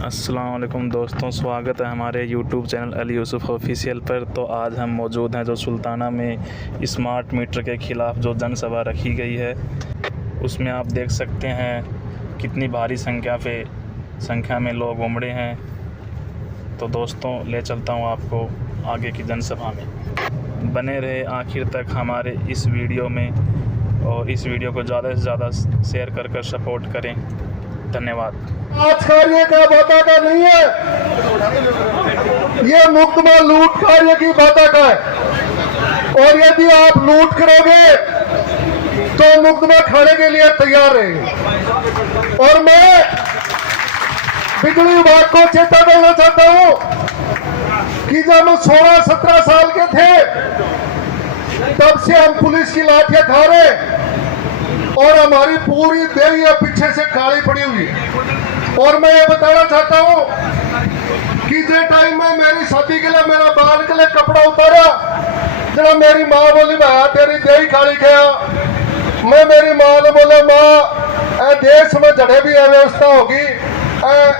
अस्सलाम वालेकुम दोस्तों, स्वागत है हमारे YouTube channel Ali Yusuf official पर। तो आज हम मौजूद हैं जो सुल्ताना में स्मार्ट मीटर के ख़िलाफ़ जो जनसभा रखी गई है, उसमें आप देख सकते हैं कितनी भारी संख्या में लोग उमड़े हैं। तो दोस्तों, ले चलता हूं आपको आगे की जनसभा में। बने रहे आखिर तक हमारे इस वीडियो में और इस वीडियो को ज़्यादा से ज़्यादा शेयर कर सपोर्ट करें। धन्यवाद। आज कार्य का बाता का नहीं है, ये मुकदमा लूट कार्य की बाता का है। और यदि आप लूट करोगे तो मुकदमा खाने के लिए तैयार रहेंगे। और मैं बिजली विभाग को चेता देना चाहता हूं कि जब हम 16-17 साल के थे तब से हम पुलिस की लाठियां खा रहे और हमारी पूरी देह पीछे से काली पड़ी हुई है। और मैं ये बताना चाहता हूं कि जे टाइम में मेरी शादी के लिए मेरा बाल के लिए कपड़ा उतारा, जरा मेरी माँ बोली भाई तेरी देही काली गया। मैं मेरी माँ ने बोले माँ ए देश में जड़े भी अव्यवस्था होगी,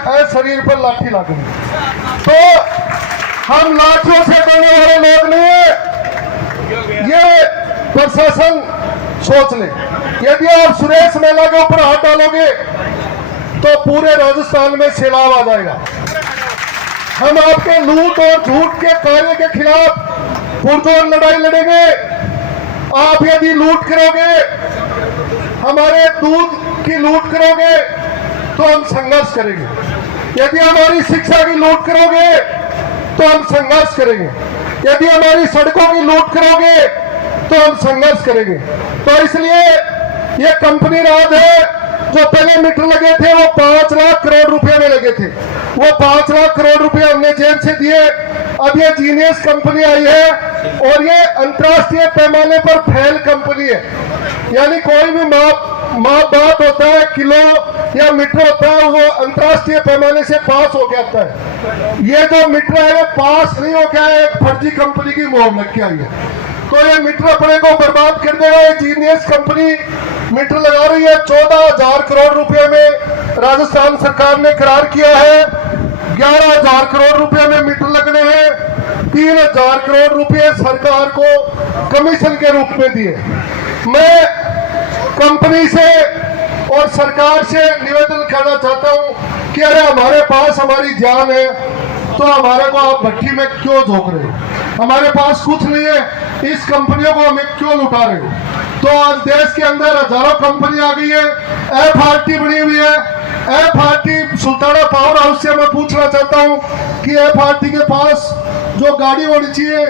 ए शरीर पर लाठी लगेगी। तो हम लाठियों से करने वाले लोग नहीं है, ये प्रशासन सोच ले। यदि आप सुरेश मेला के ऊपर हाथ डालोगे तो पूरे राजस्थान में सैलाब आ जाएगा। हम आपके लूट और झूठ के कार्य के खिलाफ पुरजोर लड़ाई लड़ेंगे। आप यदि लूट करोगे, हमारे दूध की लूट करोगे तो हम संघर्ष करेंगे। यदि हमारी शिक्षा की लूट करोगे तो हम संघर्ष करेंगे। यदि हमारी सड़कों की लूट करोगे तो हम संघर्ष करेंगे। तो इसलिए ये कंपनी राज है। जो पहले मीटर लगे थे वो 5 लाख करोड़ रुपए में लगे थे, वो 5 लाख करोड़ रुपए हमने जेब से दिए। अब ये जीनियस कंपनी आई है और ये अंतर्राष्ट्रीय पैमाने पर फेल कंपनी है। यानी कोई भी बात होता है, किलो या मीटर होता है, वो अंतर्राष्ट्रीय पैमाने से पास हो गया है। ये जो मीटर है वो पास नहीं हो गया है, एक फर्जी कंपनी की मोहर लग के आई है। तो ये मीटर अपने को बर्बाद कर देगा। ये जीनियस कंपनी मीटर लगा रही है 14,000 करोड़ रुपए में। राजस्थान सरकार ने करार किया है 11,000 करोड़ रुपए में मीटर लगने हैं। 3,000 करोड़ रुपए सरकार को कमीशन के रूप में दिए। मैं कंपनी से और सरकार से निवेदन करना चाहता हूं कि अरे हमारे पास हमारी जान है तो हमारे को आप भट्टी में क्यों झोंक रहे हो? हमारे पास कुछ नहीं है, इस कंपनियों को हमें क्यों लुटा रहे हो? तो आज देश के अंदर हजारों कंपनी आ गई है, एफआरटी बनी हुई है। एफआरटी सुल्ताना पावर हाउस से मैं पूछना चाहता हूं कि एफआरटी के पास जो गाड़ी होनी चाहिए,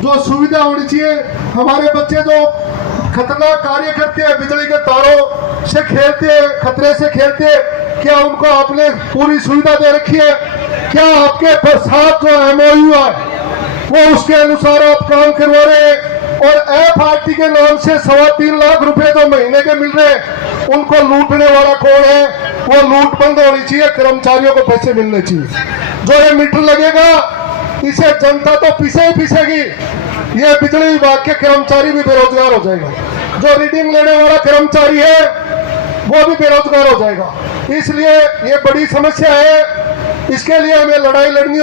जो सुविधा होनी चाहिए, हमारे बच्चे जो खतरनाक कार्य करते हैं, बिजली के तारों से खेलते हैं, खतरे से खेलते हैं, क्या उनको आपने पूरी सुविधा दे रखी है? क्या आपके साथ जो एमओयू है वो उसके अनुसार आप काम करवा रहे हैं? और एफआरटी के नाम से 3.25 लाख रुपए जो महीने के मिल रहे हैं, उनको लूटने वाला कौन है? वो लूट बंद होनी चाहिए, कर्मचारियों को पैसे मिलने चाहिए। जो ये मीटर लगेगा इसे जनता तो पीछे ही पीछेगी, ये बिजली विभाग के कर्मचारी भी बेरोजगार हो जाएगा। जो रीडिंग लेने वाला कर्मचारी है वो भी बेरोजगार हो जाएगा। इसलिए ये बड़ी समस्या है, इसके लिए हमें लड़ाई लड़नी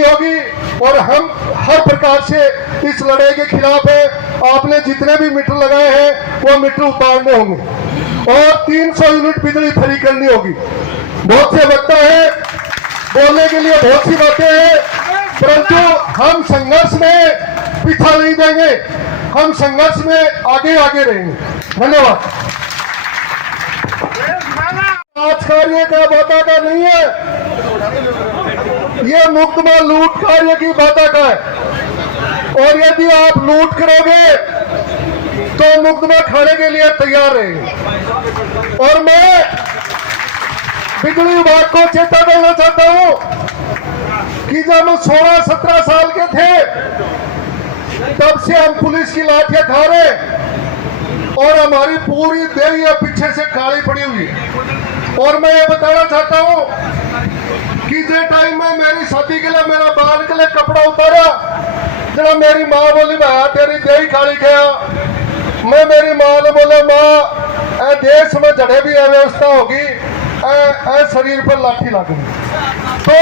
होगी और हम हर प्रकार से इस लड़ाई के खिलाफ है। आपने जितने भी मीटर लगाए हैं वो मीटर उतारने होंगे और 300 यूनिट बिजली फ्री करनी होगी। बहुत से वक्ता है, बोलने के लिए बहुत सी बातें हैं, परंतु हम संघर्ष में पीछा नहीं देंगे, हम संघर्ष में आगे रहेंगे। धन्यवाद। आज कार्य का बाता का नहीं है, ये मुकदमा लूट कार्य की बाता का है। और यदि आप लूट करोगे तो मुकदमा खाने के लिए तैयार रहेंगे। और मैं बिजली विभाग को चेता देना चाहता हूं कि जब हम 16-17 साल के थे तब से हम पुलिस की लाठियां खा रहे और हमारी पूरी देह पीछे से काली पड़ी हुई है। और मैं ये बताना चाहता हूं कि जे टाइम में मेरी शादी के लिए मेरा बाल के लिए कपड़ा उतारा, जरा मेरी माँ बोली भाई तेरी देही काली गया। मैं मेरी माँ ने बोले माँ देश में जड़े भी अव्यवस्था होगी, शरीर पर लाठी लग गई। तो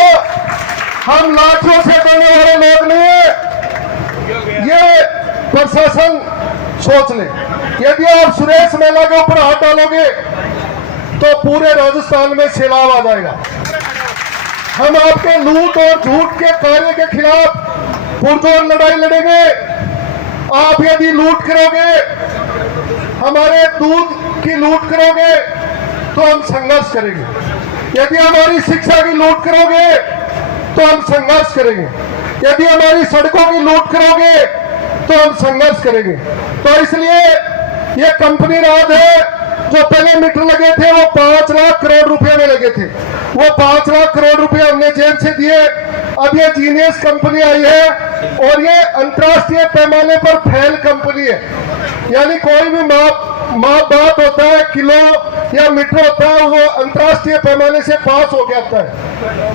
हम लाठियों से करने वाले लोग नहीं है, ये प्रशासन सोच ले। यदि आप सुरेश मेला के ऊपर हाथ डालोगे तो पूरे राजस्थान में सैलाब आ जाएगा। हम आपके लूट और झूठ के कार्य के खिलाफ पुरजोर लड़ाई लड़ेंगे। आप यदि लूट करोगे, हमारे दूध की लूट करोगे तो हम संघर्ष करेंगे। यदि हमारी शिक्षा की लूट करोगे तो हम संघर्ष करेंगे। यदि हमारी सड़कों की लूट करोगे तो हम संघर्ष करेंगे। तो इसलिए ये कंपनी राज है। जो पहले मीटर लगे थे वो 5 लाख करोड़ रुपए में लगे थे, वो 5 लाख करोड़ रुपए हमने जेब से दिए। अब ये जीनियस कंपनी आई है और ये अंतर्राष्ट्रीय पैमाने पर फेल कंपनी है। यानी कोई भी बात होता है, किलो या मीटर होता है, वो अंतर्राष्ट्रीय पैमाने से पास हो के आता है।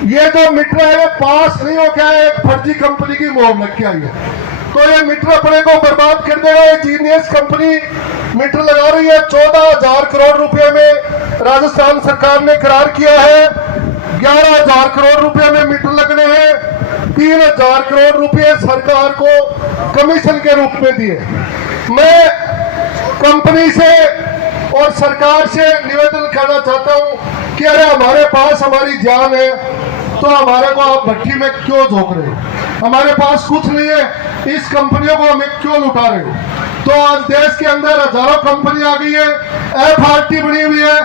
ये जो मीटर है वो पास नहीं हो गया है, एक फर्जी कंपनी की मोहर लग के आई है। तो ये मीटर अपने को बर्बाद कर देगा। ये जीनियस कंपनी मीटर लगा रही है 14,000 करोड़ रुपए में। राजस्थान सरकार ने करार किया है 11,000 करोड़ रुपए में मीटर लगने हैं। 3,000 करोड़ रुपए सरकार को कमीशन के रूप में दिए। मैं कंपनी से और सरकार से निवेदन करना चाहता हूं कि अरे हमारे पास हमारी जान है तो हमारे को आप भट्टी में क्यों झोंक रहे हो? हमारे पास कुछ नहीं है, इस कंपनियों को हमें क्यों लुटा रहे हो? तो आज देश के अंदर हजारों कंपनी आ गई है, एफआरटी बनी हुई है।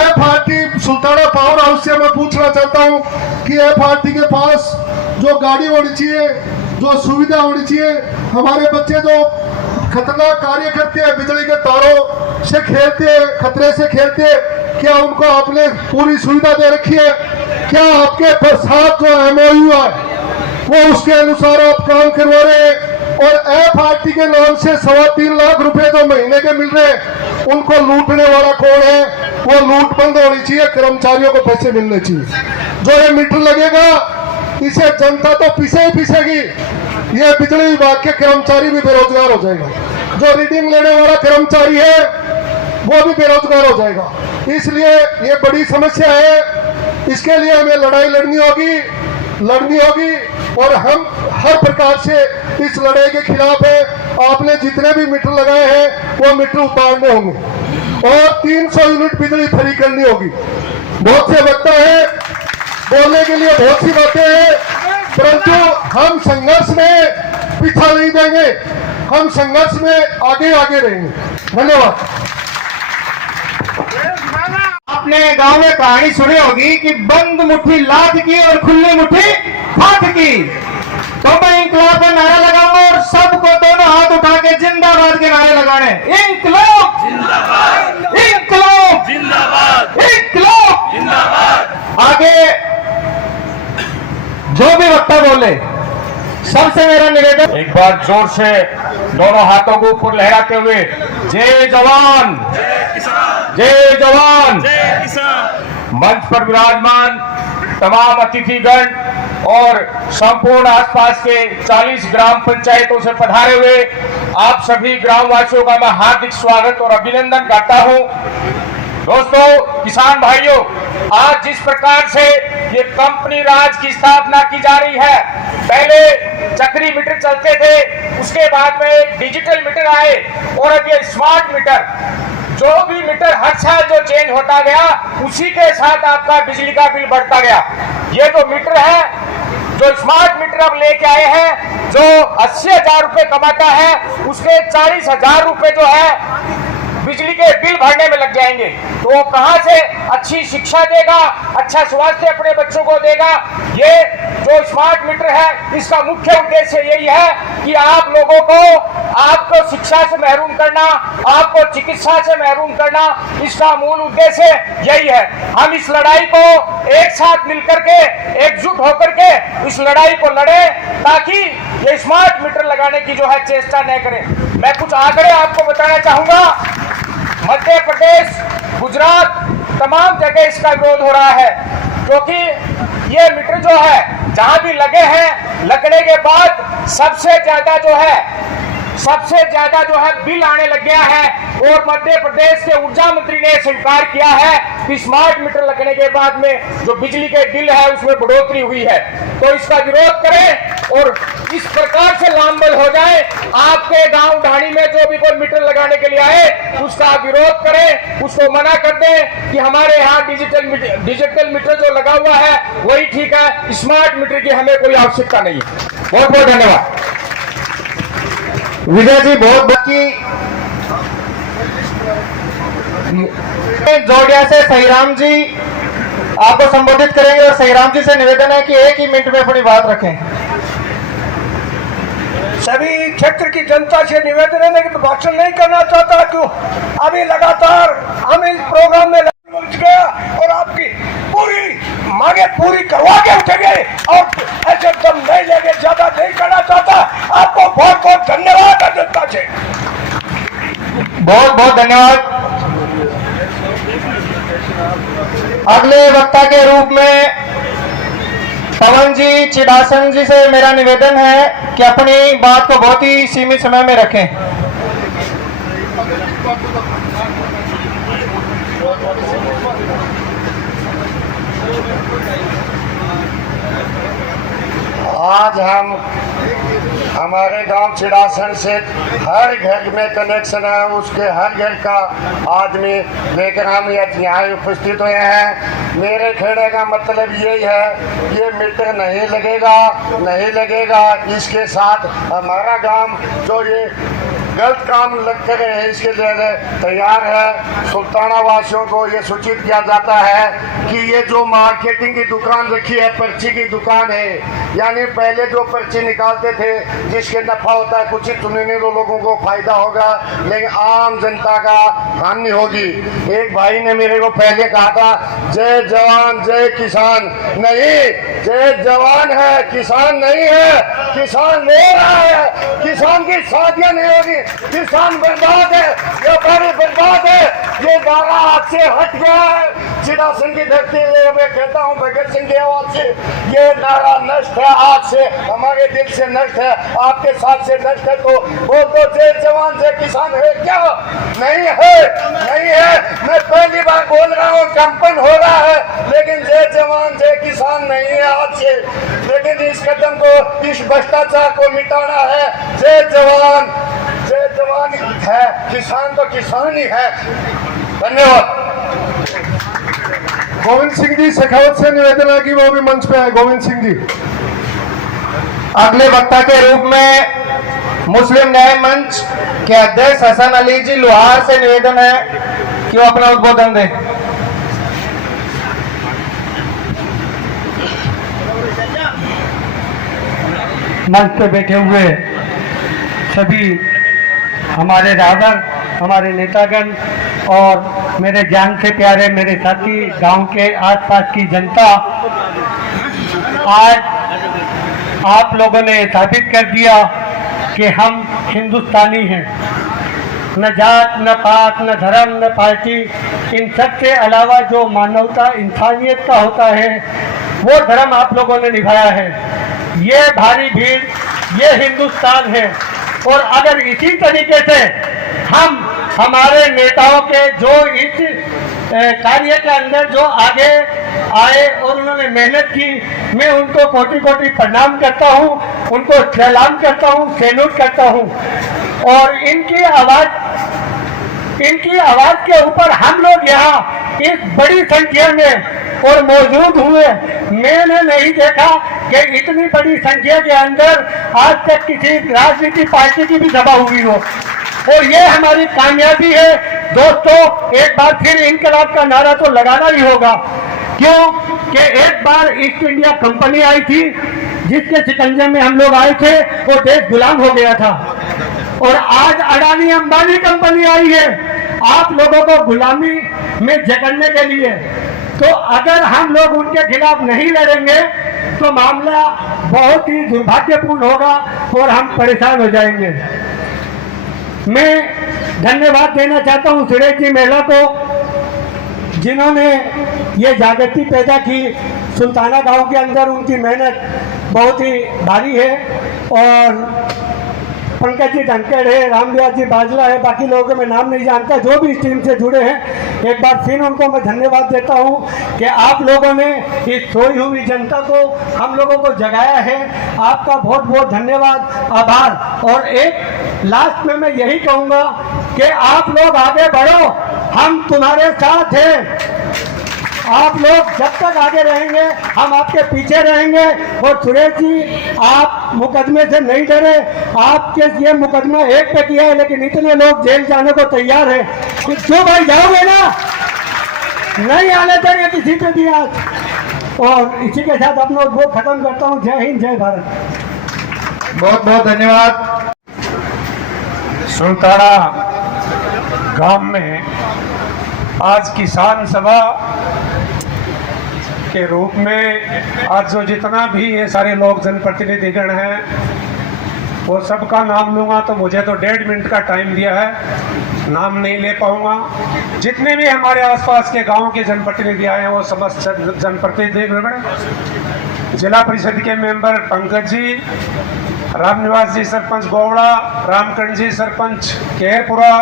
एफआरटी सुल्ताना पावर हाउस से मैं पूछना चाहता हूं कि एफआरटी के पास जो गाड़ी होनी चाहिए, जो सुविधा होनी चाहिए, हमारे बच्चे जो खतरनाक कार्य करते हैं, बिजली के तारों से खेलते हैं, खतरे से खेलते हैं, क्या उनको आपने पूरी सुविधा दे रखी है? क्या आपके साथ जो एमओयू है वो उसके अनुसार आप काम करवा रहे हैं? और एफआरटी के नाम से 3.25 लाख रुपए जो महीने के मिल रहे हैं, उनको लूटने वाला कौन है? वो लूट बंद होनी चाहिए, कर्मचारियों को पैसे मिलने चाहिए। जो ये मीटर लगेगा इसे जनता तो पीछे ही पीछेगी, ये बिजली विभाग के कर्मचारी भी बेरोजगार हो जाएगा। जो रीडिंग लेने वाला कर्मचारी है वो भी बेरोजगार हो जाएगा। इसलिए ये बड़ी समस्या है, इसके लिए हमें लड़ाई लड़नी होगी और हम हर प्रकार से इस लड़ाई के खिलाफ है। आपने जितने भी मीटर लगाए हैं वो मीटर उतारने होंगे और 300 यूनिट बिजली फ्री करनी होगी। बहुत से वक्ता है, बोलने के लिए बहुत सी बातें हैं, परंतु हम संघर्ष में पीछा नहीं देंगे, हम संघर्ष में आगे रहेंगे। धन्यवाद। आपने गांव में कहानी सुनी होगी कि बंद मुट्ठी लात की और खुली मुट्ठी हाथ की। तो मैं इंकलाब का नारा लगाऊंगा और सबको दोनों हाथ उठा के जिंदाबाद के नारे लगाने। इंकलाब जिंदाबाद, इंकलाब जिंदाबाद, इंकलाब जिंदाबाद। आगे जो भी वक्ता बोले सबसे मेरा निवेदन, एक बार जोर से दोनों हाथों को ऊपर लहराते हुए जय जवान, जय जवान, जय किसान। मंच पर विराजमान तमाम अतिथिगण और संपूर्ण आसपास के 40 ग्राम पंचायतों से पधारे हुए आप सभी ग्रामवासियों का मैं हार्दिक स्वागत और अभिनंदन करता हूं। दोस्तों, किसान भाइयों, आज जिस प्रकार से ये कंपनी राज की स्थापना की जा रही है, पहले चक्री मीटर चलते थे, उसके बाद में डिजिटल मीटर आए और अब ये स्मार्ट मीटर, जो भी मीटर हर साल जो चेंज होता गया उसी के साथ आपका बिजली का बिल बढ़ता गया। ये जो मीटर है, जो स्मार्ट मीटर अब लेके आए हैं, जो 80,000 रुपए कमाता है उसके 40,000 रुपए जो है बिजली के बिल भरने में लग जाएंगे। तो वो कहां से अच्छी शिक्षा देगा, अच्छा स्वास्थ्य अपने बच्चों को देगा? ये जो स्मार्ट मीटर है इसका मुख्य उद्देश्य यही है कि आप लोगों को, आपको शिक्षा से महरूम करना, आपको चिकित्सा से महरूम करना, इसका मूल उद्देश्य यही है। हम इस लड़ाई को एक साथ मिलकर के, एकजुट होकर के इस लड़ाई को लड़े ताकि ये स्मार्ट मीटर लगाने की जो है चेष्टा न करें। मैं कुछ आंकड़े आपको बताना चाहूंगा। मध्य प्रदेश, गुजरात, तमाम जगह इसका विरोध हो रहा है क्योंकि ये मीटर जो है जहां भी लगे हैं, लगने के बाद सबसे ज्यादा जो है सबसे ज्यादा जो है बिल आने लग गया है और मध्य प्रदेश के ऊर्जा मंत्री ने स्वीकार किया है कि स्मार्ट मीटर लगने के बाद में जो बिजली के बिल है उसमें बढ़ोतरी हुई है। तो इसका विरोध करें और इस प्रकार से लामबंद हो जाए। आपके गांव ढाणी में जो भी कोई मीटर लगाने के लिए आए उसका विरोध करें, उसको मना कर दें कि हमारे यहाँ डिजिटल मीटर जो लगा हुआ है वही ठीक है, स्मार्ट मीटर की हमें कोई आवश्यकता नहीं है। बहुत बहुत धन्यवाद। विजय जी बहुत बाकी जोड़िया से सहीराम जी आपको संबोधित करेंगे और सहीराम जी से निवेदन है कि एक ही मिनट में अपनी बात रखें। सभी क्षेत्र की जनता से निवेदन है कि भाषण नहीं करना चाहता क्यों, अभी लगातार हम इस प्रोग्राम में पहुंच गया और आपकी पूरी मांगे पूरी करवा के उठेंगे और ऐसे दम नहीं लेंगे, ज्यादा नहीं करना चाहता। आपको बहुत बहुत धन्यवाद जनता से। बहुत बहुत धन्यवाद। अगले वक्ता के रूप में पवन जी चिड़ासन जी से मेरा निवेदन है कि अपनी बात को बहुत ही सीमित समय में रखें। आज हम हमारे गांव चिड़ासन से हर घर में कनेक्शन है, उसके हर घर का आदमी लेकर हम यहाँ उपस्थित हुए हैं। मेरे कहने का मतलब यही है, ये मीटर नहीं लगेगा। इसके साथ हमारा गांव जो ये गलत काम लग कर रहे हैं इसके लिए तैयार है। सुल्ताना वासियों को ये सूचित किया जाता है कि ये जो मार्केटिंग की दुकान रखी है, पर्ची की दुकान है, यानी पहले जो पर्ची निकालते थे जिसके नफा होता है कुछ ही चुने लोगों को फायदा होगा, लेकिन आम जनता का हानि होगी। एक भाई ने मेरे को पहले कहा था जय जवान जय किसान, नहीं, जय जवान है किसान नहीं है। किसान ले रहा है, किसान की शादियां नहीं होगी, किसान बर्बाद है, व्यापारी बर्बाद है। ये नारा आज से हट गया है। चिड़ासन की धरती मैं कहता हूँ भगत सिंह की आवाज से, ये नारा नष्ट है, आज से हमारे दिल से नष्ट है, आपके साथ से नष्ट है। तो बोल दो जय जवान जय किसान है क्या? नहीं है। मैं पहली बार बोल रहा हूँ, कंपन हो रहा है, लेकिन जय जवान जय किसान नहीं है आज से। लेकिन इस कदम को, इस भ्रष्टाचार को मिटाना है। जय जवान है, किसान तो किसान ही है। धन्यवाद। गोविंद सिंह जी शेखावत से निवेदन है कि वो भी मंच पे आए। गोविंद सिंह जी अगले वक्ता के रूप में मुस्लिम न्याय मंच के अध्यक्ष हसन अली जी लोहार से निवेदन है कि वो अपना उद्बोधन दें। मंच पे बैठे हुए सभी हमारे राहबर, हमारे नेतागण और मेरे जान से प्यारे मेरे साथी, गांव के आसपास की जनता, आज आप लोगों ने साबित कर दिया कि हम हिंदुस्तानी हैं। न जात, न पात, न धर्म, न पार्टी, इन सब से अलावा जो मानवता, इंसानियत का होता है वो धर्म आप लोगों ने निभाया है। ये भारी भीड़, ये हिंदुस्तान है। और अगर इसी तरीके से हम हमारे नेताओं के जो इस कार्य के अंदर जो आगे आए और उन्होंने मेहनत की, मैं उनको कोटि कोटि प्रणाम करता हूँ, उनको सलाम करता हूँ, सैल्यूट करता हूँ। और इनकी आवाज के ऊपर हम लोग यहाँ इस बड़ी संख्या में और मौजूद हुए। मैंने नहीं देखा कि इतनी बड़ी संख्या के अंदर आज तक किसी राजनीतिक पार्टी की भी सभा हुई हो, और ये हमारी कामयाबी है। दोस्तों, एक बार फिर इनकलाब का नारा तो लगाना ही होगा। क्यों कि एक बार ईस्ट इंडिया कंपनी आई थी जिसके शिकंजे में हम लोग आए थे, वो देश गुलाम हो गया था। और आज अडानी अंबानी कंपनी आई है आप लोगों को गुलामी में जकड़ने के लिए। तो अगर हम लोग उनके खिलाफ नहीं लड़ेंगे तो मामला बहुत ही दुर्भाग्यपूर्ण होगा और हम परेशान हो जाएंगे। मैं धन्यवाद देना चाहता हूं सुरेश जी मेहला को, जिन्होंने ये जागृति पैदा की। सुल्ताना गांव के अंदर उनकी मेहनत बहुत ही भारी है और पंकज जी धनखड़ है, रामविलास जी बाजला है, बाकी लोगों के मैं नाम नहीं जानता, जो भी इस टीम से जुड़े हैं, एक बार फिर उनको मैं धन्यवाद देता हूं कि आप लोगों ने इस सोई हुई जनता को, हम लोगों को जगाया है। आपका बहुत बहुत धन्यवाद, आभार। और एक लास्ट में मैं यही कहूँगा कि आप लोग आगे बढ़ो, हम तुम्हारे साथ हैं। आप लोग जब तक आगे रहेंगे हम आपके पीछे रहेंगे। और सुरेश जी, आप मुकदमे से नहीं डरे, आपके ये मुकदमा एक पे किया है लेकिन इतने लोग जेल जाने को तैयार है कि क्यों भाई जाओगे ना, नहीं आने देंगे किसी पे भी आज। और इसी के साथ अपना वो खत्म करता हूँ। जय हिंद, जय भारत। बहुत बहुत धन्यवाद। सुल्ताना गांव में आज किसान सभा के रूप में आज जो जितना भी ये सारे लोग जनप्रतिनिधिगण हैं वो सबका नाम लूँगा तो मुझे तो 1.5 मिनट का टाइम दिया है, नाम नहीं ले पाऊँगा। जितने भी हमारे आसपास के गांव के जनप्रतिनिधि आए हैं वो समस्त जनप्रतिनिधिगण, जिला परिषद के मेंबर पंकज जी, रामनिवास जी सरपंच गोवड़ा, रामकरण जी सरपंच केरपुरा,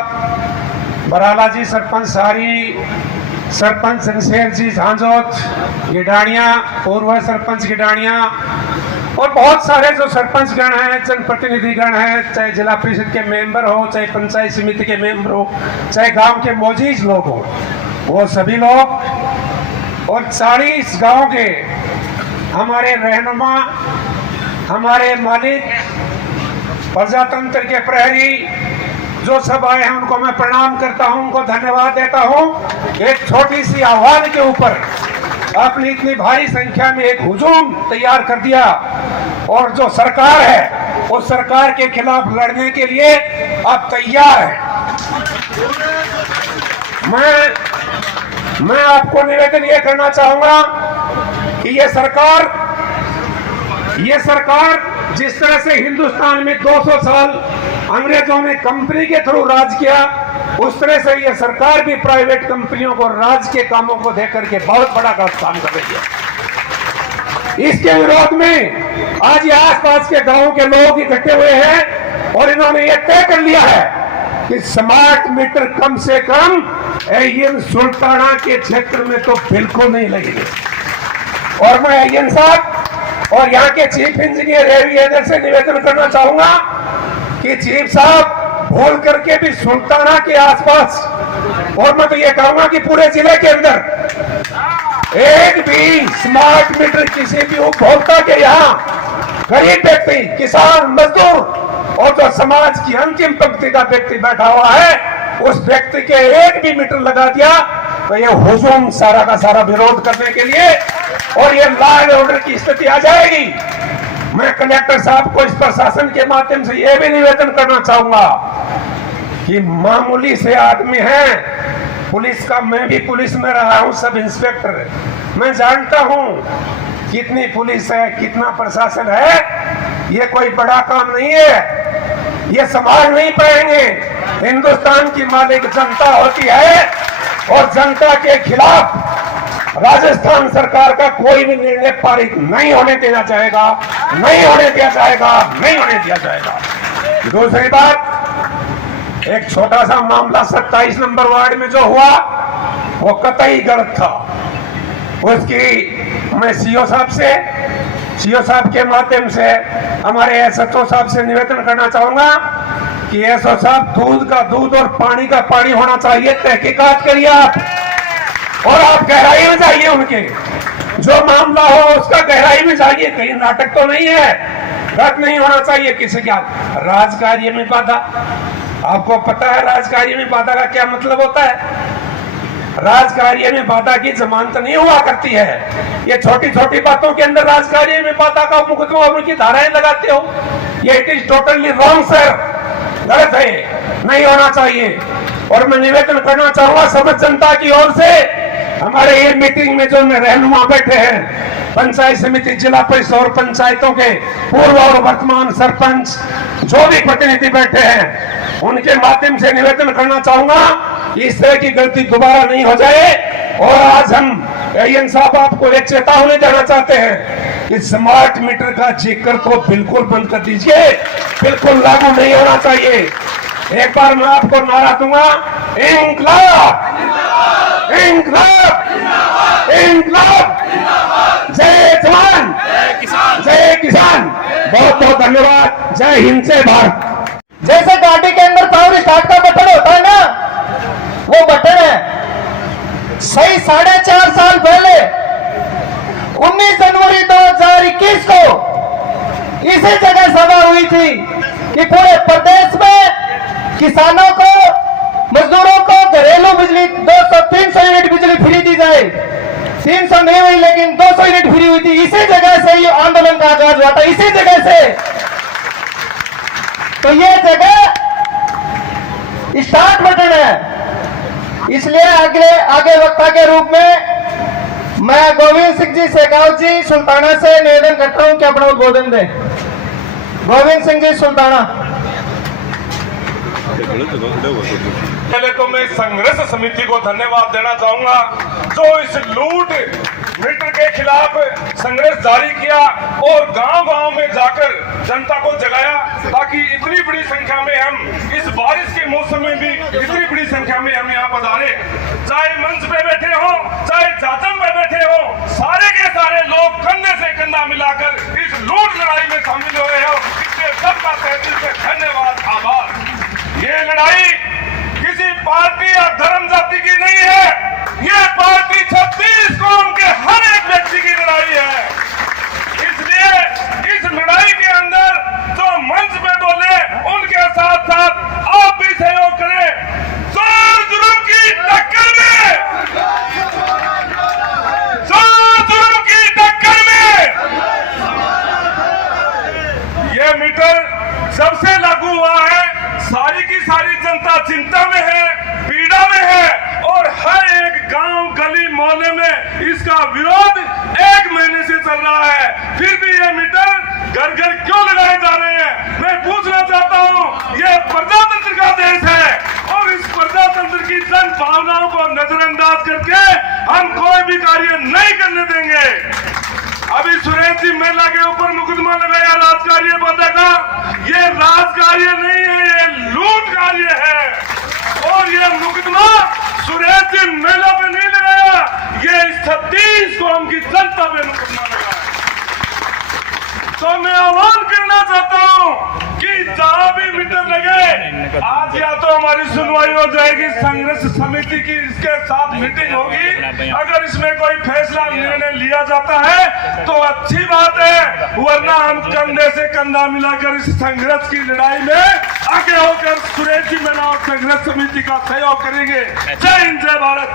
बराला जी सरपंच सारी, सरपंच जनशेर जी झांझोत गिडानिया, पूर्व सरपंच गिडानिया, और बहुत सारे जो सरपंच गण हैं, जनप्रतिनिधिगण हैं, चाहे जिला परिषद के मेंबर हो, चाहे पंचायत समिति के मेंबर हो, चाहे गांव के मौजूद लोग हो, वो सभी लोग, और 40 गांव के हमारे रहनुमा, हमारे मालिक, प्रजातंत्र के प्रहरी जो सब आए हैं उनको मैं प्रणाम करता हूं, उनको धन्यवाद देता हूं। एक छोटी सी आह्वान के ऊपर आपने इतनी भारी संख्या में एक हुजूम तैयार कर दिया, और जो सरकार है उस सरकार के खिलाफ लड़ने के लिए आप तैयार हैं। मैं आपको निवेदन ये करना चाहूंगा कि ये सरकार जिस तरह से हिंदुस्तान में 200 साल अंग्रेजों ने कंपनी के थ्रू राज किया, उस तरह से ये सरकार भी प्राइवेट कंपनियों को राज के कामों को देकर के बहुत बड़ा गलत काम कर रही है। इसके विरोध में आज ये आसपास के गांवों के लोग इकट्ठे हुए हैं और इन्होंने ये तय कर लिया है कि स्मार्ट मीटर कम से कम एन सुल्ताना के क्षेत्र में तो बिल्कुल नहीं लगेंगे। और मैं एन साहब और यहाँ के चीफ इंजीनियर एविएटर से निवेदन करना चाहूंगा कि चीफ साहब भूल करके भी सुल्ताना के आसपास, और मैं तो ये कहूंगा कि पूरे जिले के अंदर एक भी स्मार्ट मीटर किसी भी उपभोक्ता के यहाँ, गरीब व्यक्ति, किसान, मजदूर और जो समाज की अंतिम पंक्ति का व्यक्ति बैठा हुआ है, उस व्यक्ति के एक भी मीटर लगा दिया तो ये हुजूम सारा का सारा विरोध करने के लिए और ये लॉ एंड ऑर्डर की स्थिति आ जाएगी। मैं कलेक्टर साहब को इस प्रशासन के माध्यम से यह भी निवेदन करना चाहूंगा कि मामूली से आदमी हैं, पुलिस का, मैं भी पुलिस में रहा हूं, सब इंस्पेक्टर, मैं जानता हूं कितनी पुलिस है, कितना प्रशासन है। ये कोई बड़ा काम नहीं है, ये संभाल नहीं पाएंगे। हिंदुस्तान की मालिक जनता होती है और जनता के खिलाफ राजस्थान सरकार का कोई भी निर्णय पारित नहीं होने दिया जाएगा, नहीं होने दिया जाएगा, नहीं होने दिया जाएगा। दूसरी बात, एक छोटा सा मामला 27 नंबर वार्ड में जो हुआ वो कतई गलत था। उसकी मैं सीओ साहब के माध्यम से हमारे एसएचओ साहब से निवेदन करना चाहूंगा कि एसओ साहब, दूध का दूध और पानी का पानी होना चाहिए, तहकीकात करिए आप, और आप गहराई में जाइए, उनके जो मामला हो उसका गहराई में जाइए, कहीं नाटक तो नहीं है, गलत नहीं होना चाहिए किसी का। राजकार्य में बाधा, आपको पता है राजकार्य में बाधा का क्या मतलब होता है? राजकार्य में बाधा की जमानत नहीं हुआ करती है। ये छोटी छोटी बातों के अंदर राजकार्य में बाधा का मुकदमा की धाराएं लगाते हो, ये it is totally wrong sir, गलत है, नहीं होना चाहिए। और मैं निवेदन करना चाहूंगा समस्त जनता की ओर से, हमारे ये मीटिंग में जो रहनुमा बैठे हैं, पंचायत समिति, जिला परिषद और पंचायतों के पूर्व और वर्तमान सरपंच, जो भी प्रतिनिधि बैठे हैं, उनके माध्यम से निवेदन करना चाहूंगा कि इस तरह की गलती दोबारा नहीं हो जाए। और आज हम एन साहब आपको एक चेतावनी देना चाहते हैं कि स्मार्ट मीटर का जिक्र तो बिल्कुल बंद कर दीजिए, बिल्कुल लागू नहीं होना चाहिए। एक बार मैं आपको नारा दूंगा, इंकलाब इंकलाब इंकलाब, जय जवान जय किसान। बहुत बहुत धन्यवाद। जय हिंद जय भारत। जैसे गाड़ी के अंदर पावर स्टार्ट का बटन होता है ना, वो बटन है। सही 4.5 साल पहले 19 जनवरी 2021 को इसी जगह सभा हुई थी कि पूरे प्रदेश में किसानों को, मजदूरों को घरेलू बिजली 200-300 यूनिट बिजली फ्री दी जाए। 300 नहीं हुई लेकिन 200 यूनिट फ्री हुई थी। इसी जगह से ये आंदोलन का आगाज हुआ था, इसी जगह से। तो ये जगह स्टार्ट बटन है। इसलिए आगे वक्ता के रूप में मैं गोविंद सिंह जी शेखावत जी सुल्ताना से निवेदन करता हूं कि अपना उद्बोधन दें। गोविंद सिंह जी सुल्ताना। पहले तो मैं संघर्ष समिति को धन्यवाद देना चाहूंगा जो इस लूट मीटर के खिलाफ संघर्ष जारी किया और गांव-गांव में जाकर जनता को जगाया, ताकि इतनी बड़ी संख्या में हम इस बारिश के मौसम में भी इतनी बड़ी संख्या में हम यहाँ पधारे। चाहे मंच पे बैठे हो, चाहे जाजम पे बैठे हो, सारे के सारे लोग कंधे से कंधा मिलाकर इस लूट लड़ाई में शामिल हुए हैं। इसलिए सबका तहे दिल से धन्यवाद, आभार। ये लड़ाई किसी पार्टी या धर्म जाति की नहीं है, ये पार्टी 36 कौम के हर एक व्यक्ति की लड़ाई है। इसलिए इस लड़ाई के अंदर जो मंच पे बोले उनके साथ साथ आप भी सहयोग करें। जोर जुल्म की टक्कर में, जोर जुल्म की टक्कर में ये मीटर जब से लागू हुआ है, सारी की सारी जनता चिंता में है, पीड़ा में है और हर एक गांव गली मोहल्ले में इसका विरोध 1 महीने से चल रहा है। फिर भी ये मीटर घर घर क्यों लगाए जा रहे हैं? मैं पूछना चाहता हूं, ये प्रजातंत्र का देश है और इस प्रजातंत्र की जन भावनाओं को नजरअंदाज करके हम कोई भी कार्य नहीं करने देंगे। अभी सुरेश जी मेला के ऊपर मुकदमा लगाया राजकार्य बंदा का, ये राजकार्य नहीं है, ये लूट कार्य है। और ये मुकदमा सुरेश जी मेला पे नहीं लगाया, ये 36 कौम की जनता पे मुकदमा लगाया। तो मैं आह्वान करना चाहता हूं कि जहां भी मीटर लगे, आज या तो हमारी सुनवाई हो जाएगी संघर्ष समिति की, इसके साथ मीटिंग होगी। अगर इसमें कोई फैसला निर्णय लिया जाता है तो अच्छी बात है, वरना हम कंधे से कंधा मिलाकर इस संघर्ष की लड़ाई में आगे होकर सुरेश जी मेला और संघर्ष समिति का सहयोग करेंगे। जय हिंद जय भारत।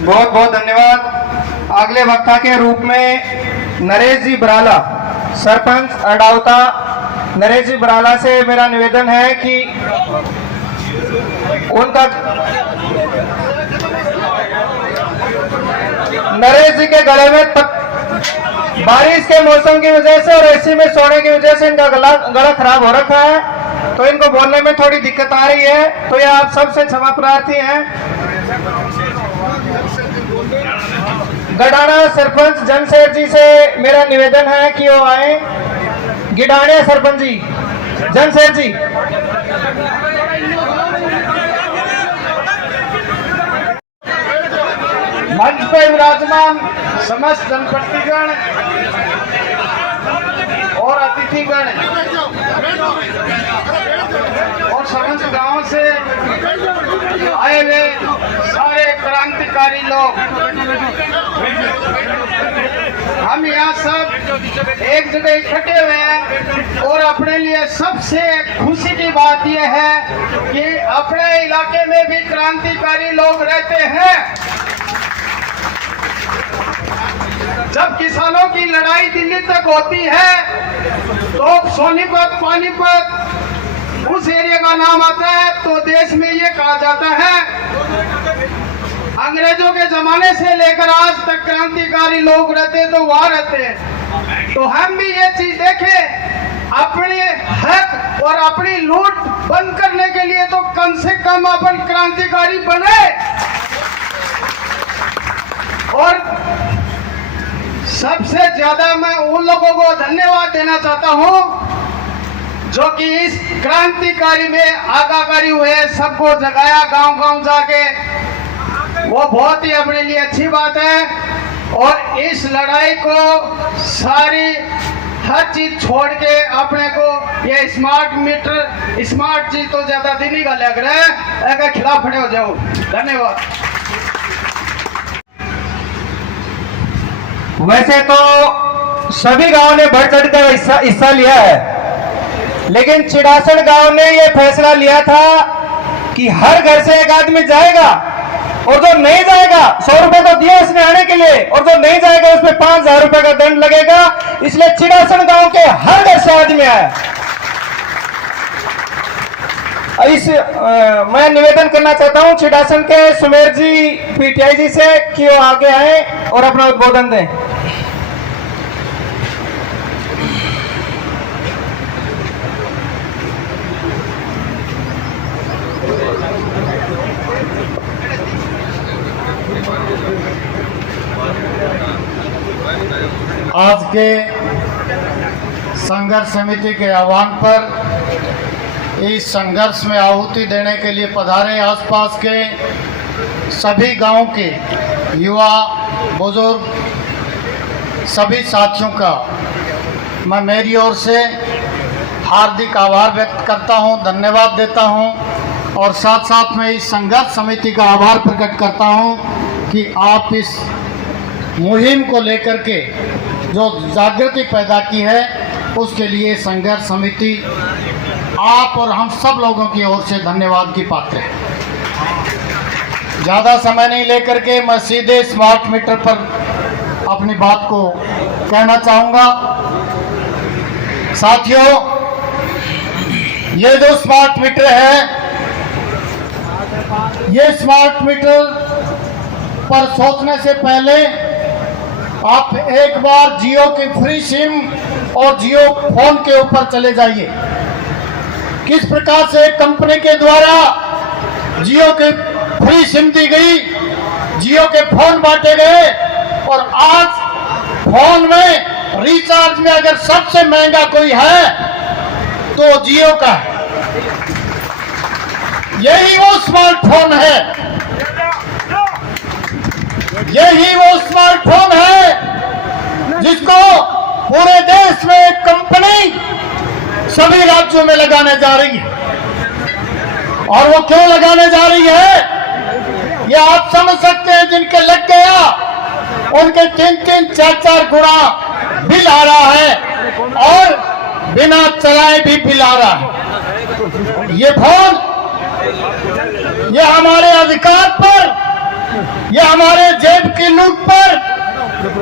बहुत बहुत धन्यवाद। अगले वक्ता के रूप में नरेश जी बराला, सरपंच अडावता। नरेश जी बराला से मेरा निवेदन है कि उनका, नरेश जी के गले में बारिश के मौसम की वजह से और एसी में सोने की वजह से इनका गला खराब हो रखा है, तो इनको बोलने में थोड़ी दिक्कत आ रही है, तो ये आप सबसे क्षमा प्रार्थी हैं। गडाना सरपंच जनशेर जी से मेरा निवेदन है कि वो आए। गिडाने सरपंच जी, जनशेर जी। मंच पर विराजमान समस्त जनप्रतिनिधिगण और अतिथिगण और समस्त गांव से आए हुए सारे क्रांतिकारी लोग, हम यहाँ सब एक जगह इकट्ठे हुए हैं और अपने लिए सबसे खुशी की बात यह है कि अपने इलाके में भी क्रांतिकारी लोग रहते हैं। जब किसानों की लड़ाई दिल्ली तक होती है तो सोनीपत, पानीपत उस एरिया का नाम आता है, तो देश में ये कहा जाता है अंग्रेजों के जमाने से लेकर आज तक क्रांतिकारी लोग रहते तो वहां रहते हैं। तो हम भी ये चीज देखें, अपने हक और अपनी लूट बंद करने के लिए तो कम से कम अपन क्रांतिकारी बने। और सबसे ज्यादा मैं उन लोगों को धन्यवाद देना चाहता हूं जो कि इस क्रांतिकारी में आगाकारी हुए, सबको जगाया गांव गांव जाके। वो बहुत ही अपने लिए अच्छी बात है। और इस लड़ाई को सारी हर चीज छोड़ के अपने को ये स्मार्ट मीटर, स्मार्ट चीज तो ज्यादा दिन ही का लग रहा है, एक खिलाफ खड़े हो जाओ। धन्यवाद। वैसे तो सभी गांवों ने बढ़ चढ़कर हिस्सा लिया है, लेकिन चिड़ासन गांव ने यह फैसला लिया था कि हर घर से एक आदमी जाएगा, और जो नहीं जाएगा 100 रुपए तो दिया उसने आने के लिए, और जो नहीं जाएगा उसमें 5000 रुपए का दंड लगेगा। इसलिए चिड़ासन गांव के हर घर से आदमी आया। मैं निवेदन करना चाहता हूं चिड़ासन के सुमेर जी पीटीआई जी से कि वो आगे आए और अपना उद्बोधन दें। आज के संघर्ष समिति के आह्वान पर इस संघर्ष में आहुति देने के लिए पधारे आसपास के सभी गांव के युवा, बुजुर्ग, सभी साथियों का मैं मेरी ओर से हार्दिक आभार व्यक्त करता हूं, धन्यवाद देता हूं। और साथ साथ में इस संघर्ष समिति का आभार प्रकट करता हूं कि आप इस मुहिम को लेकर के जो जागृति पैदा की है, उसके लिए संघर्ष समिति आप और हम सब लोगों की ओर से धन्यवाद की पात्र है। ज़्यादा समय नहीं लेकर के मैं सीधे स्मार्ट मीटर पर अपनी बात को कहना चाहूँगा। साथियों, ये जो स्मार्ट मीटर है, ये स्मार्ट मीटर पर सोचने से पहले आप एक बार जियो की फ्री सिम और जियो फोन के ऊपर चले जाइए। किस प्रकार से कंपनी के द्वारा जियो के फ्री सिम दी गई, जियो के फोन बांटे गए, और आज फोन में रिचार्ज में अगर सबसे महंगा कोई है तो जियो का है। यही वो स्मार्टफोन है, यही वो स्मार्टफोन है जिसको पूरे देश में एक कंपनी सभी राज्यों में लगाने जा रही है। और वो क्यों लगाने जा रही है, ये आप समझ सकते हैं। जिनके लग गया उनके 3-3, 4-4 गुना बिल आ रहा है, और बिना चलाए भी बिल आ रहा है। ये फोन, ये हमारे अधिकार पर, ये हमारे जेब की लूट पर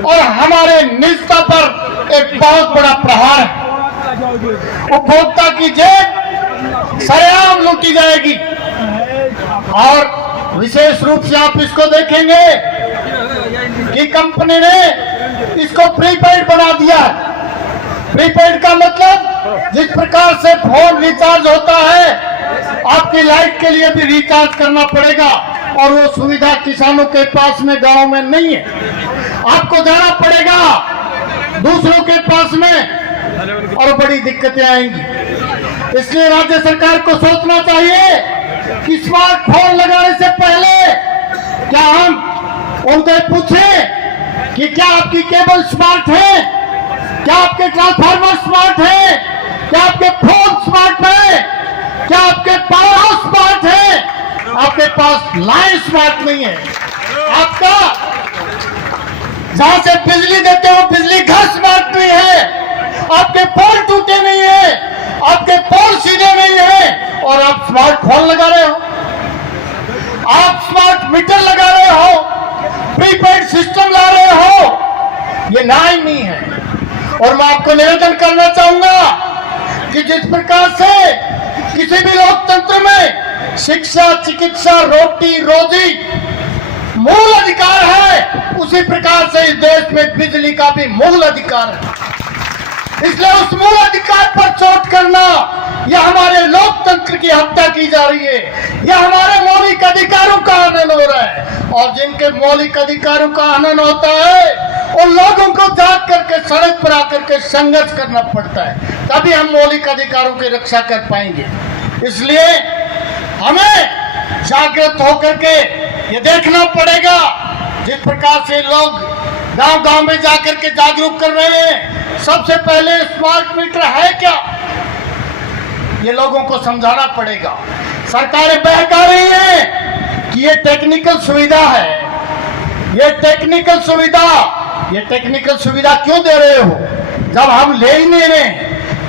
और हमारे निजता पर एक बहुत बड़ा प्रहार है। उपभोक्ता की जेब सरेआम लूटी जाएगी। और विशेष रूप से आप इसको देखेंगे कि कंपनी ने इसको प्रीपेड बना दिया है। प्रीपेड का मतलब जिस प्रकार से फोन रिचार्ज होता है, आपकी लाइट के लिए भी रिचार्ज करना पड़ेगा, और वो सुविधा किसानों के पास में गांव में नहीं है। आपको जाना पड़ेगा दूसरों के पास में, और बड़ी दिक्कतें आएंगी। इसलिए राज्य सरकार को सोचना चाहिए कि स्मार्टफोन लगाने से पहले क्या हम उनसे पूछें कि क्या आपकी केबल स्मार्ट है, क्या आपके ट्रांसफार्मर स्मार्ट है, क्या आपके फोन स्मार्ट है, क्या आपके पावर हाउस स्मार्ट है। आपके पास लाइन स्मार्ट नहीं है। आपका जहां से बिजली देते हो बिजली घर स्मार्ट नहीं है। आपके पोल टूटे नहीं है, आपके पोल सीधे नहीं है, और आप स्मार्टफोन लगा रहे हो, आप स्मार्ट मीटर लगा रहे हो, प्रीपेड सिस्टम ला रहे हो। ये न्याय नहीं है। और मैं आपको निवेदन करना चाहूंगा कि जिस प्रकार से किसी भी लोकतंत्र में शिक्षा, चिकित्सा, रोटी रोजी मूल अधिकार है, उसी प्रकार से इस देश में बिजली का भी मूल अधिकार है। इसलिए उस मूल अधिकार पर चोट करना, यह हमारे लोकतंत्र की हत्या की जा रही है। यह हमारे मौलिक अधिकारों का हनन हो रहा है, और जिनके मौलिक अधिकारों का हनन होता है और लोगों को जाग करके सड़क पर आकर के संघर्ष करना पड़ता है, तभी हम मौलिक अधिकारों की रक्षा कर पाएंगे। इसलिए हमें जागृत होकर के ये देखना पड़ेगा, जिस प्रकार से लोग गांव-गांव में जाकर के जागरूक कर रहे हैं। सबसे पहले स्मार्ट मीटर है क्या, ये लोगों को समझाना पड़ेगा। सरकारें बहका रही हैं कि ये टेक्निकल सुविधा है, ये टेक्निकल सुविधा क्यों दे रहे हो जब हम ले ही नहीं रहे।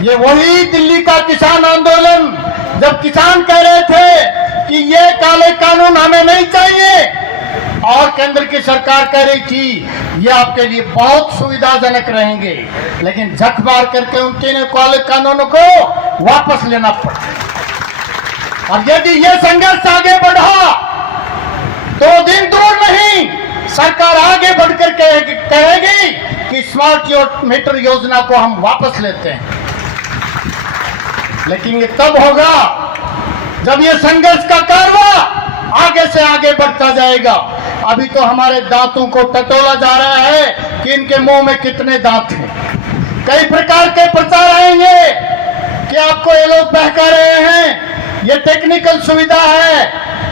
ये वही दिल्ली का किसान आंदोलन, जब किसान कह रहे थे कि ये काले कानून हमें नहीं चाहिए, और केंद्र की सरकार कह रही थी ये आपके लिए बहुत सुविधाजनक रहेंगे, लेकिन झक मार करके उन तीनों काले कानूनों को वापस लेना पड़ा। और यदि ये संघर्ष आगे बढ़ा तो दिन दूर नहीं, सरकार आगे बढ़कर कहेगी कि स्मार्ट मीटर योजना को हम वापस लेते हैं। लेकिन ये तब होगा जब ये संघर्ष का कारवा आगे से आगे बढ़ता जाएगा। अभी तो हमारे दांतों को टटोला जा रहा है कि इनके मुंह में कितने दांत हैं। कई प्रकार के प्रचार आएंगे कि आपको ये लोग बहका रहे हैं, ये टेक्निकल सुविधा है,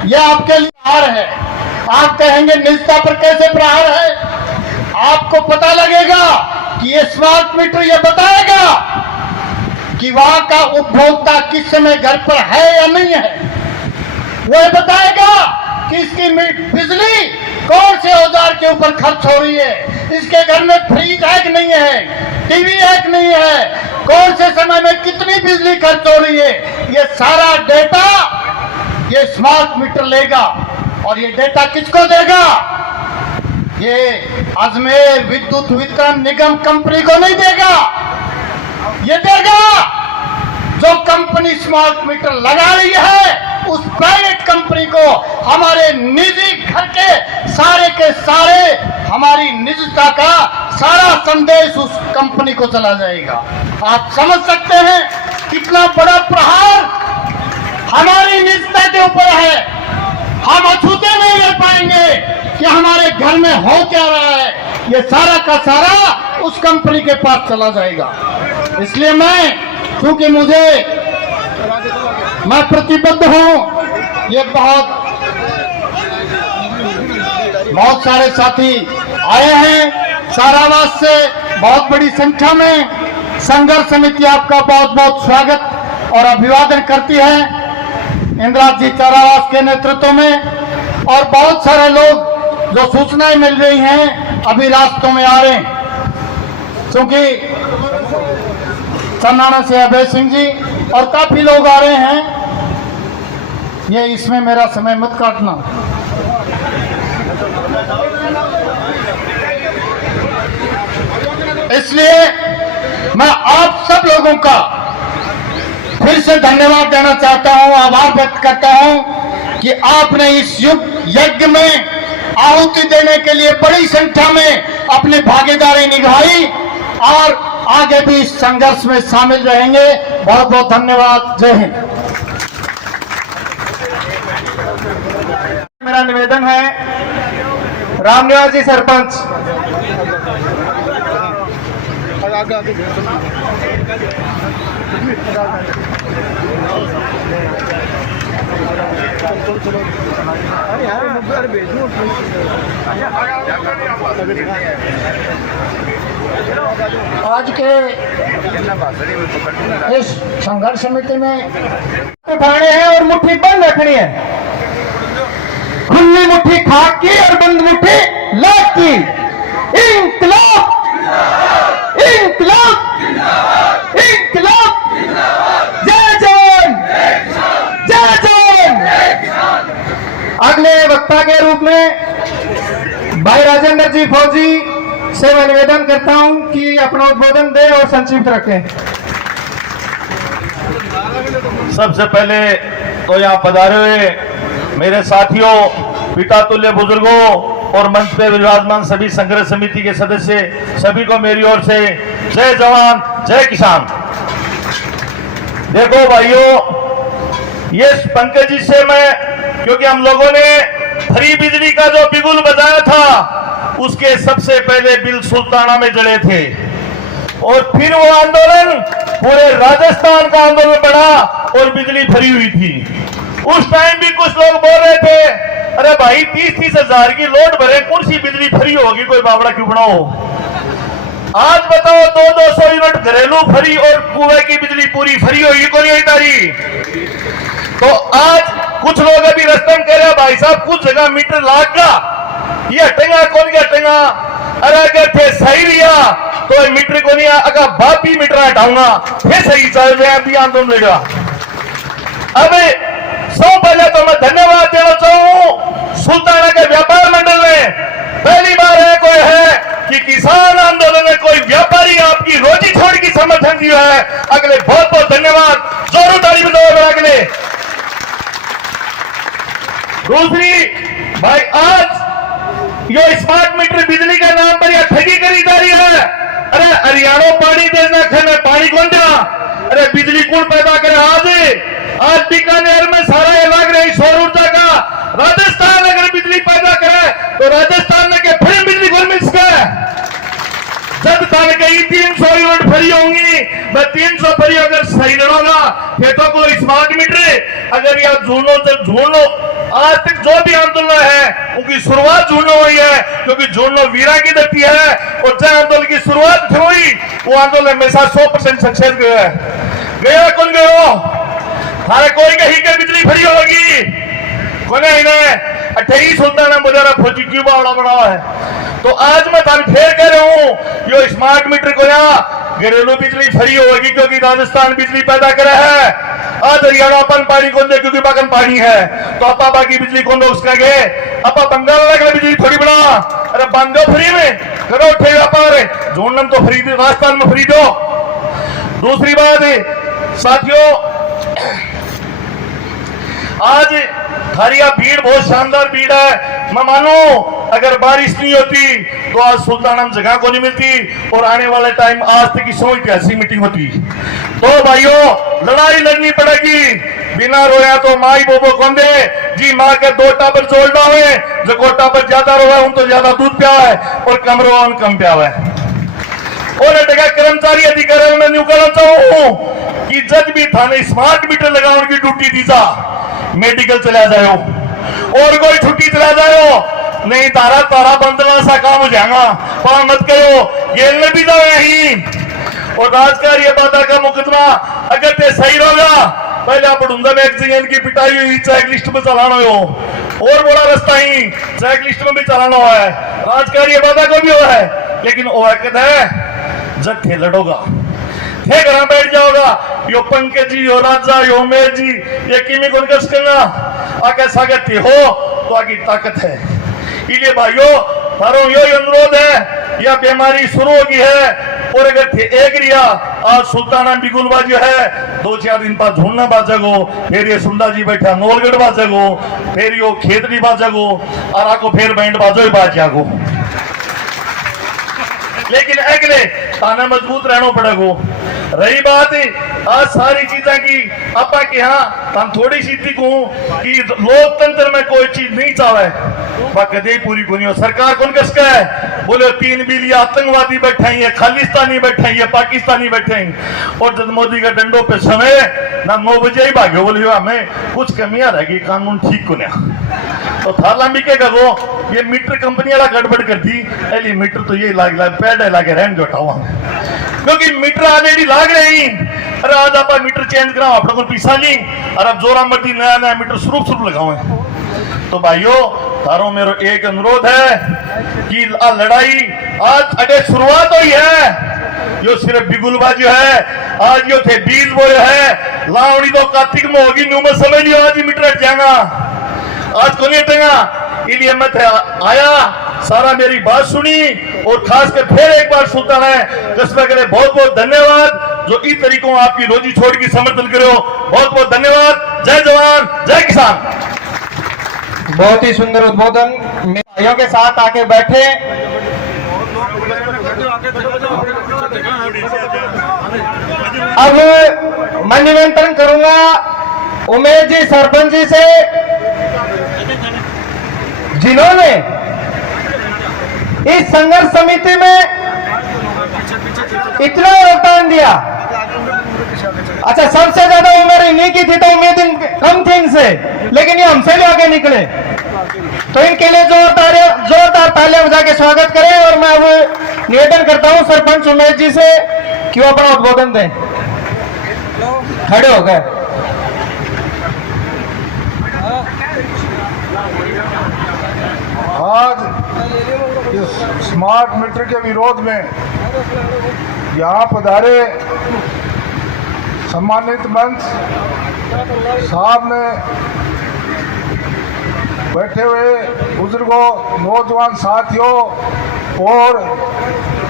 ये आपके लिए प्रहार है। आप कहेंगे निजता पर कैसे प्रहार है? आपको पता लगेगा कि ये स्मार्ट मीटर ये बताएगा कि वहां का उपभोक्ता किस समय घर पर है या नहीं है। वो बताएगा कि इसकी बिजली कौन से औजार के ऊपर खर्च हो रही है, इसके घर में फ्रिज है कि नहीं है, टीवी है कि नहीं है, कौन से समय में कितनी बिजली खर्च हो रही है। ये सारा डेटा ये स्मार्ट मीटर लेगा। और ये डेटा किसको देगा? ये अजमेर विद्युत वितरण निगम कंपनी को नहीं देगा, ये देगा जो कंपनी स्मार्ट मीटर लगा रही है उस प्राइवेट कंपनी को। हमारे निजी घर के सारे हमारी निजता का सारा संदेश उस कंपनी को चला जाएगा। आप समझ सकते हैं कितना बड़ा प्रहार हमारी निजता के ऊपर है। हम अछूते नहीं रह पाएंगे कि हमारे घर में हो क्या रहा है, ये सारा का सारा उस कंपनी के पास चला जाएगा। इसलिए क्योंकि मैं प्रतिबद्ध हूं, ये बहुत सारे साथी आए हैं सारावास से, बहुत बड़ी संख्या में। संघर्ष समिति आपका बहुत बहुत स्वागत और अभिवादन करती है इंदिरा जी चारावास के नेतृत्व में। और बहुत सारे लोग जो सूचनाएं मिल रही हैं अभी रास्तों में आ रहे हैं, क्योंकि चन्नाना से अभय सिंह जी और काफी लोग आ रहे हैं। ये इसमें मेरा समय मत काटना। इसलिए मैं आप सब लोगों का फिर से धन्यवाद देना चाहता हूं, आभार व्यक्त करता हूं कि आपने इस युग यज्ञ में आहुति देने के लिए बड़ी संख्या में अपनी भागीदारी निभाई और आगे भी इस संघर्ष में शामिल रहेंगे। बहुत बहुत धन्यवाद। जय हिंद। मेरा निवेदन है रामनिवास जी सरपंच, आज के इस संघर्ष समिति में उठाने हैं और मुट्ठी बंद रखनी है। खुली मुट्ठी खाक की और बंद मुट्ठी लाख की। इंकलाब इंकलाब इंकलाब। जय जवान जय जवान। अगले वक्ता के रूप में भाई राजेंद्र जी फौजी से मैं निवेदन करता हूं कि अपना उद्बोधन दे और संक्षिप्त रखें। सबसे पहले तो यहाँ पधारे हुए मेरे साथियों, पिता तुल्य बुजुर्गों और मंच पे विराजमान सभी संघर्ष समिति के सदस्य, सभी को मेरी ओर से जय जवान जय किसान। देखो भाइयों, ये पंकज जी से मैं, क्योंकि हम लोगों ने फ्री बिजली का जो बिगुल बजाया था उसके सबसे पहले बिल सुल्ताना में जड़े थे और फिर वो आंदोलन पूरे राजस्थान का आंदोलन बना और बिजली फ्री हुई थी। उस टाइम भी कुछ लोग बोल रहे थे, अरे भाई 30-30 हजार की लोड भरे, कौन सी बिजली फ्री होगी, कोई बावड़ा क्यों बनाओ। आज बताओ 200 यूनिट घरेलू फ्री और कुएं की बिजली पूरी फ्री होगी, कौन यही तारी। तो आज कुछ लोग अभी रस्तम कह रहे, भाई साहब कुछ जगह मीटर लाग का ये हटेगा, कौन क्या हटेगा। अरे अगर थे सही लिया तो मीटर को नहीं, अगर बापी मीटर हटाऊंगा फिर सही चल रहे अभी आंदोलन लेगा। अब सब पहले तो मैं धन्यवाद देना चाहूं सुल्ताना के व्यापार मंडल में, पहली बार है कोई है कि किसान आंदोलन में कोई व्यापारी आपकी रोजी छोड़ की समर्थन दिया है। अगले बहुत बहुत धन्यवाद, जोरों ताली बजाओ अगले। दूसरी भाई, आज यो स्मार्ट मीटर बिजली के नाम पर यह ठगी करी जा रही है। अरे हरियाणा पानी देना खाना पानी कौन देना, अरे बिजली कौन पैदा करे। आज बीकानेर में सारा ये लग रही सौर ऊर्जा का, राजस्थान अगर बिजली पैदा करे तो राजस्थान में के फिर बिजली कौन मिल सके। जब तक कहीं 300 यूनिट फ्री होंगी, मैं 300 फ्री अगर सही लड़ूंगा फिर तो कोई स्मार्ट मीटर अगर यह झूनो से झूनो। आज तक जो भी आंदोलन है उनकी शुरुआत झूनो हुई है, क्योंकि झूनो वीरा की धरती है और जब आंदोलन की शुरुआत हुई वो आंदोलन हमेशा 100% सक्सेस गया। कौन गयो, हमारे कोई कहीं के बिजली फ्री होगी कोने इन्हें 28 सुल्ताना मुजारा फौजी क्यों बावड़ा बना है। तो आज मैं थान फिर कह रहा हूं, यो स्मार्ट मीटर को यहाँ घरेलू बिजली फ्री होगी क्योंकि राजस्थान बिजली पैदा करे है। आज हरियाणा अपन पानी कौन दे क्योंकि बागन पानी है, तो अपा बाकी बिजली कौन दो उसका गे अपा बंगाल लगे बिजली थोड़ी बना। अरे बन दो फ्री में, करो उठे व्यापार, जोड़न तो फ्री दो, राजस्थान में फ्री दो। दूसरी बात साथियों, आज हरिया भीड़ बहुत शानदार भीड़ है। मैं मानू अगर बारिश नहीं होती तो आज सुल्ताना में जगह को नहीं मिलती और आने वाले टाइम आज तक की सौ ऐसी मीटिंग होती। तो भाइयों लड़ाई लड़नी पड़ेगी, बिना रोया तो माई बोबो कौन दे जी। माँ के 2 टापर जोड़ना हुए, जो को टापर ज्यादा रोवा उन तो ज्यादा दूध प्या है और कम रोवा उन कम प्या है। और कर्मचारी अधिकारी में न्यू करना चाहूं कि जब भी थाने स्मार्ट मीटर लगाने की ड्यूटी दी जा, मेडिकल चला जाओ और कोई छुट्टी चला जाओ, नहीं तारा तारा बंदना सा काम हो जाएगा, पर मत करो जेल में भी जाओ यही। और राजकार ये बात का मुकदमा अगर ते सही होगा, पहले आप ढूंढा में एक जगह की पिटाई हुई चेक लिस्ट में चलाना हो और बड़ा रास्ता ही चेक लिस्ट में भी चलाना हुआ है, राजकार ये बात को भी हुआ है। लेकिन वो है जब थे लड़ोगा थे घर बैठ जाओगा, यो पंकज जी यो राजा यो उमेश जी ये किमी कौन कस करना आगे सागत हो तो आगे ताकत है। इसलिए भाइयों थारो यो अनुरोध है, यह बीमारी शुरू होगी है और अगर थे एक रिया आज सुल्ताना बिगुलबा जो है 2-4 दिन बाद ढूंढना बाजगो, फिर ये सुंदा जी बैठा नोलगढ़ बाजगो, फिर यो खेतरी बाजगो और आको फिर बैंड बाजो ही बाज जागो। लेकिन अगले ताना मजबूत रहना पड़ेगा। रही बात आज सारी चीजें की आपा के यहाँ हम थोड़ी सी कहूं कि लोकतंत्र में कोई चीज नहीं चाहे कदे पूरी को नहीं हो। सरकार कौन कसका है, बोले 3 बिलियन आतंकवादी बैठे हैं, खालिस्तानी बैठे हैं, पाकिस्तानी बैठे हैं। और जब मोदी का डंडों पे समय ना 9 बजे ही भागे, बोले हमें कुछ कमियां रहेगी, कानून ठीक को नहीं। तो थाला मिके का वो ये मीटर कंपनी वाला गड़बड़ कर दी, एली मीटर तो ये लाग पैड लागे रहन जो हटाओ क्योंकि मीटर ऑलरेडी लाग रही। अरे आज आप मीटर चेंज कराओ अपने को पैसा ली और अब जोरा मर्दी नया नया मीटर शुरू लगाओ। तो भाइयों तारो मेरो एक अनुरोध है कि लड़ाई आज अगर शुरुआत हुई है, यो सिर्फ बिगुलबा जो है आज यो थे 20 बोले है लावड़ी तो कार्तिक में होगी न्यू में समझ लियो आज ही मीटर हट जाएगा, आज को नहीं हटेगा। इसलिए मैं आया सारा मेरी बात सुनी और खासकर फिर एक बार सुल्तान है कस्बा के लिए बहुत बहुत धन्यवाद जो इस तरीकों आपकी रोजी छोड़ की समर्थन करो। बहुत बहुत धन्यवाद। जय जवान जय किसान। बहुत ही सुंदर उद्बोधन। मेरे भाइयों के साथ आके बैठे अब मैं निमंत्रण करूंगा उमेश जी सरपंच जी से, जिन्होंने इस संघर्ष समिति में इतना योगदान दिया। अच्छा, सबसे ज्यादा उम्र इन्हीं की थी तो उम्मीद कम थी इनसे, लेकिन ये हमसे भी आगे निकले। तो इनके लिए जोरदार तालियां बजा के स्वागत करें। और मैं अब निवेदन करता हूं सरपंच उमेश जी से कि वो अपना उद्बोधन दें। खड़े हो गए। आज इस स्मार्ट मीटर के विरोध में यहाँ पधारे सम्मानित मंच साहब ने बैठे हुए बुजुर्गों, नौजवान साथियों और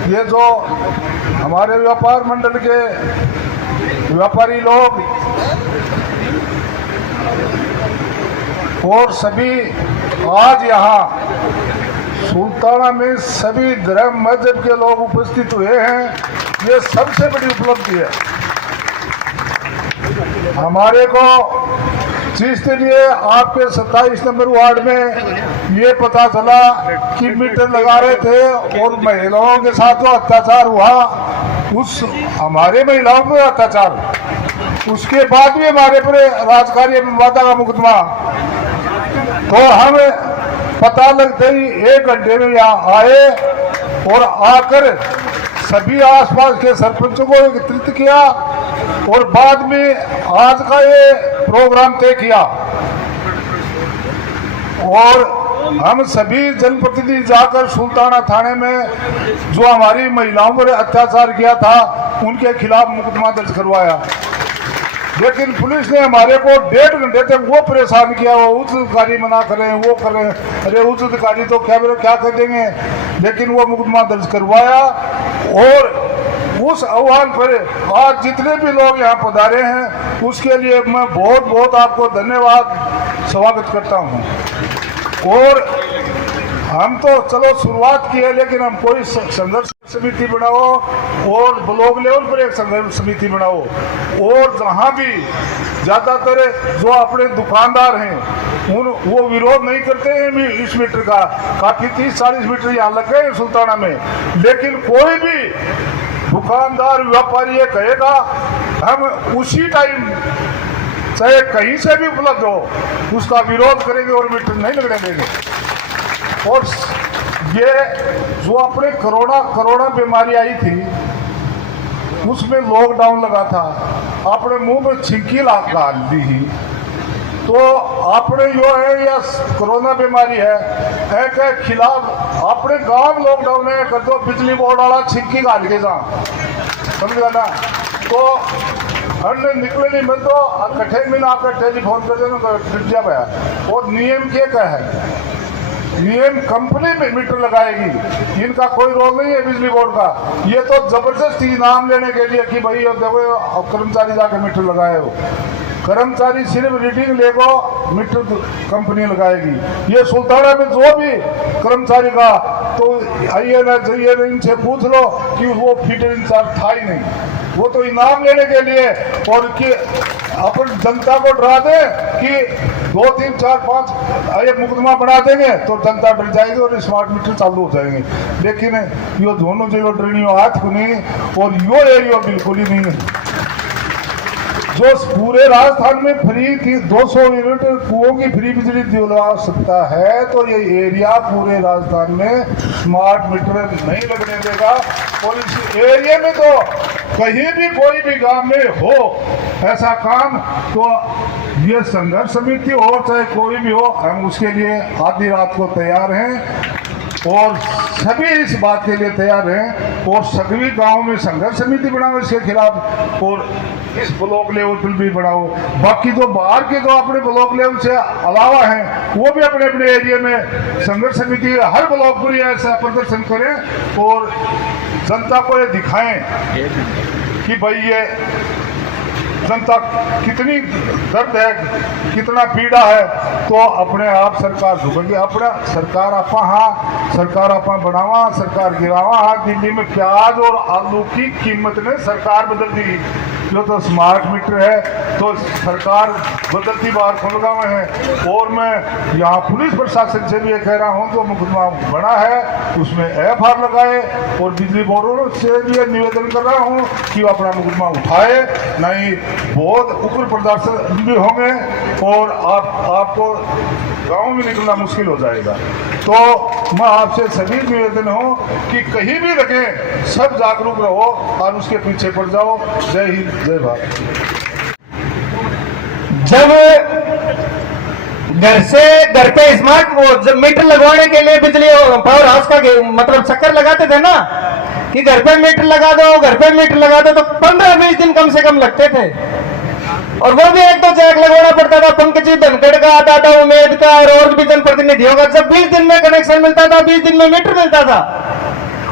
ये जो हमारे व्यापार मंडल के व्यापारी लोग और सभी आज यहाँ सुल्ताना में सभी धर्म मजहब के लोग उपस्थित हुए हैं। ये सबसे बड़ी उपलब्धि है हमारे को। जिसके लिए आपके 27 नंबर वार्ड में ये पता चला कि मीटर लगा रहे थे और महिलाओं के साथ जो अत्याचार हुआ, उस हमारे महिलाओं पर अत्याचार, उसके बाद भी हमारे पर राजकार्य विवादा का मुकदमा, तो हम पता लगते ही 1 घंटे में यहाँ आए और आकर सभी आसपास के सरपंचों को एकत्रित किया और बाद में आज का ये प्रोग्राम तय किया। और हम सभी जनप्रतिनिधि जाकर सुल्ताना थाने में जो हमारी महिलाओं पर अत्याचार किया था उनके खिलाफ मुकदमा दर्ज करवाया। लेकिन पुलिस ने हमारे को 1.5 घंटे तक वो परेशान किया, वो उच्च अधिकारी मना करें, वो करें, अरे उच्च अधिकारी तो क्या कर देंगे, लेकिन वो मुकदमा दर्ज करवाया। और उस आह्वान पर आज जितने भी लोग यहाँ पधारे हैं उसके लिए मैं बहुत बहुत आपको धन्यवाद स्वागत करता हूँ। और हम तो चलो शुरुआत की है, लेकिन हम कोई संघर्ष समिति बनाओ और ब्लॉक लेवल पर एक संघर्ष समिति बनाओ। और जहाँ भी ज़्यादातर जो अपने दुकानदार हैं वो विरोध नहीं करते हैं इस मीटर का, काफ़ी 30-40 मीटर यहाँ लग गए सुल्ताना में, लेकिन कोई भी दुकानदार व्यापारी ये कहेगा हम उसी टाइम चाहे कहीं से भी उपलब्ध हो उसका विरोध करेंगे और मीटर नहीं लगने देंगे। और ये जो अपने कोरोना बीमारी आई थी उसमें लॉकडाउन लगा था, अपने मुंह में छिंकी डाल दी थी, तो अपने जो है या कोरोना बीमारी है के खिलाफ अपने गांव लॉकडाउन है कर दो, बिजली बोर्ड वाला छिंकी डाल के जा, समझ गया ना। तो हमने निकले नहीं, मैं तो कठे में आकर टेलीफोन कर देना जब है। और नियम क्या है, नियम कंपनी में मीटर लगाएगी, इनका कोई रोल नहीं है बिजली बोर्ड का। ये तो जबरदस्ती इनाम लेने के लिए कि भाई देखो कर्मचारी जाके मीटर लगाए हो, कर्मचारी सिर्फ रीडिंग लेगो, मीटर कंपनी लगाएगी। ये सुल्ताना में जो भी कर्मचारी का तो आइए ना जाइए ना, इनसे पूछ लो कि वो फीटर इंचार्ज था ही नहीं, वो तो इनाम लेने के लिए और कि अपन जनता को डरा दे कि 2, 3, 4, 5 ये मुकदमा बना देंगे तो जनता डर जाएगी और स्मार्ट मीटर चालू हो जाएंगे। लेकिन यो दोनों जो डरनी हाथ को नहीं और यो एरिया बिल्कुल ही नहीं है। जो पूरे राजस्थान में फ्री की 200 यूनिट कुओं की फ्री बिजली दिलवा सकता है, तो ये एरिया पूरे राजस्थान में स्मार्ट मीटर नहीं लगने देगा। और इस एरिया में तो कहीं भी कोई भी गांव में हो ऐसा काम, तो ये संघर्ष समिति हो चाहे कोई भी हो, हम उसके लिए आधी रात को तैयार हैं और सभी इस बात के लिए तैयार हैं। और सभी गांव में संघर्ष समिति बनाओ इसके खिलाफ और इस ब्लॉक लेवल पर भी बनाओ। बाकी जो बाहर के जो अपने ब्लॉक लेवल से अलावा हैं वो भी अपने अपने एरिया में संघर्ष समिति हर ब्लॉक पर ऐसा प्रदर्शन करें और जनता को ये दिखाएं कि भाई ये जनता कितनी दर्द है, कितना पीड़ा है, तो अपने आप सरकार झुकेगी। अपना सरकार आपा हाँ सरकार आपा बढ़ावा, सरकार गिरावा। हाँ, दिल्ली में प्याज और आलू की कीमत ने सरकार बदल दी, जो तो स्मार्ट मीटर है तो सरकार बदलती बार खुलगा में है। और मैं यहाँ पुलिस प्रशासन से भी ये कह रहा हूँ जो मुकदमा बना है उसमें FIR लगाए, और बिजली बोर्डों से भी निवेदन कर रहा हूँ कि वो अपना मुकदमा उठाए, नहीं बहुत उग्र प्रदर्शन भी होंगे और आपको गांव में निकलना मुश्किल हो जाएगा। तो मैं आपसे सभी निवेदन हूँ कि कहीं भी रखें, सब जागरूक रहो और उसके पीछे पड़ जाओ। जय हिंद, जय भारत। जब घर पे स्मार्ट मीटर लगवाने के लिए बिजली पावर हाउस का मतलब चक्कर लगाते थे ना कि घर पे मीटर लगा दो, घर पे मीटर लगा दो, तो 15-20 दिन कम से कम लगते थे। और वो भी एक तो जैक लगवाना पड़ता था पंकजी धनखड़ का, टाटा उमेद का और भी जनप्रतिनिधियों का। जब 20 दिन में कनेक्शन मिलता था, 20 दिन में मीटर मिलता था।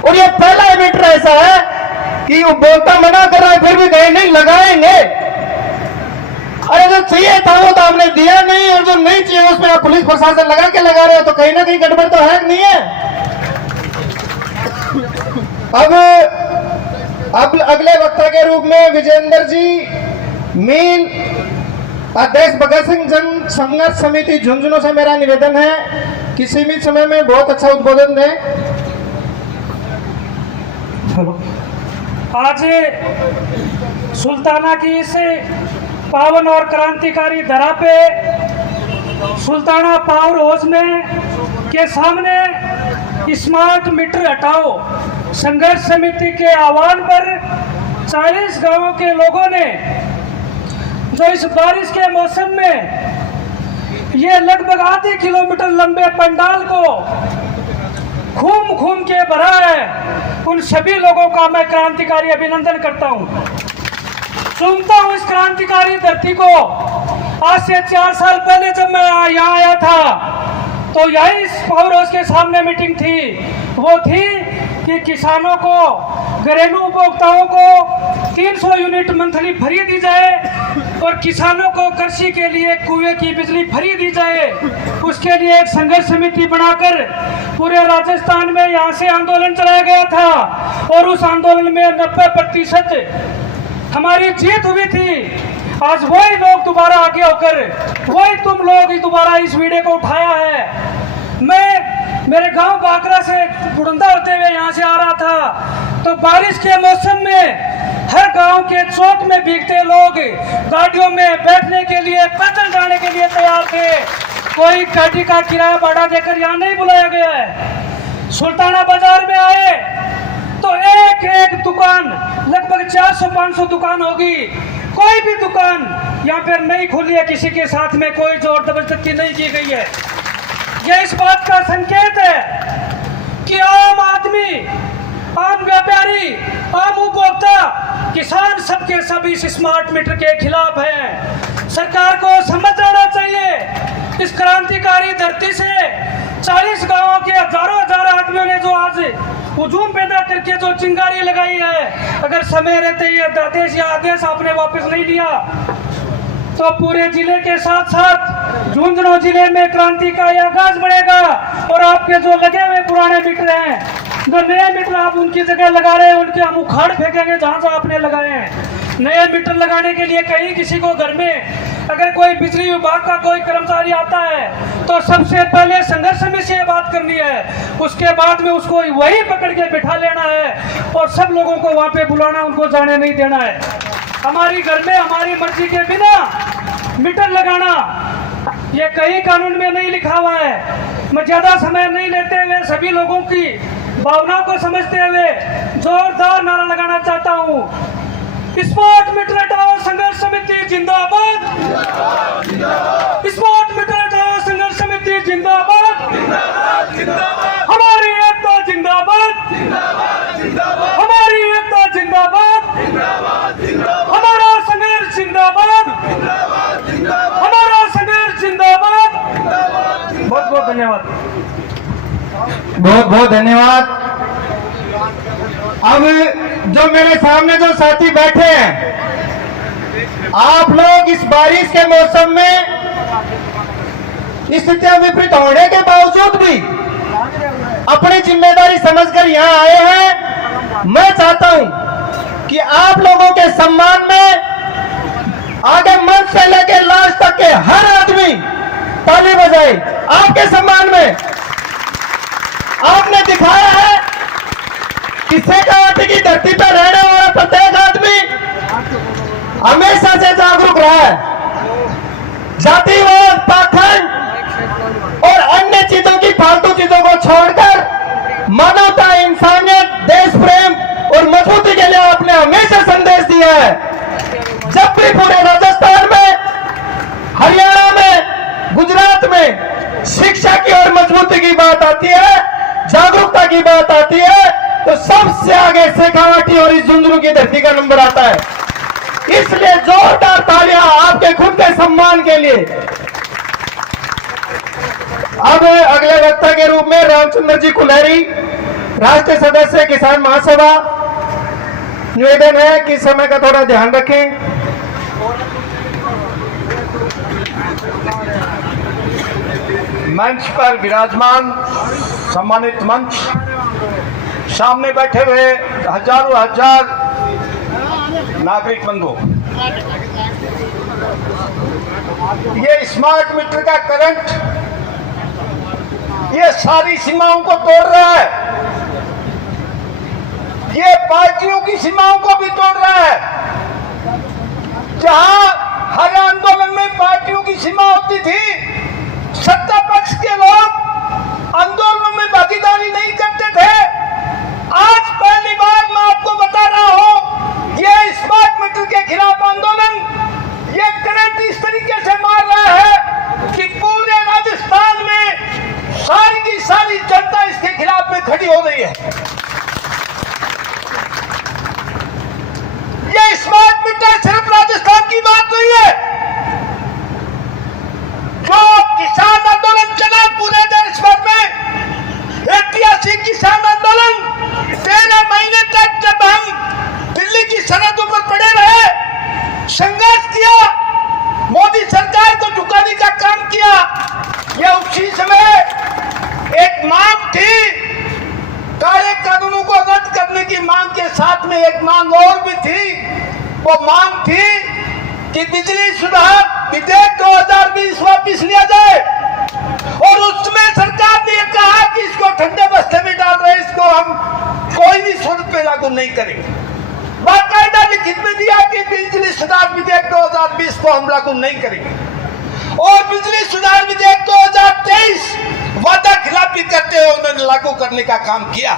और ये पहला मीटर ऐसा है कि उपभोक्ता मना कर रहा है फिर भी कहीं नहीं लगाएंगे। अरे जो चाहिए था वो तो आपने दिया नहीं, और जो नहीं चाहिए उसमें आप पुलिस प्रशासन लगा के लगा रहे हो, तो कहीं ना कहीं गड़बड़ तो है नहीं है। अब अगले वक्ता के रूप में विजेंद्र जी मील, अध्यक्ष भगत सिंह जन संघर्ष समिति झुंझुनू से मेरा निवेदन है कि सीमित समय में बहुत अच्छा उद्बोधन दें। आज सुल्ताना की इस पावन और क्रांतिकारी धरा पे सुल्ताना पावर हाउस में के सामने स्मार्ट मीटर हटाओ संघर्ष समिति के आह्वान पर 40 गांवों के लोगों ने जो इस बारिश के मौसम में ये लगभग आधे किलोमीटर लंबे पंडाल को घूम के भरा है, उन सभी लोगों का मैं क्रांतिकारी अभिनंदन करता हूं। सुनता हूं इस क्रांतिकारी धरती को। आज से 4 साल पहले जब मैं यहाँ आया था तो यही इस पावर हाउस के सामने मीटिंग थी। वो थी कि किसानों को, घरेलू उपभोक्ताओं को 300 यूनिट मंथली फ्री दी जाए और किसानों को कृषि के लिए कुएं की बिजली फ्री दी जाए। उसके लिए एक संघर्ष समिति बनाकर पूरे राजस्थान में यहाँ से आंदोलन चलाया गया था और उस आंदोलन में 90% हमारी जीत हुई थी। आज वही लोग दोबारा आगे होकर, वही तुम लोग दोबारा इस वीडियो को उठाया है। मैं मेरे गांव बाकरा से बुढ़ंदा होते हुए यहाँ से आ रहा था तो बारिश के मौसम में हर गांव के चौक में भीगते लोग गाड़ियों में बैठने के लिए, पैदल जाने के लिए तैयार थे। कोई गाड़ी का किराया भाड़ा देकर यहाँ नहीं बुलाया गया है। सुल्ताना बाजार में आए तो एक एक दुकान, लगभग 400-500 दुकान होगी। कोई भी दुकान यहाँ पर नहीं खुली है, किसी के साथ में कोई जोर जबरदस्ती नहीं की गई है। यह इस बात का संकेत है कि आम आदमी, आम व्यापारी, आम उपभोक्ता, किसान सबके सब इस स्मार्ट मीटर के खिलाफ हैं। सरकार को समझ जाना चाहिए। इस क्रांतिकारी धरती से 40 गांवों के हजारों आदमियों ने जो आज हुजूम पैदा करके जो चिंगारी लगाई है, अगर समय रहते ये आदेश या आदेश आपने वापस नहीं लिया तो पूरे जिले के साथ साथ झुंझुनू जिले में क्रांति का आगाज बढ़ेगा। और आपके जो लगे हुए पुराने मीटर हैं, जो नए मीटर आप उनकी जगह लगा रहे हैं, उनके हम उखाड़ फेंकेंगे जहाँ जहाँ आपने लगाए हैं। नए मीटर लगाने के लिए कहीं किसी को घर में अगर कोई बिजली विभाग का कोई कर्मचारी आता है तो सबसे पहले संघर्ष समिति से बात करनी है, उसके बाद में उसको वही पकड़ के बिठा लेना है और सब लोगों को वहाँ पे बुलाना, उनको जाने नहीं देना है। हमारी घर में हमारी मर्जी के बिना मीटर लगाना ये कहीं कानून में नहीं लिखा हुआ है। मैं ज्यादा समय नहीं लेते हुए सभी लोगों की भावनाओं को समझते हुए जोरदार नारा लगाना चाहता हूँ। स्मार्ट मीटर हटाओ संघर्ष समिति जिंदाबाद। स्मार्ट मीटर हटाओ संघर्ष समिति जिंदाबाद। हमारी एकता जिंदाबाद। हमारी एकता जिंदाबाद। हमारा संघर्ष जिंदाबाद। हमारा संघर्ष जिंदाबाद। बहुत बहुत धन्यवाद। बहुत बहुत धन्यवाद। अब जो मेरे सामने जो साथी बैठे हैं, आप लोग इस बारिश के मौसम में स्थितियां विपरीत होने के बावजूद भी अपनी जिम्मेदारी समझकर यहां आए हैं। मैं चाहता हूं कि आप लोगों के सम्मान में आगे मंच से लेके लास्ट तक के हर आदमी ताली बजाए आपके सम्मान में। आपने दिखाया है कि शेखावाटी की धरती पर रहने वाला प्रत्येक आदमी हमेशा से जागरूक रहा है। जातिवाद, पाखंड और अन्य चीजों की फालतू चीजों को छोड़कर मानवता, इंसानियत, देश प्रेम और मजबूती के लिए आपने हमेशा संदेश दिया है। जब भी पूरे राजस्थान में, हरियाणा में, गुजरात में शिक्षा की और मजबूती की बात आती है, जागरूकता की बात आती है, तो सबसे आगे शेखावाटी और इस झुंझुनू की धरती का नंबर आता है। इसलिए जोरदार तालियां आपके खुद के सम्मान के लिए। अब अगले वक्ता के रूप में रामचंद्र जी कुलहरी, राष्ट्रीय सदस्य किसान महासभा। निवेदन है कि समय का थोड़ा ध्यान रखें। मंच पर विराजमान सम्मानित मंच, सामने बैठे हुए हजारों हजार नागरिक बंधु, ये स्मार्ट मीटर का करंट ये सारी सीमाओं को तोड़ रहा है, ये पार्टियों की सीमाओं को भी तोड़ रहा है। जहां हर आंदोलन में पार्टियों की सीमा होती थी, सत्ता पक्ष के लोग आंदोलनों में भागीदारी नहीं करते थे। आज पहली बार मैं आपको बता रहा हूं, ये स्मार्ट मीटर के खिलाफ आंदोलन ये करंट इस तरीके से मार रहा है कि पूरे राजस्थान में सारी की सारी जनता इसके खिलाफ में खड़ी हो रही है। ये स्मार्ट मीटर सिर्फ राजस्थान की बात नहीं है। जो किसान आंदोलन चला पूरे देश भर में, ऐतिहासिक किसान आंदोलन 13 महीने तक जब हम दिल्ली की सरहदों पर पड़े रहे, संघर्ष किया, मोदी सरकार को झुकाने का काम किया, यह उसी समय एक मांग थी, काले कानूनों को रद्द करने की मांग के साथ में एक मांग और भी थी। वो मांग थी कि बिजली सुधार विधेयक 2020 वापिस लिया जाए। और उसमें सरकार ने कहा कि इसको ठंडे बस्ते में डाल रहे, इसको हम कोई भी सूरत में लागू नहीं करेंगे। बाकायदा लिखित में दिया कि बिजली सुधार विधेयक 2020 को हम लागू नहीं करेंगे। और बिजली सुधार विधेयक 2023 वादा खिलाफी करते हुए उन्होंने लागू करने का काम किया।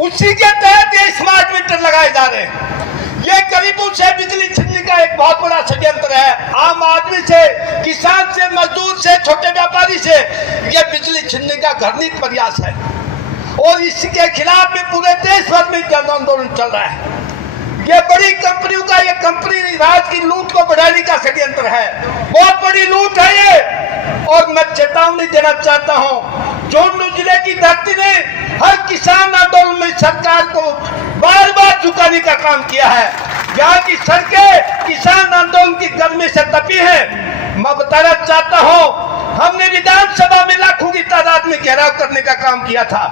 उसी के तहत ये स्मार्ट मीटर लगाए जा रहे हैं। ये गरीबों से बिजली छीनने का एक बहुत बड़ा षड्यंत्र है। आम आदमी से, किसान से, मजदूर से, छोटे व्यापारी से ये बिजली छीनने का घृणित प्रयास है। और इसके खिलाफ में पूरे देश भर में जन आंदोलन चल रहा है। ये बड़ी कंपनियों का, ये कंपनी राज की लूट को बढ़ाने का षड्यंत्र है। बहुत बड़ी लूट है ये। और मैं चेतावनी देना चाहता हूं, झुंझुनू जिले की धरती ने हर किसान आंदोलन में सरकार को बार बार झुकाने का काम किया है। यहाँ की सड़कें किसान आंदोलन की गर्मी से तपी है। मैं बताना चाहता हूँ, हमने विधानसभा में लाखों की तादाद में घेराव करने का काम किया था।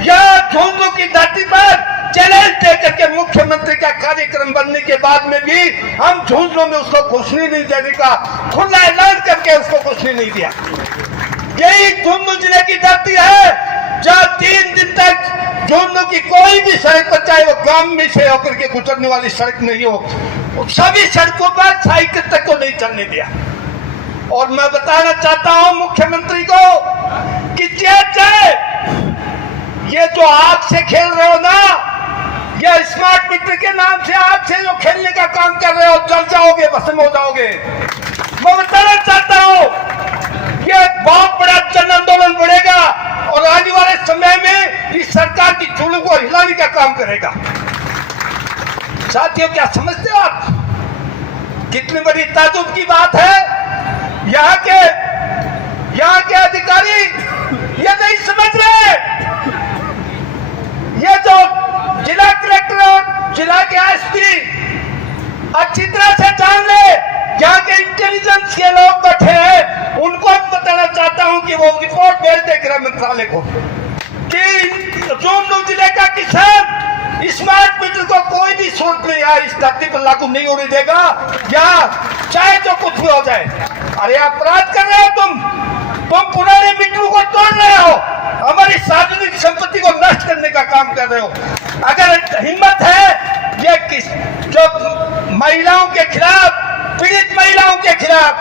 यह झुंझुनू की धरती पर चैलेंज देकर के मुख्यमंत्री का कार्यक्रम बनने के बाद में भी हम झुंझुनू में उसको घुसने नहीं देने का खुला ऐलान करके उसको घुसने नहीं दिया। यही झुंझुनू जिले की धरती है जहाँ 3 दिन तक झुंझुनू की कोई भी सड़क पर, चाहे वो गांव में से होकर के गुजरने वाली सड़क नहीं हो, सभी सड़कों पर साइकिल तक को नहीं चलने दिया। और मैं बताना चाहता हूं मुख्यमंत्री को कि चाहे ये जो आग से खेल रहे हो ना, या स्मार्ट मीटर के नाम से आग से जो खेलने का काम कर रहे हो, जल जाओगे, भस्म हो जाओगे। मैं बताना चाहता हूं ये बहुत बड़ा जन आंदोलन बढ़ेगा और आने वाले समय में इस सरकार की चूड़ों को हिलाने का काम करेगा। साथियों, क्या समझते हो आप? कितनी बड़ी ताजुब की बात है। यहाँ के अधिकारी ये नहीं समझ रहे। ये जो जिला कलेक्टर और जिला के एसपी अच्छी तरह से जान ले, यहाँ के इंटेलिजेंस के लोग बैठे हैं, उनको बताना चाहता हूं कि वो रिपोर्ट भेज दे गृह मंत्रालय को कि झुंझुनू जिले का किसान स्मार्ट मीटर को कोई भी सूरत में यहाँ इस धरती पर लागू नहीं होने देगा, या चाहे जो कुछ भी हो जाए। अरे अपराध कर रहे हो तुम पुराने मीटरों को तोड़ रहे हो, हमारी सार्वजनिक संपत्ति को नष्ट करने का काम कर रहे हो। अगर हिम्मत है ये किस जो महिलाओं के खिलाफ, पीड़ित महिलाओं के खिलाफ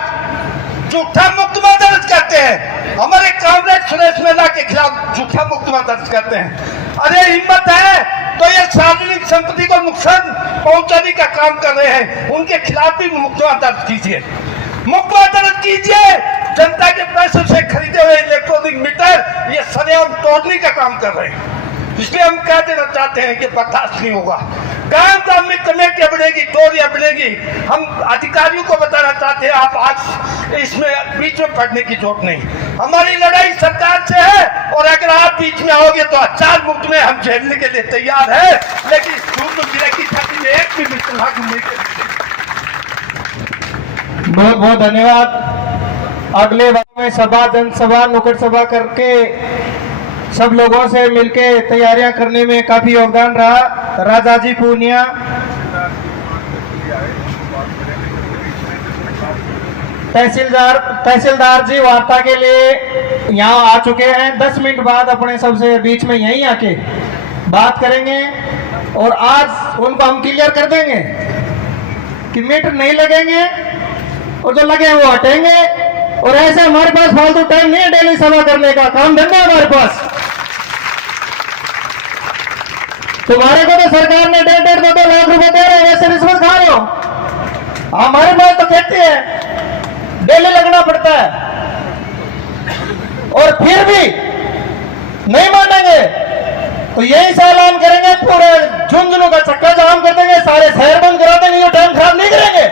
झूठा मुकदमा दर्ज करते हैं, हमारे कामरेड सुरेश मीणा के खिलाफ झूठा मुकदमा दर्ज करते हैं, अरे हिम्मत है तो ये सार्वजनिक संपत्ति को नुकसान पहुंचाने का काम कर रहे हैं, उनके खिलाफ भी मुकदमा दर्ज कीजिए, मुकदमा दर्ज कीजिए। जनता के पैसों से खरीदे हुए इलेक्ट्रॉनिक मीटर ये सरेआम तोड़ने का काम कर रहे हैं। इसलिए हम कह देना चाहते हैं कि बर्दाश्त नहीं होगा। गांव में कमेटियां बनेगी, टोलियां बनेगी। हम अधिकारियों को बताना चाहते हैं आप आज इसमें बीच में पड़ने की जरूरत नहीं, हमारी लड़ाई सरकार से है, और अगर आप बीच में आओगे तो 4 मुफ्त में हम झेलने के लिए तैयार है, लेकिन जिले की छाती में एक भी मीटर लागू नहीं करेंगे। बहुत बहुत धन्यवाद। अगले बार में सभा, जनसभा, नुक्कड़ सभा करके सब लोगों से मिलके तैयारियां करने में काफी योगदान रहा राजा जी पूनिया। तहसीलदार जी वार्ता के लिए यहाँ आ चुके हैं। 10 मिनट बाद अपने सबसे बीच में यहीं आके बात करेंगे, और आज उनको हम क्लियर कर देंगे कि मीटर नहीं लगेंगे, और जो लगे वो हटेंगे। और ऐसे हमारे पास फालतू टाइम नहीं है डेली सभा करने का, काम धंधा हमारे पास। तुम्हारे को तो सरकार ने 1.5 लाख रुपए दे रहे हैं, ऐसे रिश्वत खा रहे हो। हमारे पास तो कहते हैं डेली लगना पड़ता है, और फिर भी नहीं मानेंगे तो यही से ऐलान करेंगे, पूरे झुंझुनू का चक्का जाम कर देंगे, सारे शहर बंद करा देंगे, ये टाइम खराब नहीं करेंगे।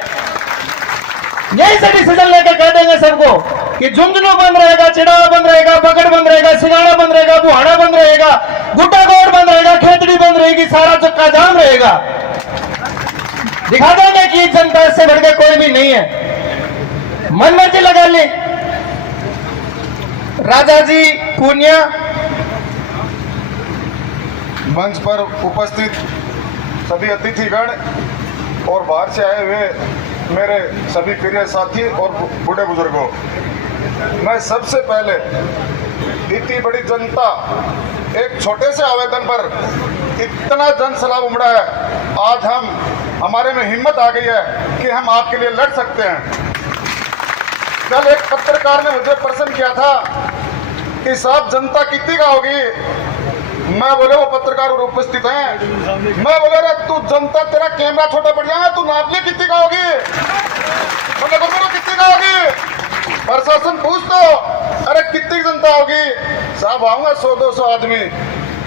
यही से डिसीजन लेकर कह देंगे सबको कि झुंझुनू बंद रहेगा, चिड़ावा बंद रहेगा, बगड़ बंद रहेगा, सिगाड़ा बंद रहेगा, बुहाड़ा बंद रहेगा, गुड्डागोड़ बंद रहेगा, खेतड़ी बंद रहेगी, सारा चक्का जाम रहेगा। दिखा देंगे कि जनता से बढ़ के कोई भी नहीं है, मन मर्जी लगा ले। राजा जी पूनिया। मंच पर उपस्थित सभी अतिथिगण और बाहर से आए हुए मेरे सभी प्रिय साथी और बूढ़े बुजुर्गों, मैं सबसे पहले इतनी बड़ी जनता एक छोटे से आवेदन पर इतना जन सैलाब उमड़ा है, आज हमारे में हिम्मत आ गई है कि हम आपके लिए लड़ सकते हैं। कल एक पत्रकार ने मुझे प्रश्न किया था कि साहब जनता कितनी का होगी, मैं बोले वो पत्रकार और उपस्थित हैं, मैं बोले रे तू जनता, तेरा कैमरा छोटा पड़ जाएगा, तू नाप ले कितनी का होगी, मतलब कितनी का होगी। प्रशासन पूछ तो, अरे कितनी जनता होगी साहब, आऊंगा 100-200 आदमी,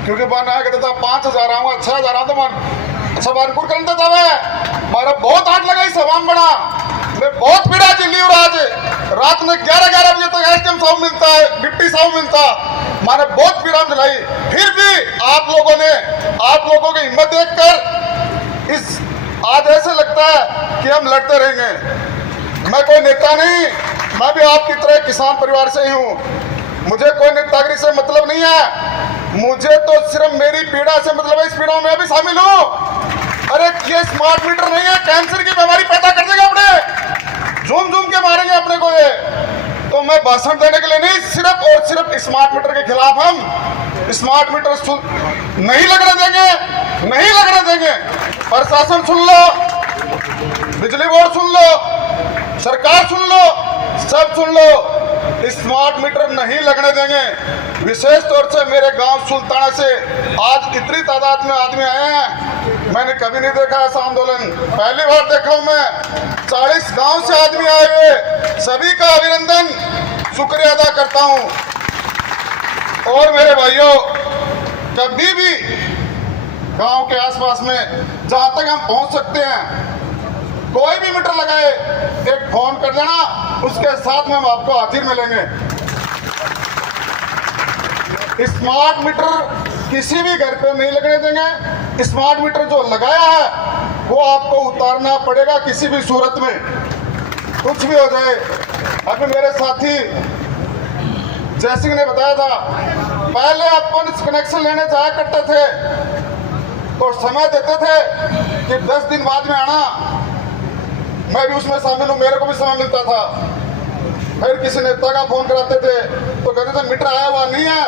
क्योंकि बन आया कहता 5000 आऊंगा, 6000 आऊँ तो मन सवानपुर कर देता मैं, मारा बहुत हाथ लगा इस सवान बना, मैं बहुत पीड़ा चिल्ली। और आज रात में 11 बजे तक एसडीएम साहब मिलता है, डिप्टी साहब मिलता, माने बहुत पीड़ा दिलाई। फिर भी आप लोगों की हिम्मत देखकर इस आज ऐसे लगता है कि हम लड़ते रहेंगे। मैं कोई नेता नहीं, मैं भी आपकी तरह किसान परिवार से ही हूँ, मुझे कोई नेतागिरी से मतलब नहीं है, मुझे तो सिर्फ मेरी पीड़ा से मतलब है, इस पीड़ा में भी शामिल हूँ। अरे ये स्मार्ट मीटर नहीं है, कैंसर की बीमारी पैदा कर देगा, अपने झूम के मारेंगे अपने को ये। तो मैं भाषण देने के लिए नहीं, सिर्फ और सिर्फ स्मार्ट मीटर के खिलाफ हम स्मार्ट मीटर नहीं लगने देंगे। प्रशासन सुन लो, बिजली बोर्ड सुन लो, सरकार सुन लो, सब सुन लो, स्मार्ट मीटर नहीं लगने देंगे। विशेष तौर से मेरे गांव सुल्ताना से आज इतनी तादाद में आदमी आए हैं, मैंने कभी नहीं देखा ऐसा आंदोलन, पहली बार देखा हूं मैं। 40 गांव से आदमी आए हुए, सभी का अभिनंदन, शुक्रिया अदा करता हूं। और मेरे भाइयों, कभी भी गांव के आसपास में जहां तक हम पहुंच सकते हैं, कोई भी मीटर लगाए, एक फोन कर देना, उसके साथ में हम आपको हाजिर मिलेंगे। स्मार्ट मीटर किसी भी घर पे नहीं लगने देंगे। स्मार्ट मीटर जो लगाया है वो आपको उतारना पड़ेगा किसी भी सूरत में, कुछ भी हो जाए। अभी मेरे साथी जयसिंह ने बताया था, पहले अपन कनेक्शन लेने जाया करते थे तो समय देते थे कि 10 दिन बाद में आना, मैं भी उसमें शामिल हूँ, मेरे को भी समय मिलता था। फिर किसी नेता का फोन कराते थे तो कहते थे मीटर आया हुआ नहीं है,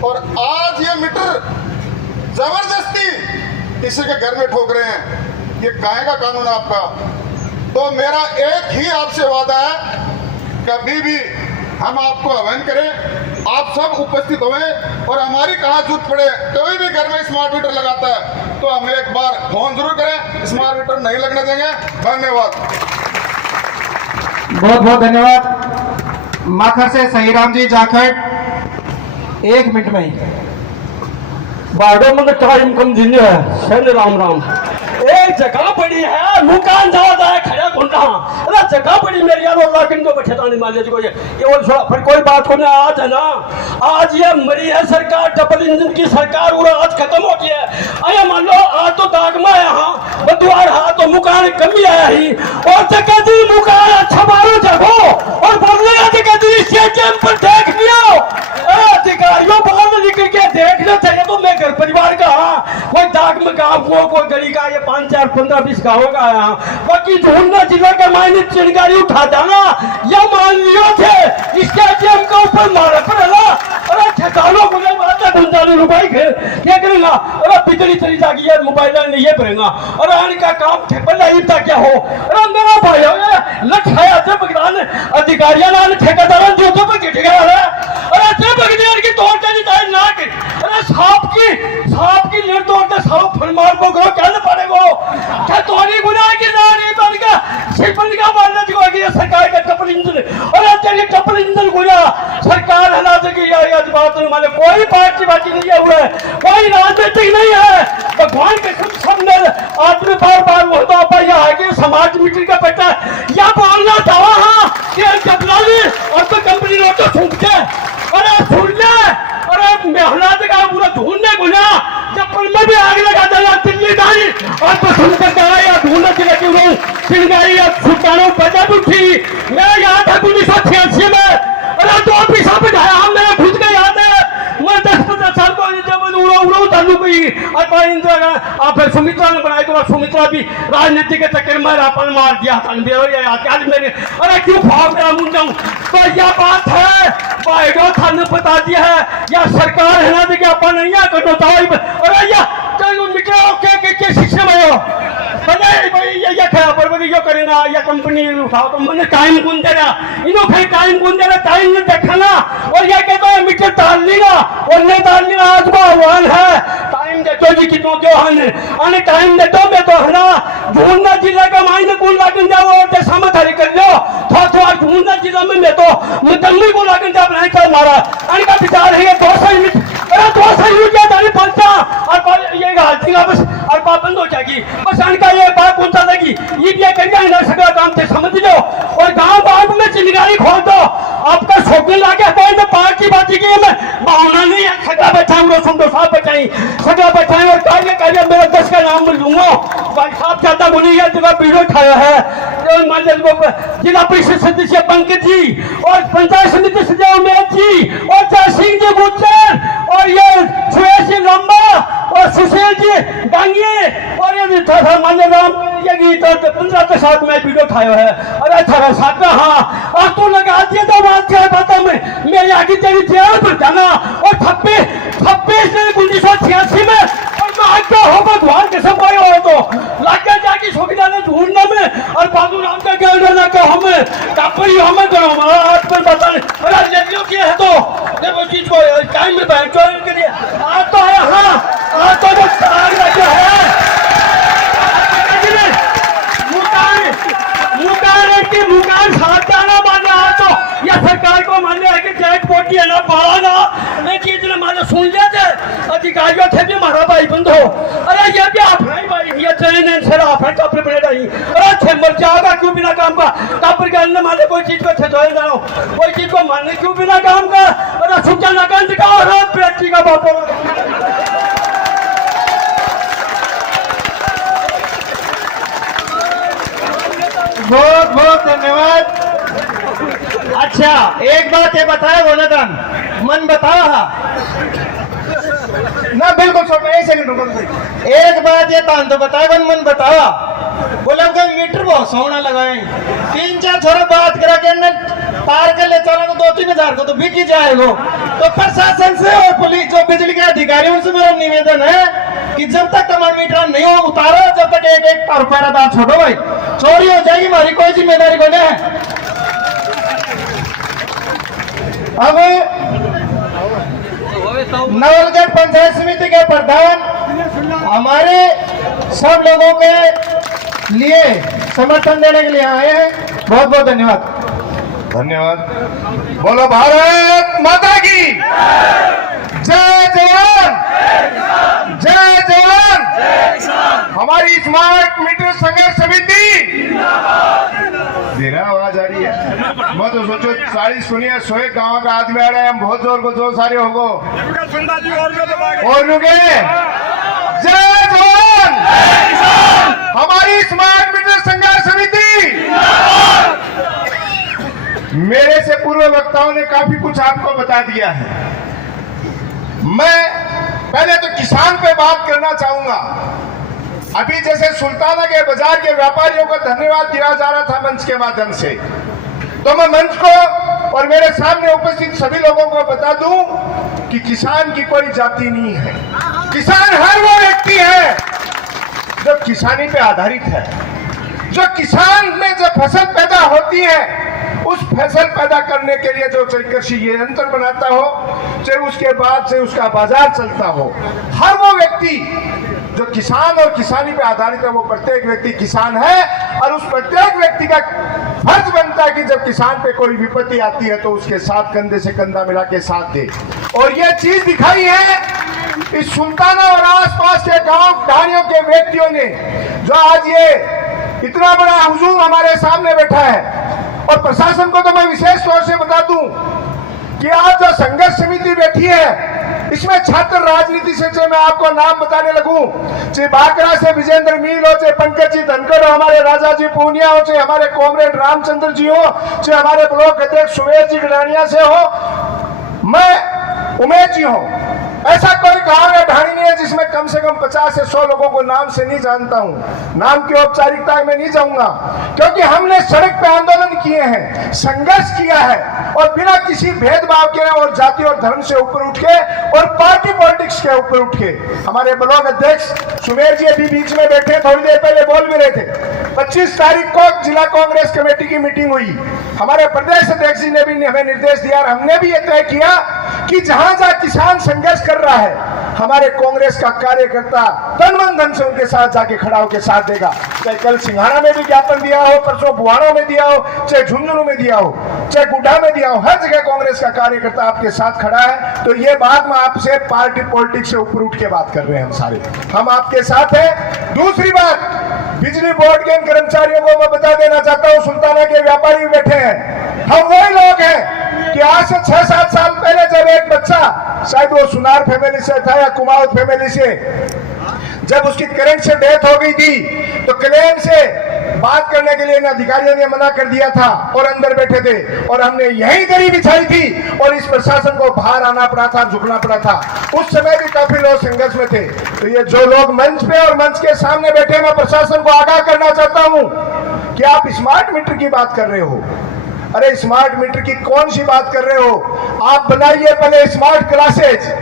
और आज ये मीटर जबरदस्ती किसी के घर में ठोक रहे हैं। ये काहे का कानून है आपका? तो मेरा एक ही आपसे वादा है, कभी भी हम आपको आह्वान करें, आप सब उपस्थित हुए और हमारी कहाँ जरूरत पड़े, कोई भी घर में स्मार्ट मीटर लगाता है तो हमें एक बार फोन जरूर करें, स्मार्ट मीटर नहीं लगने देंगे। धन्यवाद। बहुत बहुत धन्यवाद। माखर से सहीराम जी जाखड़ 1 मिनट में ही। बाडो में टाइम कम दिन है, शनि राम राम। एक जगह पड़ी है, मुकान जाता है खड़ा गुंडा। अरे जगह पड़ी मेरी यार, और लाकिन को बैठे ताने मान लीजिए ये और फिर कोई बात को ना। आज है ना, आज ये मरी है सरकार, डबल इंजन की सरकार, और आज खत्म हो गया है। अरे मान लो आज तो दागमा है, हाँ बदुआर हाँ तो मुकान कमी आया ही, और जगह दी मुकान अच्छा मारो जगो और बोलने जगह दी स्टेडियम पर देख लियो। अधिकारियों बाहर निकल के देखना चाहिए। तो मैं घर परिवार का हाँ, कोई दाग में गाँव को कोई गली का, ये 5, 4, 15, 20 गाँव का यहाँ, बाकी ढूंढना जिला का मायने चिंगारी उठा जाना या मान लियो थे स्टेडियम के ऊपर मारा पड़ेगा। अरे ठेकानों को ₹50 क्या करेगा? अरे बिजली चली जाएगी यार, मोबाइल नहीं भरेगा। अरे इनका काम ठेपल नहीं था क्या हो? अरे मेरा भाई हो लठाया थे भगवान अधिकारियों ने ठेकेदार जो तो पे गिट गया है। अरे जब भगवान की तोड़ के निकाल ना के, अरे सांप की लेट तोड़ते सांप फलमार को करो क्या पड़ेगा? क्या तोड़ी गुना की ना नहीं बन गया सिपन का मारना जो कि सरकार का डबल इंजन। अरे तेरी डबल इंजन गुना सरकार है ना कि यार आज बात नहीं माने, कोई पार्टी बाजी नहीं है, हुआ कोई राजनीतिक नहीं है। भगवान के खुद सामने आदमी बार बोलता है यह है कि समाज मीटिंग का बेटा या बोलना चाहा हाँ कि जबलाली और तो कंपनी ने तो छूटते। अरे सुनने, अरे मेहनत का पूरा ढूंढने गुना चप्पल में भी आग लगा देगा दिल्ली दाई, और तो सुनकर कहा या ढूंढने चले कि वो चिंगारी या छुटानो बजा उठी। मैं याद है 1986 में, अरे 2 पीसा बिठाया हमने खुद के याद है। मैं 10-15 साल को जब उड़ो चालू की और फिर सुमित्रा ने बनाई, तो सुमित्रा भी राजनीति के चक्कर में अपन मार दिया था मेरे। अरे क्यों भाव मेरा मुंडा? तो यह बात है बाइडो थाने बता दिया है या सरकार है ना देखिए अपन नहीं है कटो तो। अरे या मिटा के शिक्षा में हो या खराब यो करेगा या कंपनी उठाओ तो मैंने टाइम कौन दे रहा, इन्हों फिर टाइम कौन दे रहा, टाइम ने देखा ना। और ये कहता है मीटर डाल लेगा और नहीं डाल लेगा, आज आह्वान है टाइम दे तो जी कितनों जो आने टाइम दे तो मैं तो है ना ढूंढना जिला का मायने कौन लागन जाओ और समझदारी कर लो थोड़ा ढूंढना जिला में मैं तो मुतम्मी को लागन जा बनाई कर मारा अने का विचार है 200 यूनिट। अरे 200 यूनिट क्या तारी पलटा और ये हालती बस और बात बंद हो जाएगी बस। अनका ये बात पहुंचा देगी ये भी करिए ना सका काम से समझ लो और गांव गांव में चिंगारी खोल दो। आपका शौकीन लाके तो पार्टी बाजी की मैं भावना नहीं है। सगा बैठा हूँ सुन साहब बैठाई सगा बैठाए और कार्य मेरा 10 का नाम लूंगा। भाई साहब ज्यादा बोली है जगह वीडियो उठाया है जिला परिषद सदस्य पंकज जी और पंचायत समिति सदस्य उमेश जी और जय सिंह जी गुज्जर और ये सुरेश जी लंबा और सुशील जी डांगिए और ये मान्य राम ये गीत 15 के साथ में वीडियो उठाया है। अरे 18 साल का हाँ और तू लगा दिया तो बात क्या बात में मेरी आगे तेरी जेल पर जाना और 26 1986 में हो भगवान के सब हो तो लाके जाके सुविधा ने ढूंढने में और बाबू राम का कहना का हमें कापड़ी हमें करो आज पर बता अरे रेडियो किया है तो देखो चीज को टाइम में बैंक के लिए आज तो है हाँ आज तो जो राज्य है मुकान साथ जाना माना तो या सरकार को मान्य है कि जैक पोटी है ना पाला ना मैं चीज ने माना सुन लिया थे अधिकारियों थे भी मारा भाई बंद हो। अरे ये भी आप भाई ये ट्रेन सर आप कपड़े पड़े रही अरे अच्छे मर जाएगा क्यों बिना काम का कपड़े के अंदर माने कोई चीज को थे धोए जाओ कोई चीज को मानने क्यों बिना काम का। अरे सूचा नकान दिखाओ और प्रेटी का बापो बहुत बहुत धन्यवाद। अच्छा एक बात ये बताया बोला मन बताओ ना बिल्कुल छोड़, एक सेकंड रुको। एक बात ये तान तो बता मन बतावा बोला मीटर बहुत सोना लगाए 3-4 छोरा बात करा के पार कर ले चला तो 2-3 हजार को तो बिक ही जाएगा। तो प्रशासन से और पुलिस जो बिजली के अधिकारियों से मेरा निवेदन है कि जब तक कमांड मीटर नहीं हो उतारो, जब तक एक रुपया दाम छोड़ो भाई, चोरी हो जाएगी, हमारी कोई जिम्मेदारी को नहीं है। अब नवलगढ़ पंचायत समिति के प्रधान हमारे सब लोगों के लिए समर्थन देने के लिए आए हैं। बहुत बहुत धन्यवाद। धन्यवाद। बोलो भारत माता की जय जवान, जय जवान। हमारी स्मार्ट मीटर संघर्ष समिति देना आवाज आ रही है। मैं तो सोचो सारी सुनिए 100 गाँव का आदमी आ रहे हैं, हम बहुत जोर को जो सारे होगो और रुके। जय जवान। हमारी स्मार्ट मीटर संघर्ष समिति। मेरे से पूर्व वक्ताओं ने काफी कुछ आपको बता दिया है। मैं पहले तो किसान पे बात करना चाहूंगा। अभी जैसे सुल्ताना के बाजार के व्यापारियों को धन्यवाद दिया जा रहा था मंच के माध्यम से, तो मैं मंच को और मेरे सामने उपस्थित सभी लोगों को बता दूं कि किसान की कोई जाति नहीं है। किसान हर वो व्यक्ति है जो किसानी पे आधारित है। जो किसान में जब फसल पैदा होती है, उस फसल पैदा करने के लिए जो कृषि यंत्र बनाता हो, चाहे उसके बाद से उसका बाजार चलता हो, हर वो व्यक्ति जो किसान और किसानी पे आधारित है, वो प्रत्येक व्यक्ति किसान है। और उस प्रत्येक व्यक्ति का फर्ज बनता है कि जब किसान पे कोई विपत्ति आती है तो उसके साथ कंधे से कंधा मिला के साथ दे। और ये चीज दिखाई है इस सुल्ताना और आसपास के गांव ढाणियों के व्यक्तियों ने, जो आज ये इतना बड़ा हुजूम हमारे सामने बैठा है। और प्रशासन को तो मैं विशेष तौर से बता दूं कि आज जो संघर्ष समिति बैठी है, इसमें छात्र राजनीति से जो मैं आपको नाम बताने लगूं, चाहे बाकरा से विजेंद्र मील हो, चाहे पंकज जी धनकर हो, हमारे राजा जी पूनिया हो, चाहे हमारे कॉमरेड रामचंद्र जी हो, चाहे हमारे ब्लॉक अध्यक्ष सुमेर जी गडानिया से हो, मैं उमेश जी हूं। ऐसा कोई गांव या ढाणी नहीं है जिसमें कम से कम 50 से 100 लोगों को नाम से नहीं जानता हूं। नाम की औपचारिकता में नहीं जाऊंगा, क्योंकि हमने सड़क पे आंदोलन किए हैं, संघर्ष किया है, और बिना किसी भेदभाव के और जाति और धर्म से ऊपर उठ के और पार्टी पॉलिटिक्स के ऊपर उठ के। हमारे ब्लॉक अध्यक्ष सुमेर जी अभी बीच में बैठे, थोड़ी देर पहले बोल भी रहे थे। 25 तारीख को जिला कांग्रेस कमेटी की मीटिंग हुई। हमारे प्रदेश अध्यक्ष जी ने भी हमें निर्देश दिया और हमने भी ये तय किया कि जहां जहां किसान संघर्ष कर रहा है, हमारे कांग्रेस का कार्यकर्ता तन मन धन से उनके साथ जाके खड़ा होकर साथ देगा। चाहे कल सिंघाड़ा में भी ज्ञापन दिया हो, परसों बुहाना में दिया हो, चाहे झुंझुनू में दिया हो, चाहे गुड्डा में दिया हो, हर जगह कांग्रेस का कार्यकर्ता आपके साथ खड़ा है। तो ये बात मैं आपसे पार्टी पॉलिटिक्स से ऊपर उठ के बात कर रहे हैं। हम सारे हम आपके साथ हैं। दूसरी बात, बिजली बोर्ड के कर्मचारियों को मैं बता देना चाहता हूं, सुल्ताना के व्यापारी बैठे हैं, हम वही लोग हैं कि आज से 6-7 साल पहले जब एक बच्चा, शायद वो सुनार फैमिली से था या कुमाऊं फैमिली से, जब उसकी करंट से डेथ हो गई थी, तो क्लेम से बात करने के लिए इन अधिकारियों ने मना कर दिया था और अंदर बैठे थे, और हमने यही दरी बिछाई थी और इस प्रशासन को बाहर आना पड़ा था, झुकना पड़ा था। उस समय भी काफी लोग संघर्ष में थे। तो ये जो लोग मंच पे और मंच के सामने बैठे, मैं प्रशासन को आगाह करना चाहता हूं कि आप स्मार्ट मीटर की बात कर रहे हो। अरे स्मार्ट मीटर की कौन सी बात कर रहे हो? आप बनाइए पहले स्मार्ट क्लासेज।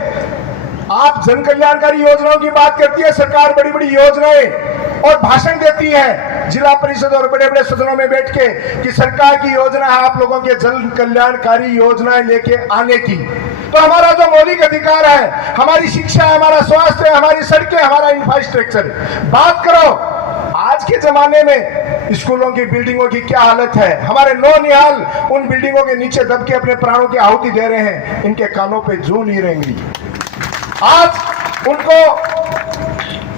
आप जन कल्याणकारी योजनाओं की बात करती है सरकार, बड़ी बड़ी योजनाएं, और भाषण देती है जिला परिषद और बड़े बड़े सदनों में बैठ के कि सरकार की योजना है आप लोगों के जन कल्याणकारी योजनाएं लेके आने की। तो हमारा जो मौलिक अधिकार है, हमारी शिक्षा है, हमारा स्वास्थ्य है, हमारी सड़कें, हमारा इंफ्रास्ट्रक्चर, बात करो। आज के जमाने में स्कूलों की बिल्डिंगों की क्या हालत है। हमारे नौनिहाल उन बिल्डिंगों के नीचे दब के अपने प्राणों की आहुति दे रहे हैं, इनके कानों पे जूं नहीं रहेंगी। आज उनको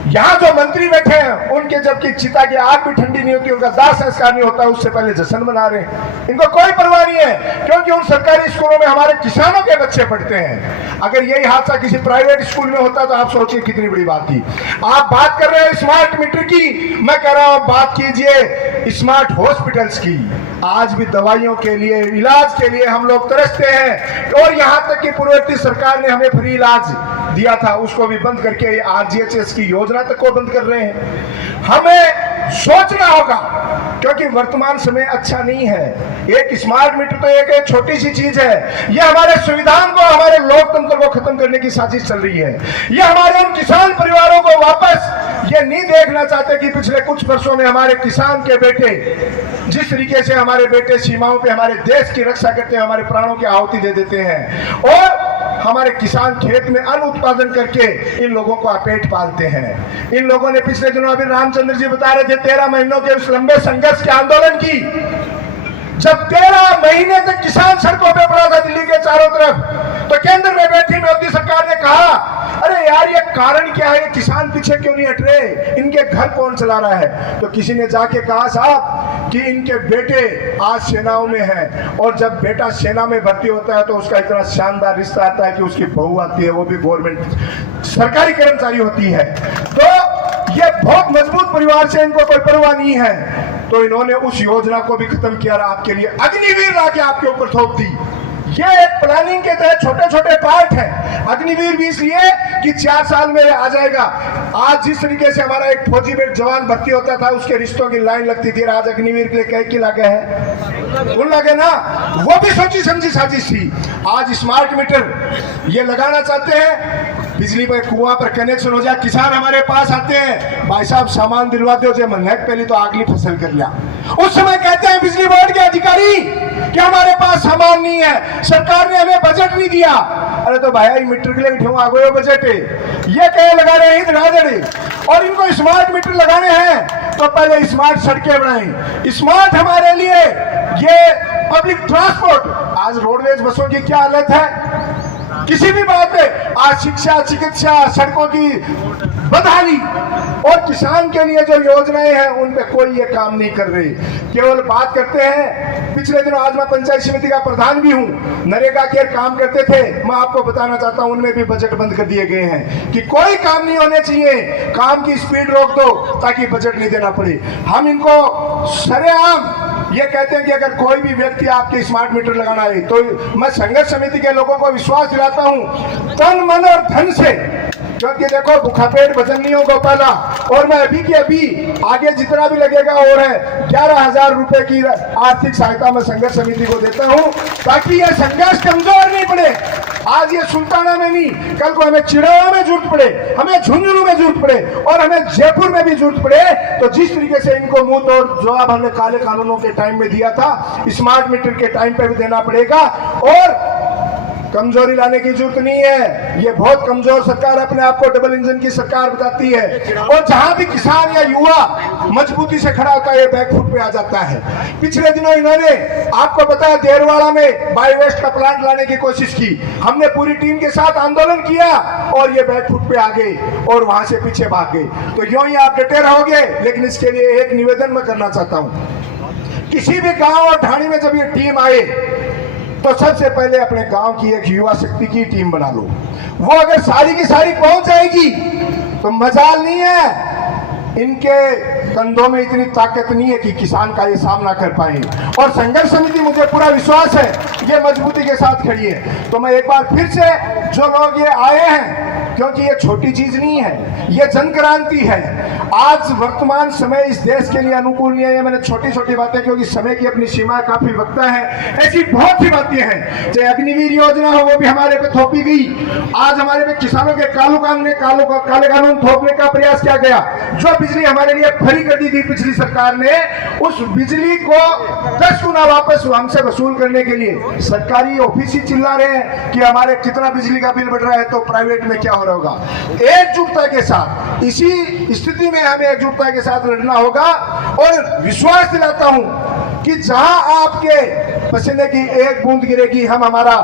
यहाँ जो मंत्री बैठे हैं, उनके जबकि चिता की आग भी ठंडी नहीं होती, उनका दाह संस्कार नहीं होता, उससे पहले जश्न मना रहे हैं। इनको कोई परवाह नहीं है, क्योंकि उन सरकारी स्कूलों में हमारे किसानों के बच्चे पढ़ते हैं। अगर यही हादसा किसी प्राइवेट स्कूल में होता तो आप सोचिए कितनी बड़ी बात थी। आप बात कर रहे हो स्मार्ट मीटर की, मैं कह रहा हूं बात कीजिए स्मार्ट हॉस्पिटल्स की। आज भी दवाइयों के लिए, इलाज के लिए हम लोग तरसते हैं, और यहाँ तक कि पूर्ववर्ती सरकार ने हमें फ्री इलाज दिया था उसको भी बंद करके RGHS की योजना तक को बंद कर रहे हैं। हमें सोचना होगा, क्योंकि वर्तमान समय अच्छा नहीं है। एक स्मार्ट मीटर तो एक छोटी सी चीज है, ये हमारे संविधान को, हमारे लोकतंत्र को खत्म करने की साजिश चल रही है। ये हमारे उन किसान परिवारों को वापस ये नहीं देखना चाहते कि पिछले कुछ वर्षों में हमारे किसान के बेटे जिस तरीके से हमारे बेटे सीमाओं पे हमारे देश की रक्षा करते हैं, हमारे प्राणों की आहुति दे देते हैं, और हमारे किसान खेत में अन्न उत्पादन करके इन लोगों को पेट पालते हैं। इन लोगों ने पिछले दिनों अभी रामचंद्र जी बता रहे थे 13 महीनों के उस लंबे संघर्ष के आंदोलन की, जब 13 महीने तक किसान सड़कों पे पड़ा था दिल्ली के चारों तरफ, तो केंद्र में बैठी मोदी सरकार ने कहा, अरे यार ये कारण क्या है, किसान पीछे क्यों नहीं हट रहे, इनके घर कौन चला रहा है? तो किसी ने जाके कहा साहब कि इनके बेटे आज सेनाओं में हैं, और जब बेटा सेना में भर्ती होता है तो उसका इतना शानदार रिश्ता आता है कि उसकी बहू आती है, वो भी गवर्नमेंट सरकारी कर्मचारी होती है। तो ये बहुत मजबूत परिवार से इनको कोई परवाह नहीं है, तो इन्होंने उस योजना को भी खत्म किया और आपके लिए अग्निवीर लाके आपके ऊपर थोप दी। ये एक प्लानिंग के तहत छोटे छोटे पार्ट है। अग्निवीर भी इसलिए कि 4 साल में आ जाएगा। आज जिस तरीके से हमारा एक फौजी जवान भर्ती होता था, उसके रिश्तों की लाइन लगती थी, आज अग्निवीर के लिए कई की लागे है, उन लगे ना, वो भी सोची समझी साजिश थी। आज स्मार्ट मीटर ये लगाना चाहते हैं, बिजली पे कुआं पर कनेक्शन हो जाए। किसान हमारे पास आते हैं, भाई साहब सामान दिलवा दो, जो महंग पहले तो अगली फसल कर लिया। उस समय कहते हैं बिजली बोर्ड के अधिकारी कि हमारे पास सामान नहीं है, सरकार ने हमें बजट नहीं दिया। अरे तो भाई मीटर के लिए आ गए बजट है, ये कहे लगा रहे हैं दड़े, और इनको स्मार्ट मीटर लगाने हैं तो पहले स्मार्ट सड़कें बनाएं। स्मार्ट हमारे लिए ये पब्लिक ट्रांसपोर्ट, आज रोडवेज बसों की क्या हालत है, किसी भी बात में आज शिक्षा, चिकित्सा, सड़कों की बदहाली, और किसान के लिए जो योजनाएं हैं उन पे कोई ये काम नहीं कर रही, केवल बात करते हैं। पिछले दिनों आज मैं पंचायत समिति का प्रधान भी हूं, नरेगा के काम करते थे, मैं आपको बताना चाहता हूं उनमें भी बजट बंद कर दिए गए हैं कि कोई काम नहीं होने चाहिए, काम की स्पीड रोक दो ताकि बजट नहीं देना पड़े। हम इनको सरेआम ये कहते हैं कि अगर कोई भी व्यक्ति आपके स्मार्ट मीटर लगाना है तो मैं संघर्ष समिति के लोगों को विश्वास दिलाता हूं तन मन और धन से, क्योंकि देखो भूखा पेट भजन नहीं होगा पहला, और मैं अभी की अभी आगे जितना भी लगेगा और है 11,000 रुपए की आर्थिक सहायता मैं संघर्ष समिति को देता हूं, ताकि यह संघर्ष कमजोर नहीं पड़े। आज ये सुल्ताना में नहीं, कल को हमें चिड़वा में जरूरत पड़े, हमें झुंझुनू में जरूरत पड़े, और हमें जयपुर में भी जरूरत पड़े, तो जिस तरीके से इनको मुंह तोड़ जवाब हमने काले कानूनों के टाइम में दिया था, स्मार्ट मीटर के टाइम पे भी देना पड़ेगा। और कमजोरी लाने की जरूरत नहीं है, ये बहुत कमजोर सरकार अपने आप को डबल इंजन की सरकार बताती है, और जहां भी किसान या युवा मजबूती से खड़ा होता है ये बैकफुट पे आ जाता है। पिछले दिनों इन्होंने आपको पता है देरवाड़ा में बायोवेस्ट का प्लांट लाने की कोशिश की, हमने पूरी टीम के साथ आंदोलन किया और ये बैकफुट पे आ गए और वहां से पीछे भाग गए। तो यूं ही आप डटे रहोगे, लेकिन इसके लिए एक निवेदन मैं करना चाहता हूं, किसी भी गांव और ढाणी में जब ये टीम आए तो सबसे पहले अपने गांव की एक युवा शक्ति की टीम बना लो। वो अगर सारी की सारी पहुंच जाएगी तो मजाल नहीं है, इनके कंधों में इतनी ताकत नहीं है कि किसान का ये सामना कर पाए, और संघर्ष समिति मुझे पूरा विश्वास है ये मजबूती के साथ खड़ी है। तो मैं एक बार फिर से जो लोग ये आए हैं, क्योंकि ये छोटी चीज नहीं है, ये जन क्रांति है। आज वर्तमान समय इस देश के लिए अनुकूल नहीं है, ये मैंने छोटी छोटी बातें, क्योंकि समय की अपनी सीमा काफी वक्त है, ऐसी बहुत सी बातें हैं। चाहे अग्निवीर योजना हो वो भी हमारे पे थोपी गई, आज हमारे पे किसानों के काले कानून थोपने का प्रयास किया गया। जो बिजली हमारे लिए फ्री कर दी थी पिछली सरकार ने, उस बिजली को 10 गुना वापस हमसे वसूल करने के लिए सरकारी ऑफिस ही चिल्ला रहे हैं कि हमारे कितना बिजली का बिल बढ़ रहा है, तो प्राइवेट में क्या हो रहा होगा। एकजुटता के साथ, इसी स्थिति में हमें एकजुटता के साथ लड़ना होगा, और विश्वास दिलाता हूं कि जहां आपके पसीने की एक बूंद गिरेगी, हम हमारा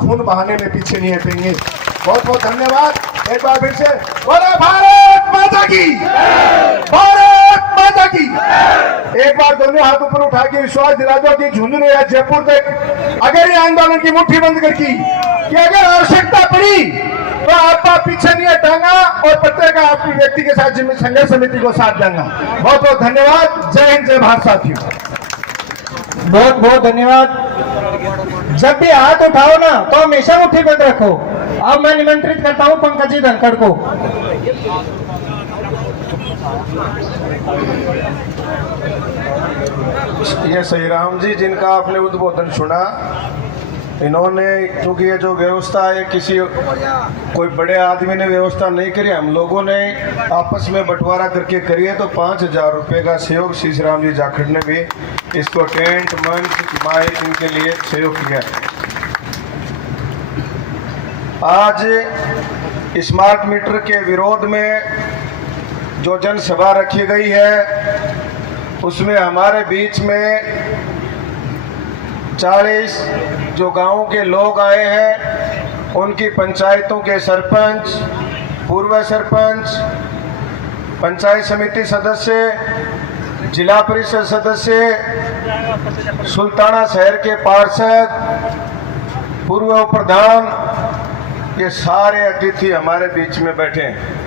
खून बहाने में पीछे नहीं हटेंगे। बहुत बहुत धन्यवाद। एक बार फिर से बोलो भारत माता की, भारत माता की। एक बार दोनों हाथ ऊपर उठा के विश्वास दिला दो कि झुंझुनू या जयपुर तक अगर ये आंदोलन की मुट्ठी बंद करकी, कि अगर आवश्यकता पड़ी तो आपका पीछे नहीं हटाऊंगा, और प्रत्येक आपकी व्यक्ति के साथ जिम्मे संघर्ष समिति को साथ देंगे। बहुत बहुत धन्यवाद। जय हिंद, जय भारत साथियों। बहुत बहुत धन्यवाद। जब भी हाथ उठाओ ना तो हमेशा मुट्ठी बंद रखो, अब मैं निमंत्रित करता हूं पंकज जी धनखड़ को। ये सहीराम जी जिनका आपने उद्बोधन सुना, इन्होंने, क्योंकि ये जो व्यवस्था है किसी कोई बड़े आदमी ने व्यवस्था नहीं करी, हम लोगों ने आपस में बंटवारा करके करी है। तो 5,000 रुपये का सहयोग शीशराम जी जाखड़ ने भी इसको टेंट, मंच, माइक इनके लिए सहयोग किया। आज स्मार्ट मीटर के विरोध में जो जनसभा रखी गई है उसमें हमारे बीच में 40 जो गांवों के लोग आए हैं, उनकी पंचायतों के सरपंच, पूर्व सरपंच, पंचायत समिति सदस्य, जिला परिषद सदस्य, सुल्ताना शहर के पार्षद, पूर्व प्रधान, ये सारे अतिथि हमारे बीच में बैठे हैं।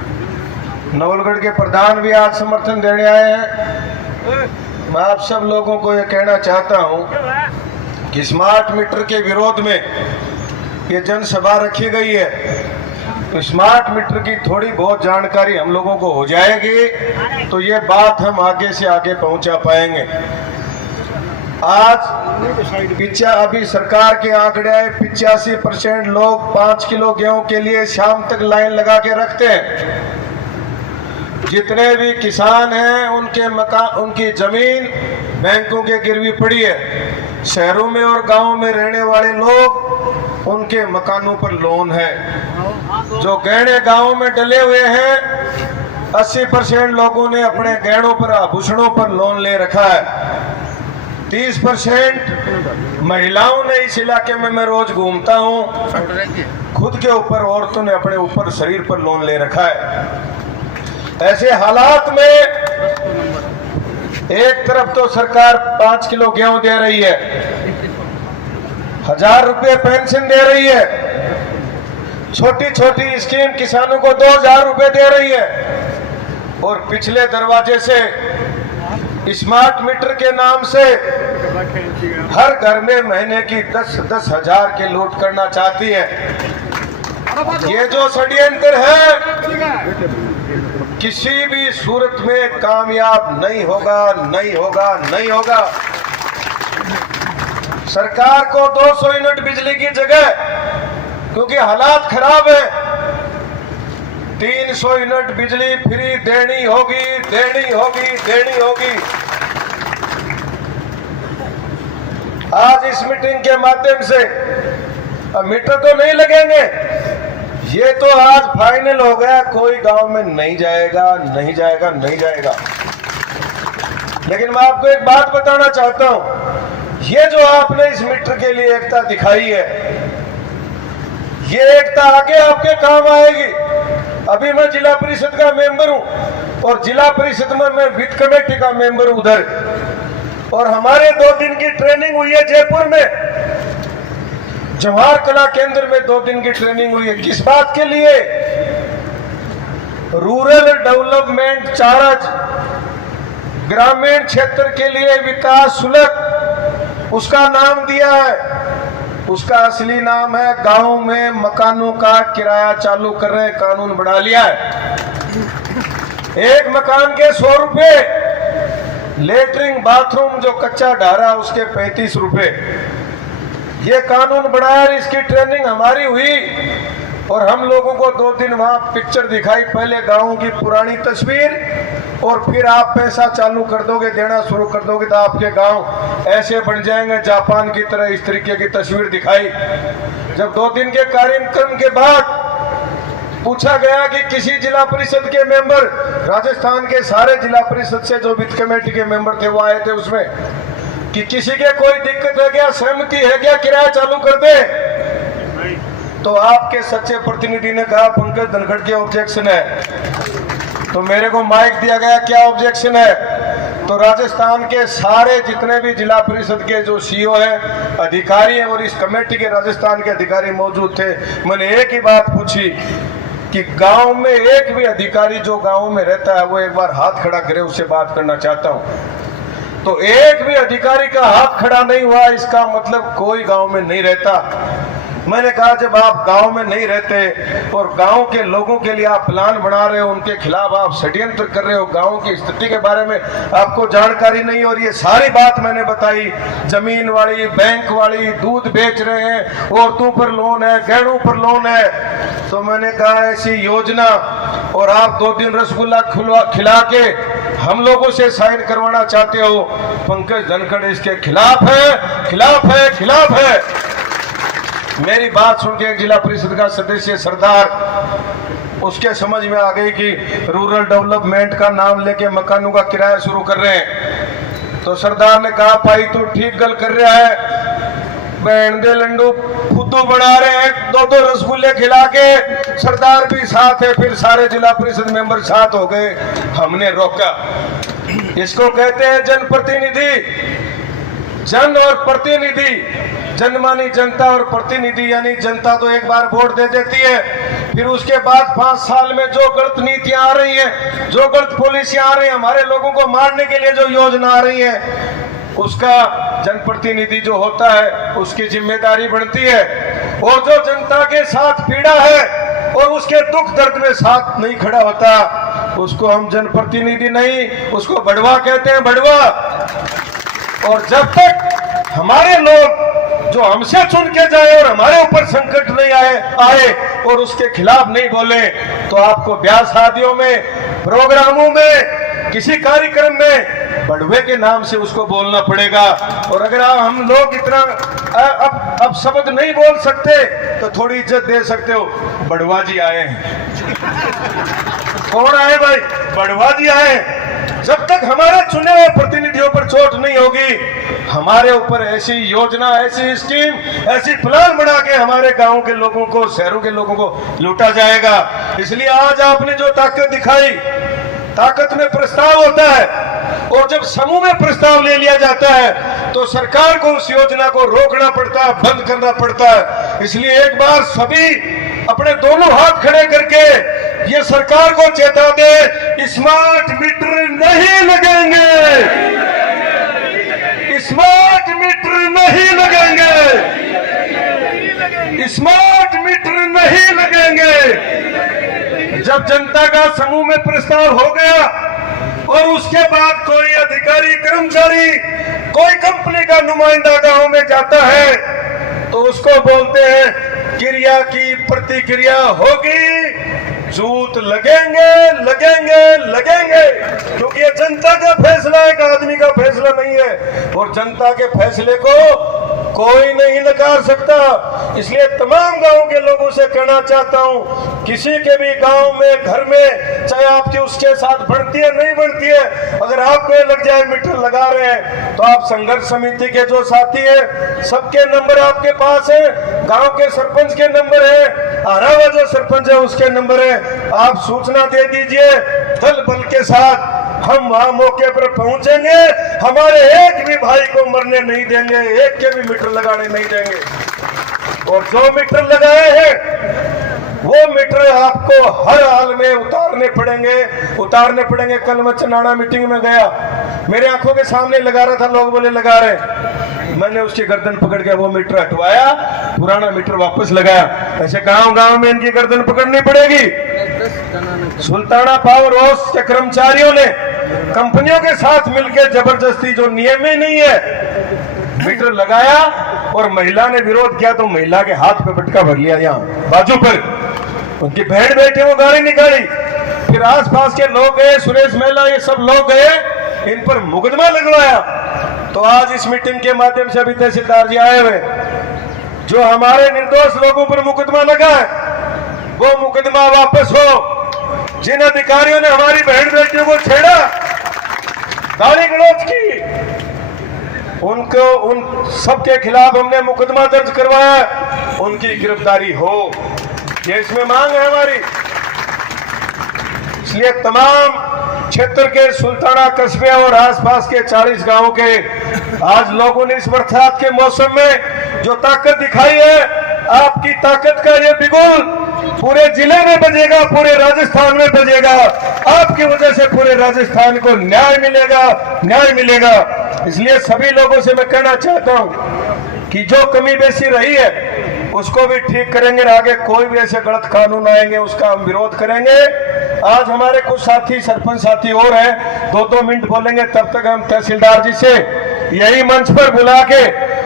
नवलगढ़ के प्रधान भी आज समर्थन देने आए हैं। मैं आप सब लोगों को ये कहना चाहता हूँ कि स्मार्ट मीटर के विरोध में ये जनसभा रखी गई है, तो स्मार्ट मीटर की थोड़ी बहुत जानकारी हम लोगों को हो जाएगी तो ये बात हम आगे से आगे पहुंचा पाएंगे। आज अभी सरकार के आंकड़े आए, 85% लोग 5 किलो गेहूं के लिए शाम तक लाइन लगा के रखते हैं। जितने भी किसान हैं उनके मकान, उनकी जमीन बैंकों के गिरवी पड़ी है। शहरों में और गांवों में रहने वाले लोग, उनके मकानों पर लोन है। जो गहने गांवों में डले हुए हैं, 80% लोगों ने अपने गहनों पर, आभूषणों पर लोन ले रखा है। 30% महिलाओं ने, इस इलाके में मैं रोज घूमता हूँ, खुद के ऊपर, औरतों ने अपने ऊपर शरीर पर लोन ले रखा है। ऐसे हालात में एक तरफ तो सरकार 5 किलो गेहूं दे रही है, 1000 रुपये पेंशन दे रही है, छोटी छोटी स्कीम किसानों को 2000 रुपये दे रही है, और पिछले दरवाजे से स्मार्ट मीटर के नाम से हर घर में महीने की 10-10 हजार के लूट करना चाहती है। ये जो षड्यंत्र है किसी भी सूरत में कामयाब नहीं होगा, नहीं होगा, नहीं होगा। सरकार को 200 यूनिट बिजली की जगह, क्योंकि हालात खराब है, 300 यूनिट बिजली फ्री देनी होगी, देनी होगी, देनी होगी। आज इस मीटिंग के माध्यम से मीटर तो नहीं लगेंगे, ये तो आज फाइनल हो गया, कोई गांव में नहीं जाएगा, नहीं जाएगा, नहीं जाएगा। लेकिन मैं आपको एक बात बताना चाहता हूं, ये जो आपने इस मीटर के लिए एकता दिखाई है, ये एकता आगे आपके काम आएगी। अभी मैं जिला परिषद का मेंबर हूं और जिला परिषद में मैं वित्त कमेटी का मेंबर हूं उधर, और हमारे 2 दिन की ट्रेनिंग हुई है जयपुर में, जवाहर कला केंद्र में 2 दिन की ट्रेनिंग हुई है। किस बात के लिए? रूरल डेवलपमेंट चार्ज, ग्रामीण क्षेत्र के लिए विकास शुल्क, उसका नाम दिया है। उसका असली नाम है गांव में मकानों का किराया चालू कर रहे कानून बना लिया है। एक मकान के 100 रुपए, लेटरिन बाथरूम जो कच्चा ढारा उसके 35 रुपए, ये कानून बनाया। इसकी ट्रेनिंग हमारी हुई और हम लोगों को 2 दिन वहां पिक्चर दिखाई, पहले गांवों की पुरानी तस्वीर, और फिर आप पैसा चालू कर दोगे, देना शुरू कर दोगे तो आपके गांव ऐसे बन जाएंगे जापान की तरह। इस तरीके की तस्वीर दिखाई। जब 2 दिन के कार्यक्रम के बाद पूछा गया कि किसी जिला परिषद के मेंबर, राजस्थान के सारे जिला परिषद से जो वित्त कमेटी के मेंबर थे वो आए थे उसमें, कि किसी के कोई दिक्कत है क्या, सहमति है क्या, किराया चालू कर दे? तो आपके सच्चे प्रतिनिधि ने कहा पंकज धनखड़ के ऑब्जेक्शन है। तो मेरे को माइक दिया गया, क्या ऑब्जेक्शन है? तो राजस्थान के सारे जितने भी जिला परिषद के जो सीईओ हैं, अधिकारी हैं, और इस कमेटी के राजस्थान के अधिकारी मौजूद थे। मैंने एक ही बात पूछी कि गांव में एक भी अधिकारी जो गांव में रहता है वो एक बार हाथ खड़ा करे, उससे बात करना चाहता हूं। तो एक भी अधिकारी का हाथ खड़ा नहीं हुआ, इसका मतलब कोई गांव में नहीं रहता। मैंने कहा जब आप गांव में नहीं रहते और गांव के लोगों के लिए आप प्लान बना रहे हो, उनके खिलाफ आप षड्यंत्र कर रहे हो, गांव की स्थिति के बारे में आपको जानकारी नहीं, और ये सारी बात मैंने बताई, जमीन वाली, बैंक वाली, दूध बेच रहे हैं, औरतों पर लोन है, गहनों पर लोन है, तो मैंने कहा ऐसी योजना और आप 2 दिन रसगुल्ला खिला के हम लोगों से साइन करवाना चाहते हो, पंकज धनखड़ इसके खिलाफ है, खिलाफ है, खिलाफ है। मेरी बात सुन के जिला परिषद का सदस्य सरदार, उसके समझ में आ गई कि रूरल डेवलपमेंट का नाम लेके मकानों का किराया शुरू कर रहे हैं। तो सरदार ने कहा भाई तू ठीक गल कर रहा है, बहन दे लंडू फुद्दू बना रहे हैं, 2 रसगुल्ले खिला के, सरदार भी साथ है, फिर सारे जिला परिषद मेंबर साथ हो गए, हमने रोका। इसको कहते हैं जनप्रतिनिधि, जन और प्रतिनिधि, जनमानी जनता और प्रतिनिधि, यानी जनता तो एक बार वोट दे देती है, फिर उसके बाद 5 साल में जो गलत नीतियां आ रही हैं, जो गलत पॉलिसियां आ रही हैं, हमारे लोगों को मारने के लिए जो योजना आ रही है, उसका जनप्रतिनिधि जो होता है उसकी जिम्मेदारी बनती है। और जो जनता के साथ पीड़ा है और उसके दुख दर्द में साथ नहीं खड़ा होता, उसको हम जनप्रतिनिधि नहीं, उसको बड़वा कहते हैं, बड़वा। और जब तक हमारे लोग जो हमसे चुन के जाए और हमारे ऊपर संकट नहीं आए और उसके खिलाफ नहीं बोले, तो आपको ब्याह शादियों में, प्रोग्रामों में, किसी कार्यक्रम में बड़वे के नाम से उसको बोलना पड़ेगा। और अगर हम लोग इतना अब शब्द नहीं बोल सकते तो थोड़ी इज्जत दे सकते हो, बड़वा जी आए हैं। कौन आए भाई? बड़वा जी आए। जब तक हमारे चुने हुए प्रतिनिधियों पर चोट नहीं होगी, हमारे ऊपर ऐसी योजना, ऐसी स्कीम, ऐसी प्लान बना के हमारे गांव के लोगों को, शहरों के लोगों को लूटा जाएगा। इसलिए आज आपने जो ताकत दिखाई, ताकत में प्रस्ताव होता है, और जब समूह में प्रस्ताव ले लिया जाता है तो सरकार को उस योजना को रोकना पड़ता है, बंद करना पड़ता है। इसलिए एक बार सभी अपने दोनों हाथ खड़े करके ये सरकार को चेता दे, स्मार्ट मीटर नहीं लगेंगे, स्मार्ट मीटर नहीं लगेंगे, स्मार्ट मीटर नहीं लगेंगे। जब जनता का समूह में प्रस्ताव हो गया और उसके बाद कोई अधिकारी, कर्मचारी, कोई कंपनी का नुमाइंदा गांव में जाता है तो उसको बोलते हैं क्रिया की प्रतिक्रिया होगी, जूत लगेंगे, लगेंगे, लगेंगे, क्योंकि ये जनता का फैसला है, एक आदमी का फैसला नहीं है, और जनता के फैसले को कोई नहीं नकार सकता। इसलिए तमाम गांव के लोगों से कहना चाहता हूं, किसी के भी गांव में, घर में, चाहे आपकी उसके साथ बनती है नहीं बनती है, अगर आपको लग जाए मीटर लगा रहे हैं तो आप संघर्ष समिति के जो साथी है सबके नंबर आपके पास है, गांव के सरपंच के नंबर है, आरावा जो सरपंच है उसके नंबर है, आप सूचना दे दीजिए, दल बल के साथ हम वहां मौके पर पहुंचेंगे, हमारे एक भी भाई को मरने नहीं देंगे, एक के भी मीटर लगाने नहीं देंगे। और जो मीटर लगाए हैं वो मीटर आपको हर हाल में उतारने पड़ेंगे। कल मैं चनाना मीटिंग में गया, मेरे आंखों के सामने लगा रहा था, लोग बोले लगा रहे, मैंने उसकी गर्दन पकड़ के वो मीटर हटवाया, पुराना मीटर वापस लगाया। ऐसे गांव में इनकी गर्दन पकड़नी पड़ेगी। सुल्ताना पावर हाउस के कर्मचारियों ने कंपनियों के साथ मिलकर जबरदस्ती, जो नियम ही नहीं है, मीटर लगाया और महिला ने विरोध किया तो महिला के हाथ पे बटका भर लिया, यहाँ बाजू पर, उनकी बहन बेटे वो गाड़ी निकाली, फिर आसपास के लोग गए, सुरेश महिला, ये सब लोग गए, इन पर मुकदमा लगवाया। तो आज इस मीटिंग के माध्यम से अभी तहसीलदार जी आए हुए, जो हमारे निर्दोष लोगों पर मुकदमा लगा है वो मुकदमा वापस हो। जिन अधिकारियों ने हमारी बहन बेटियों को छेड़ा, गाली गलौज की, उनको, उन सबके खिलाफ हमने मुकदमा दर्ज करवाया, उनकी गिरफ्तारी हो, ये इसमें मांग है हमारी। इसलिए तमाम क्षेत्र के सुल्ताना कस्बे और आसपास के 40 गांवों के आज लोगों ने इस बरसात के मौसम में जो ताकत दिखाई है, आपकी ताकत का ये बिगुल पूरे जिले में बजेगा, पूरे राजस्थान में बजेगा। आपकी वजह से पूरे राजस्थान को न्याय मिलेगा। इसलिए सभी लोगों से मैं कहना चाहता हूं कि जो कमी बेसी रही है उसको भी ठीक करेंगे। आगे कोई भी ऐसे गलत कानून आएंगे उसका हम विरोध करेंगे। आज हमारे कुछ साथी सरपंच साथी और हैं, 2-2 मिनट बोलेंगे, तब तक हम तहसीलदार जी से यही मंच पर बुला के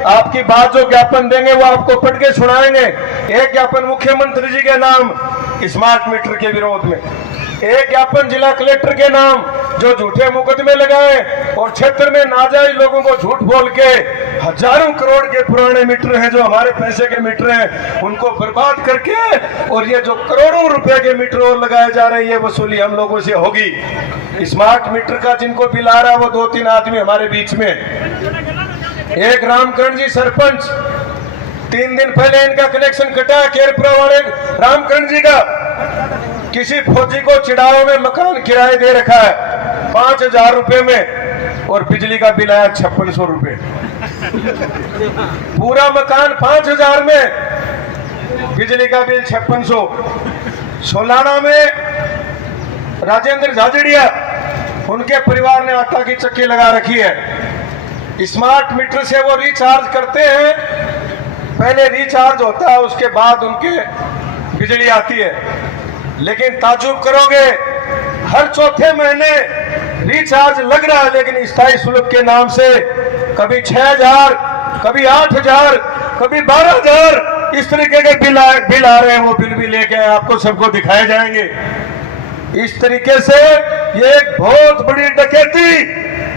आपकी बात जो ज्ञापन देंगे वो आपको पढ़ के सुनाएंगे। एक ज्ञापन मुख्यमंत्री जी के नाम स्मार्ट मीटर के विरोध में, एक ज्ञापन जिला कलेक्टर के नाम जो झूठे मुकदमे लगाए और क्षेत्र में नाजायज लोगों को झूठ बोल के हजारों करोड़ के पुराने मीटर हैं जो हमारे पैसे के मीटर हैं उनको बर्बाद करके, और ये जो करोड़ों रुपए के मीटर और लगाए जा रहे हैं ये वसूली हम लोगों से होगी। स्मार्ट मीटर का जिनको बिल आ रहा है वो 2-3 आदमी हमारे बीच में। एक रामकरण जी सरपंच, 3 दिन पहले इनका कनेक्शन कटा केरपुरा वाले रामकरण जी का। किसी फौजी को चिड़ाव में मकान किराए दे रखा है 5,000 रुपए में और बिजली का बिल आया 5600 रुपए। पूरा मकान 5,000 में, बिजली का बिल 5600। सोलाना में राजेंद्र झाझड़िया, उनके परिवार ने आटा की चक्की लगा रखी है। स्मार्ट मीटर से वो रिचार्ज करते हैं, पहले रिचार्ज होता है उसके बाद उनके बिजली आती है। लेकिन ताजुब करोगे हर चौथे महीने रिचार्ज लग रहा है, लेकिन स्थायी शुल्क के नाम से कभी 6,000, कभी 8,000, कभी 12,000 इस तरीके के बिल आ रहे हैं। वो बिल भी लेके आपको सबको दिखाए जाएंगे। इस तरीके से ये एक बहुत बड़ी डकैती,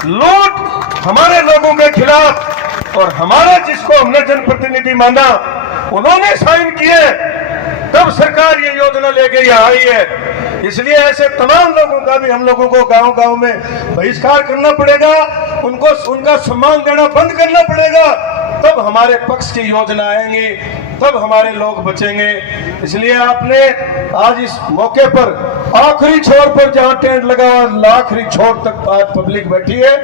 लूट हमारे लोगों के खिलाफ, और हमारा जिसको हमने जनप्रतिनिधि माना उन्होंने साइन किए तब सरकार ये योजना लेके यहाँ आई है। इसलिए ऐसे तमाम लोगों का भी हम लोगों को गांव-गांव में बहिष्कार करना पड़ेगा, उनको उनका सम्मान देना बंद करना पड़ेगा, तब हमारे पक्ष की योजना आएंगी, तब हमारे लोग बचेंगे। इसलिए आपने आज इस मौके पर आखिरी छोर पर जहां टेंट लगा हुआ आखिरी छोर तक आज पब्लिक बैठी है,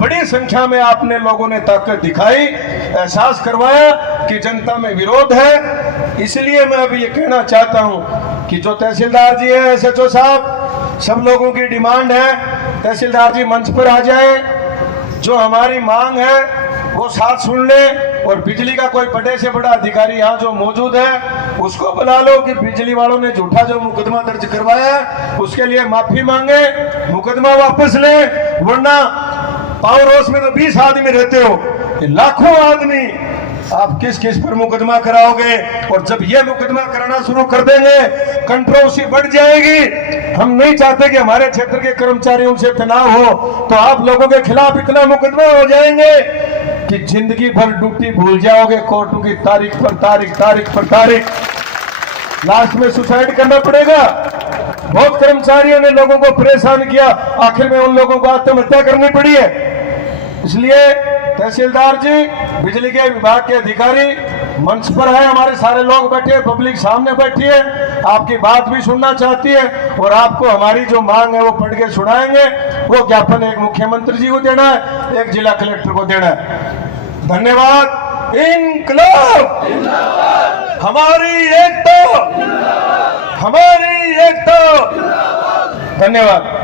बड़ी संख्या में आपने लोगों ने ताकत दिखाई, एहसास करवाया कि जनता में विरोध है। इसलिए मैं अभी ये कहना चाहता हूं कि जो तहसीलदार जी है, SHO साहब, सब लोगों की डिमांड है तहसीलदार जी मंच पर आ जाए, जो हमारी मांग है वो साथ सुन ले, और बिजली का कोई बड़े से बड़ा अधिकारी यहाँ जो मौजूद है उसको बुला लो कि बिजली वालों ने झूठा जो मुकदमा दर्ज करवाया है उसके लिए माफी मांगे, मुकदमा वापस ले, वरना पावर हाउस में तो 20 आदमी रहते हो, लाखों आदमी, आप किस किस पर मुकदमा कराओगे? और जब ये मुकदमा कराना शुरू कर देंगे कंट्रोवर्सी बढ़ जाएगी। हम नहीं चाहते कि हमारे क्षेत्र के कर्मचारियों से तनाव हो, तो आप लोगों के खिलाफ इतना मुकदमा हो जाएंगे कि जिंदगी भर ड्यूटी भूल जाओगे, कोर्टों की तारीख पर तारीख, लास्ट में सुसाइड करना पड़ेगा। बहुत कर्मचारियों ने लोगों को परेशान किया, आखिर में उन लोगों को आत्महत्या करनी पड़ी है। इसलिए तहसीलदार जी, बिजली के विभाग के अधिकारी मंच पर है, हमारे सारे लोग बैठे, पब्लिक सामने बैठी है, आपकी बात भी सुनना चाहती है, और आपको हमारी जो मांग है वो पढ़ के सुनाएंगे। वो ज्ञापन एक मुख्यमंत्री जी को देना है, एक जिला कलेक्टर को देना है। धन्यवाद। इनकलाब, हमारी एकता, धन्यवाद।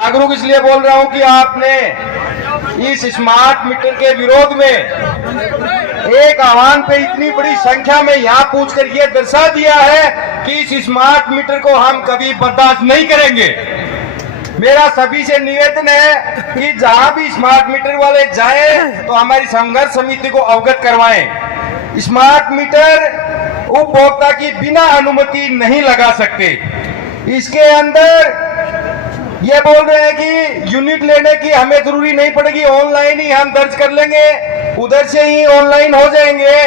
जागरूक इसलिए बोल रहा हूं कि आपने इस स्मार्ट मीटर के विरोध में एक आह्वान पे इतनी बड़ी संख्या में यहाँ पूछकर ये दर्शा दिया है कि इस स्मार्ट मीटर को हम कभी बर्दाश्त नहीं करेंगे। मेरा सभी से निवेदन है कि जहां भी स्मार्ट मीटर वाले जाएं तो हमारी संघर्ष समिति को अवगत करवाएं। स्मार्ट मीटर उपभोक्ता की बिना अनुमति नहीं लगा सकते। इसके अंदर ये बोल रहे हैं कि यूनिट लेने की हमें जरूरी नहीं पड़ेगी, ऑनलाइन ही हम दर्ज कर लेंगे, उधर से ही ऑनलाइन हो जाएंगे।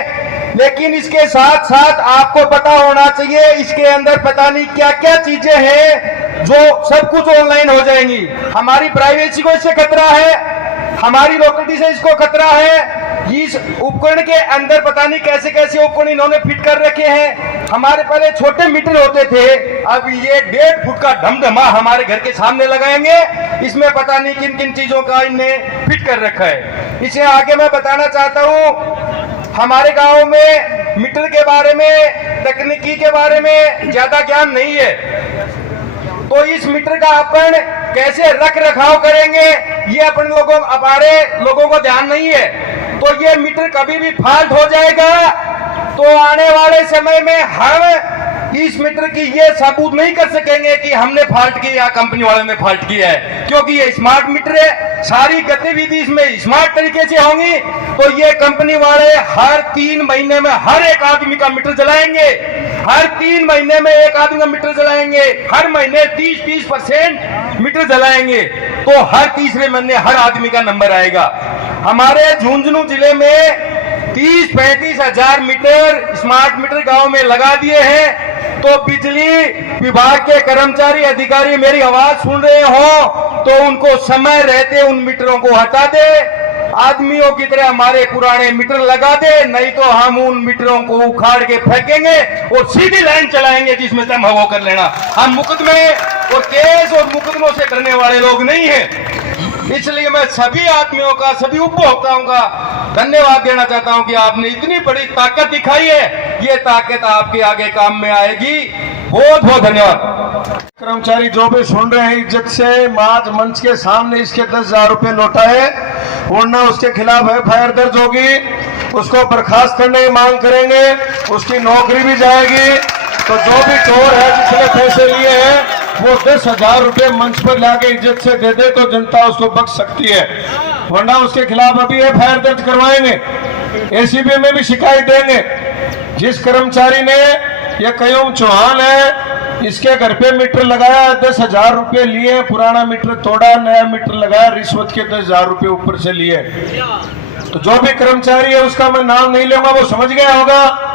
लेकिन इसके साथ साथ आपको पता होना चाहिए इसके अंदर पता नहीं क्या क्या चीजें हैं जो सब कुछ ऑनलाइन हो जाएंगी। हमारी प्राइवेसी को इससे खतरा है, हमारी लॉकेलिटी से इसको खतरा है। इस उपकरण के अंदर पता नहीं कैसे कैसे उपकरण इन्होंने फिट कर रखे हैं। हमारे पहले छोटे मीटर होते थे, अब ये 1.5 फुट का ढमढमा हमारे घर के सामने लगाएंगे। इसमें पता नहीं किन किन चीजों का इन्हें फिट कर रखा है। इसे आगे मैं बताना चाहता हूँ, हमारे गांव में मीटर के बारे में, तकनीकी के बारे में ज्यादा ज्ञान नहीं है, तो इस मीटर का अपन कैसे रख रखाव करेंगे ये अपन लोगों, हमारे लोगों को ध्यान नहीं है। तो ये मीटर कभी भी फॉल्ट हो जाएगा तो आने वाले समय में हम इस मीटर की ये सबूत नहीं कर सकेंगे कि हमने फॉल्ट की या कंपनी वालों ने फॉल्ट किया है, क्योंकि ये स्मार्ट मीटर है, सारी गतिविधि इसमें स्मार्ट तरीके से होंगी। तो ये कंपनी वाले हर 3 महीने में हर एक आदमी का मीटर जलाएंगे, हर 3 महीने में एक आदमी का मीटर जलाएंगे, हर महीने 30% मीटर जलाएंगे, तो हर तीसरे महीने हर आदमी का नंबर आएगा। हमारे झुंझुनू जिले में 30-35 हजार मीटर स्मार्ट मीटर गांव में लगा दिए हैं। तो बिजली विभाग के कर्मचारी अधिकारी मेरी आवाज सुन रहे हो तो उनको समय रहते उन मीटरों को हटा दे, आदमियों की तरह हमारे पुराने मीटर लगा दे, नहीं तो हम उन मीटरों को उखाड़ के फेंकेंगे और सीधी लाइन चलाएंगे जिसमें तुम वो कर लेना। हम मुकदमे और केस और मुकदमों से करने वाले लोग नहीं हैं। इसलिए मैं सभी आदमियों का, सभी उपभोक्ताओं का धन्यवाद देना चाहता हूं कि आपने इतनी बड़ी ताकत दिखाई है। ये ताकत आपके आगे काम में आएगी। बहुत बहुत धन्यवाद। कर्मचारी जो भी सुन रहे हैं इज्जत से माज मंच के सामने इसके 10,000 रुपए लौटाए, वरना उसके खिलाफ FIR दर्ज होगी, उसको बर्खास्त करने की मांग करेंगे, उसकी नौकरी भी जाएगी। तो जो भी चोर है जिसने पैसे लिए हैं वो 10,000 रुपए मंच पर लाके इज्जत से दे दे तो जनता उसको बख्श सकती है, वरना उसके खिलाफ अभी FIR दर्ज करवाएंगे, ACB में भी शिकायत देंगे। जिस कर्मचारी ने, ये कयूम चौहान है, इसके घर पे मीटर लगाया, 10,000 रुपए लिए, पुराना मीटर तोड़ा, नया मीटर लगाया, रिश्वत के 10,000 रुपए ऊपर से लिए। तो जो भी कर्मचारी है उसका मैं नाम नहीं लूंगा, वो समझ गया होगा,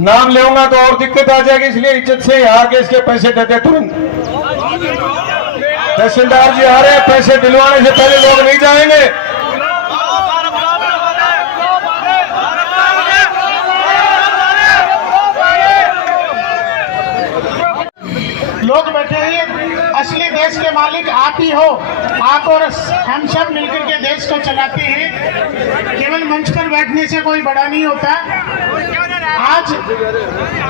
नाम लेऊंगा तो और दिक्कत आ जाएगी, इसलिए इज्जत से यहाँ के इसके पैसे देते तुरंत। तहसीलदार जी आ रहे हैं, पैसे दिलवाने से पहले लोग नहीं जाएंगे। लोग बैठे हैं, असली देश के मालिक आप ही हो। आप और हम सब मिलकर के देश को चलाते हैं। केवल मंच पर बैठने से कोई बड़ा नहीं होता। आज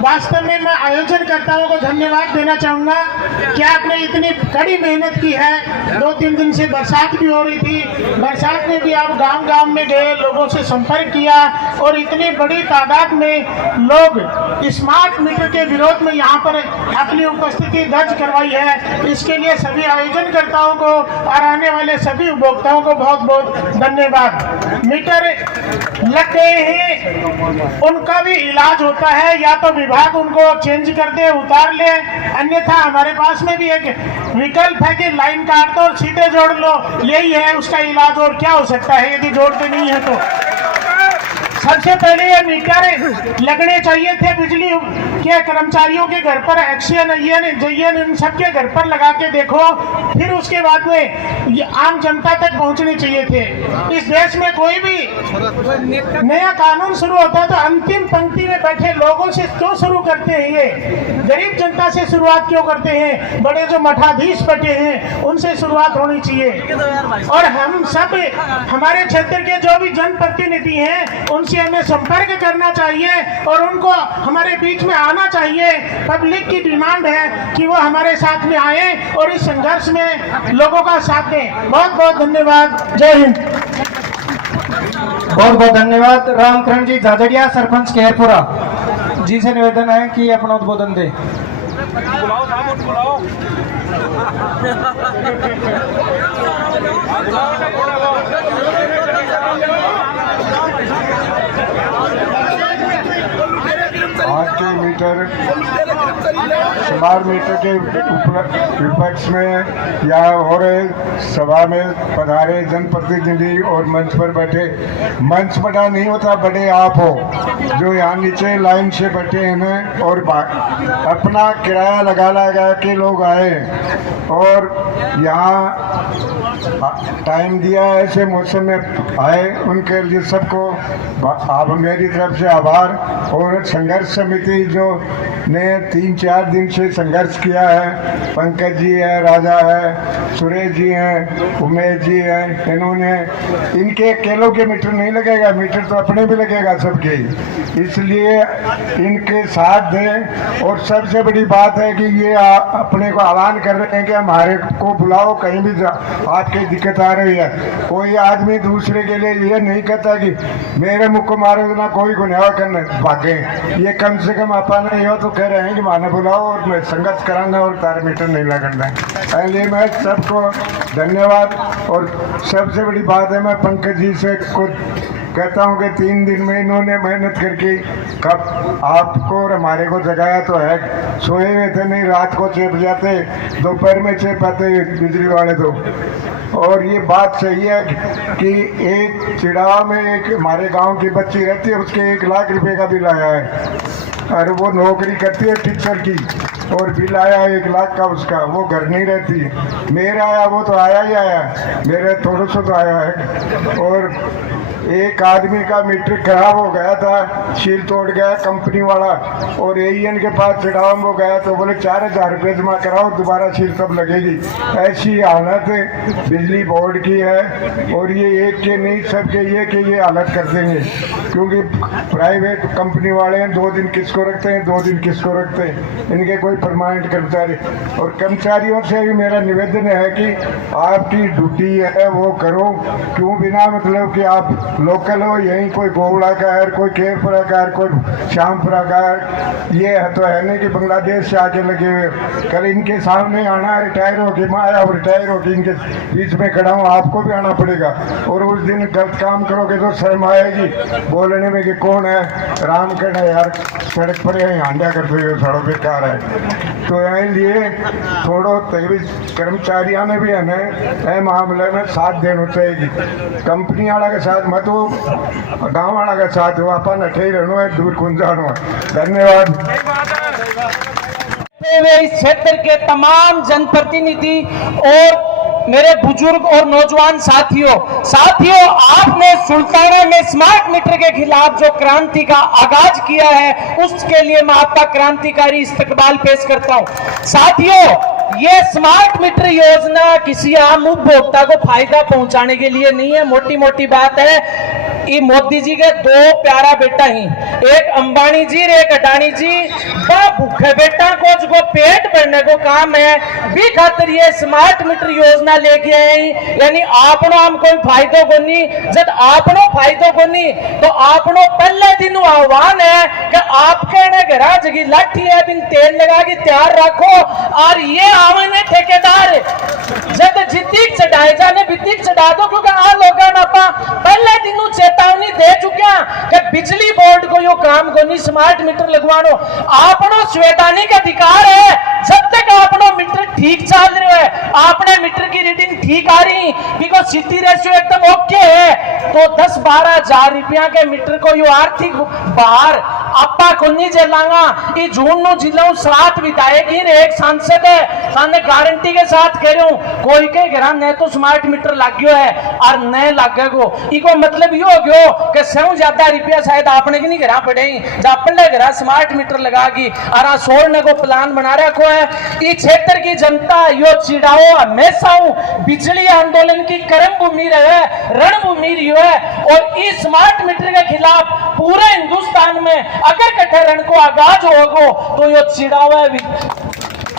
वास्तव में मैं आयोजन करताओं को धन्यवाद देना चाहूंगा कि आपने इतनी कड़ी मेहनत की है। 2-3 दिन से बरसात भी हो रही थी, बरसात में भी आप गांव-गांव में गए, लोगों से संपर्क किया और इतनी बड़ी तादाद में लोग स्मार्ट मीटर के विरोध में यहाँ पर अपनी उपस्थिति दर्ज करवाई है। इसके लिए सभी आयोजनकर्ताओं को और आने वाले सभी उपभोक्ताओं को बहुत बहुत धन्यवाद। मीटर लग गए हैं, उनका भी इलाज होता है, या तो विभाग उनको चेंज कर दे, उतार ले, अन्यथा हमारे पास में भी एक विकल्प है कि लाइन काट दो और सीधे जोड़ लो, यही है उसका इलाज। और क्या हो सकता है यदि जोड़ते नहीं है तो? सबसे पहले ये मीटर लगने चाहिए थे बिजली के कर्मचारियों के घर पर, एक्सियन इन सबके घर पर लगा के देखो, फिर उसके बाद में ये आम जनता तक पहुंचने चाहिए थे। इस देश में कोई भी नया कानून शुरू होता है तो अंतिम पंक्ति में बैठे लोगों से क्यों शुरू करते हैं? ये गरीब जनता से शुरुआत क्यों करते हैं? बड़े जो मठाधीश बैठे हैं उनसे शुरुआत होनी चाहिए। और हम सब, हमारे क्षेत्र के जो भी जनप्रतिनिधि हैं, उनसे हमें संपर्क करना चाहिए और उनको हमारे बीच में आना चाहिए। पब्लिक की डिमांड है कि वो हमारे साथ में आए और इस संघर्ष में लोगों का साथ दें। बहुत बहुत धन्यवाद। जय हिंद। बहुत बहुत धन्यवाद। रामकरण जी झाझड़िया, सरपंच केरपुरा जी से निवेदन है कि अपना उद्बोधन दे। आज के मीटर स्मार्ट मीटर के विपक्ष में या और सभा में पधारे जनप्रतिनिधि और मंच पर बैठे, मंच बड़ा नहीं होता, बड़े आप हो जो यहाँ नीचे लाइन से बैठे हैं और अपना किराया लगा के लोग आए और यहाँ टाइम दिया, ऐसे मौसम में आए, उनके लिए सबको आप मेरी तरफ से आभार। और संघर्ष समिति जो ने 3-4 दिन से संघर्ष किया है, पंकज जी है, राजा है, सुरेश जी हैं, उमेश जी हैं, इन्होंने इनके अकेलों के मीटर नहीं लगेगा, मीटर तो अपने भी लगेगा सबके, इसलिए इनके साथ दें। और सबसे बड़ी बात है कि ये अपने को आह्वान कर रहे हैं कि हमारे को बुलाओ, कहीं भी आपकी दिक्कत आ रही है। कोई आदमी दूसरे के लिए ये नहीं कहता कि मेरे मुख को मारो ना कोई को न्याय करने भागे, ये कम से कम अपना ये तो कह रहे हैं कि माने बुलाओ और मैं संघर्ष कराना और तार मीटर नहीं लगना है। पहले मैं सबको धन्यवाद। और सबसे बड़ी बात है, मैं पंकज जी से कुछ कहता हूँ कि 3 दिन में इन्होंने मेहनत करके कब आपको और हमारे को जगाया तो है, सोए हुए थे नहीं, रात को चेप जाते, दोपहर में चेप आते बिजली वाले तो। और ये बात सही है कि एक चिड़ावा में एक हमारे गांव की बच्ची रहती है, उसके 1 लाख रुपए का बिल आया है, और वो नौकरी करती है टीचर की, और बिल आया 1 लाख का उसका, वो घर नहीं रहती। मेरा आया वो तो आया ही आया, मेरे थोड़ा सा तो आया है। और एक आदमी का मीटर खराब हो गया था, सील तोड़ गया कंपनी वाला, और एईएन के पास चिड़ावा में गया तो बोले 4000 रुपये जमा कराओ, दोबारा सील तब लगेगी। ऐसी हालत बिजली बोर्ड की है। और ये एक के नहीं सबके ये कि ये हालत कर देंगे, क्योंकि प्राइवेट कंपनी वाले हैं, 2 दिन किसको रखते हैं, 2 दिन किसको रखते हैं, इनके कोई परमानेंट कर्मचारी। और कर्मचारियों से भी मेरा निवेदन है कि आपकी ड्यूटी है वो करो, क्यों बिना मतलब कि आप लोकल हो, यहीं कोई गोवड़ा का है, कोई केरपुरा का है, कोई श्यामपुरा का है, ये तो है नहीं कि बांग्लादेश से आके लगे हुए। कल इनके सामने आना, रिटायर हो के मैं आया, रिटायर हो के इनके बीच में खड़ा हूँ, आपको भी आना पड़ेगा। और उस दिन गलत काम करोगे तो शर्म आएगी बोलने में कि कौन है, राम कहना यार सड़क पर यहीं हांडा करते हुए सड़क बेकार है। तो लिए थोड़ो कर्मचारियों ने भी हमें मामले में साथ देना चाहिए, कंपनी वाला के साथ मत हो, गाँव वाला का साथ हो, अपन अठे ही रहना है, दूर कौन जाना है। धन्यवाद। इस क्षेत्र के तमाम जनप्रतिनिधि और मेरे बुजुर्ग और नौजवान साथियों, आपने सुल्ताना में स्मार्ट मीटर के खिलाफ जो क्रांति का आगाज किया है, उसके लिए मैं आपका क्रांतिकारी इस्तकबाल पेश करता हूं। साथियों, ये स्मार्ट मीटर योजना किसी आम उपभोक्ता को फायदा पहुंचाने के लिए नहीं है। मोटी मोटी बात है, ये मोदी जी के 2 प्यारा बेटा ही, एक अंबानी जी और एक अडानी जी, भूखे बेटा को जो पेट भरने को काम है भी खातिर ये स्मार्ट मीटर योजना लेके आए। यानी आपनो हम कोई फायदो को नहीं, जब आपनो फायदो को नहीं तो आपनो पहले दिन आह्वान है कि आपके घरा जगी लाठी है, बिन तेल लगा के तैयार रखो। और ये आवे ठेकेदार जब जिद्दी चढ़ाए जाने बिद्दी चढ़ा दो, क्योंकि आ लोगों ने पहले दिन चेतावनी दे चुके कि बिजली बोर्ड को यो काम को नहीं स्मार्ट मीटर लगवानो। आपनो संवैधानिक अधिकार है, जब तक आपनो मीटर ठीक चल रहे है, आपने मीटर की रीडिंग ठीक आ रही, बिकॉज सिटी रेशियो एकदम ओके है, तो 10-12 हजार रुपया के मीटर को यो आर्थिक बाहर आपा को नहीं जलांगा। ये जून नो जिला सात विधायक ही एक सांसद है, सामने गारंटी के साथ कह रहा हूं, कोई के घर न तो स्मार्ट मीटर लग गयो है और न लागेगो। इको मतलब यो हो गयो कि 100 ज्यादा रुपया शायद आपने की नहीं घर पड़े, अपने घर स्मार्ट मीटर लगागी और छोड़ने को प्लान बना रखो है। इस क्षेत्र की जनता यो चिड़ाओ हमेशा बिजली आंदोलन की कर्म भूमि रहे, रणभूमि रही है। और इस स्मार्ट मीटर के खिलाफ पूरे हिंदुस्तान में अगर कठे रण को आगाज होगो तो यो चिड़ावा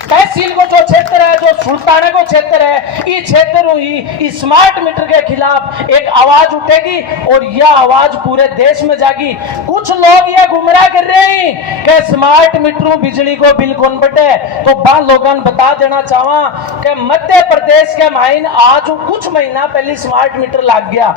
तहसील को जो क्षेत्र है, जो सुल्ताना को क्षेत्र है, इस क्षेत्र ही स्मार्ट मीटर के खिलाफ एक आवाज उठेगी और यह आवाज पूरे देश में जागी। कुछ लोग यह गुमराह कर रहे हैं कि स्मार्ट मीटर बिजली को बिल कौन बटे, तो लोगों बता देना चाहवा कि मध्य प्रदेश के माइन आज कुछ महीना पहले स्मार्ट मीटर लग गया।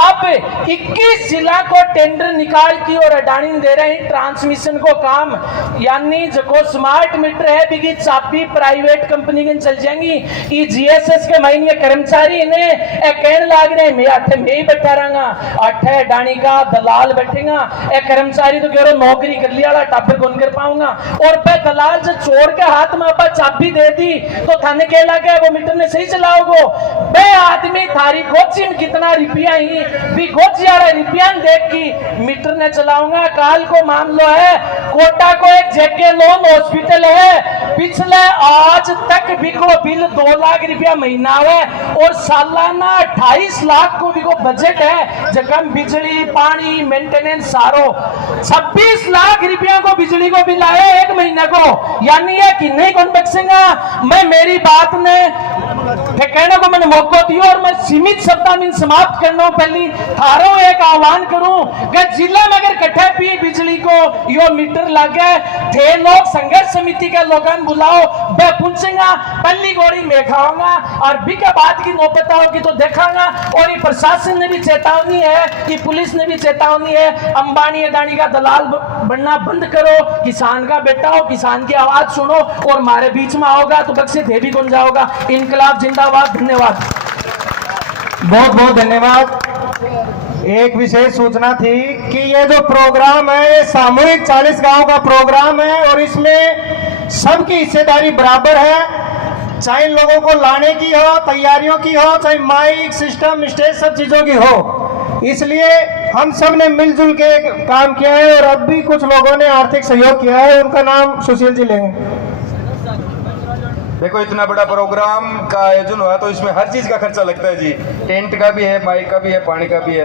अब 21 जिला को टेंडर निकाल की और अडानी दे रहे हैं ट्रांसमिशन को काम, यानी जो स्मार्ट मीटर है बिगी भी प्राइवेट कंपनी के चल जाएंगी। जीएसएस के महीने कर्मचारी इन्हें कहने लग रहे हैं मैं ही बैठा रहूंगा, अठे डाणी का दलाल बैठेगा, कर्मचारी तो कह रहे नौकरी कर लिया टापर कौन कर पाऊंगा। और पे दलाल से छोड़ के हाथ में आप चाबी दे दी तो थाने कह लगे वो मीटर ने सही चलाओगो, बे आदमी थारी गोची में कितना रुपया ही भी गोची वाला रुपया देख की मीटर ने चलाऊंगा। काल को मामलो है कोटा को एक जेके लोन हॉस्पिटल है, पिछले आज तक बिको बिल 2 लाख रुपया महीना है और सालाना 28 लाख को बिको बजट है, जगह बिजली पानी मेंटेनेंस सारो 26 लाख रुपया को बिजली को बिल आए एक महीने को। यानी ये कि नहीं कौन बख्शेगा। मैं मेरी बात ने कहने को मैंने मौका दिया और मैं सीमित शब्द में समाप्त करना पहली थारो एक आह्वान करूं कि जिला में अगर कट्ठे भी बिजली को यो मीटर लगे थे लोग संघर्ष समिति के लोगों बुलाओ, मैं पूछेगा पल्ली गोड़ी में खाऊंगा और भी के बात की नौबत होगी तो देखांगा। और ये प्रशासन ने भी चेतावनी है, ये पुलिस ने भी चेतावनी है, अंबानी अडानी का दलाल बनना बंद करो, किसान का बेटा हो, किसान की आवाज सुनो और हमारे बीच में आओगा तो बख्शे देवी कौन जाओगा। इनकलाब जिंदाबाद। धन्यवाद, बहुत बहुत धन्यवाद। एक विशेष सूचना थी कि ये जो प्रोग्राम है सामूहिक 40 गांव का प्रोग्राम है और इसमें सबकी हिस्सेदारी बराबर है, चाहे लोगों को लाने की हो, तैयारियों की हो, चाहे माइक सिस्टम स्टेज सब चीजों की हो। इसलिए हम सब ने मिलजुल के काम किया है और अब भी कुछ लोगों ने आर्थिक सहयोग किया है, उनका नाम सुशील जी लेंगे। देखो इतना बड़ा प्रोग्राम का आयोजन हुआ तो इसमें हर चीज का खर्चा लगता है जी, टेंट का भी है, माइक का भी है, पानी का भी है।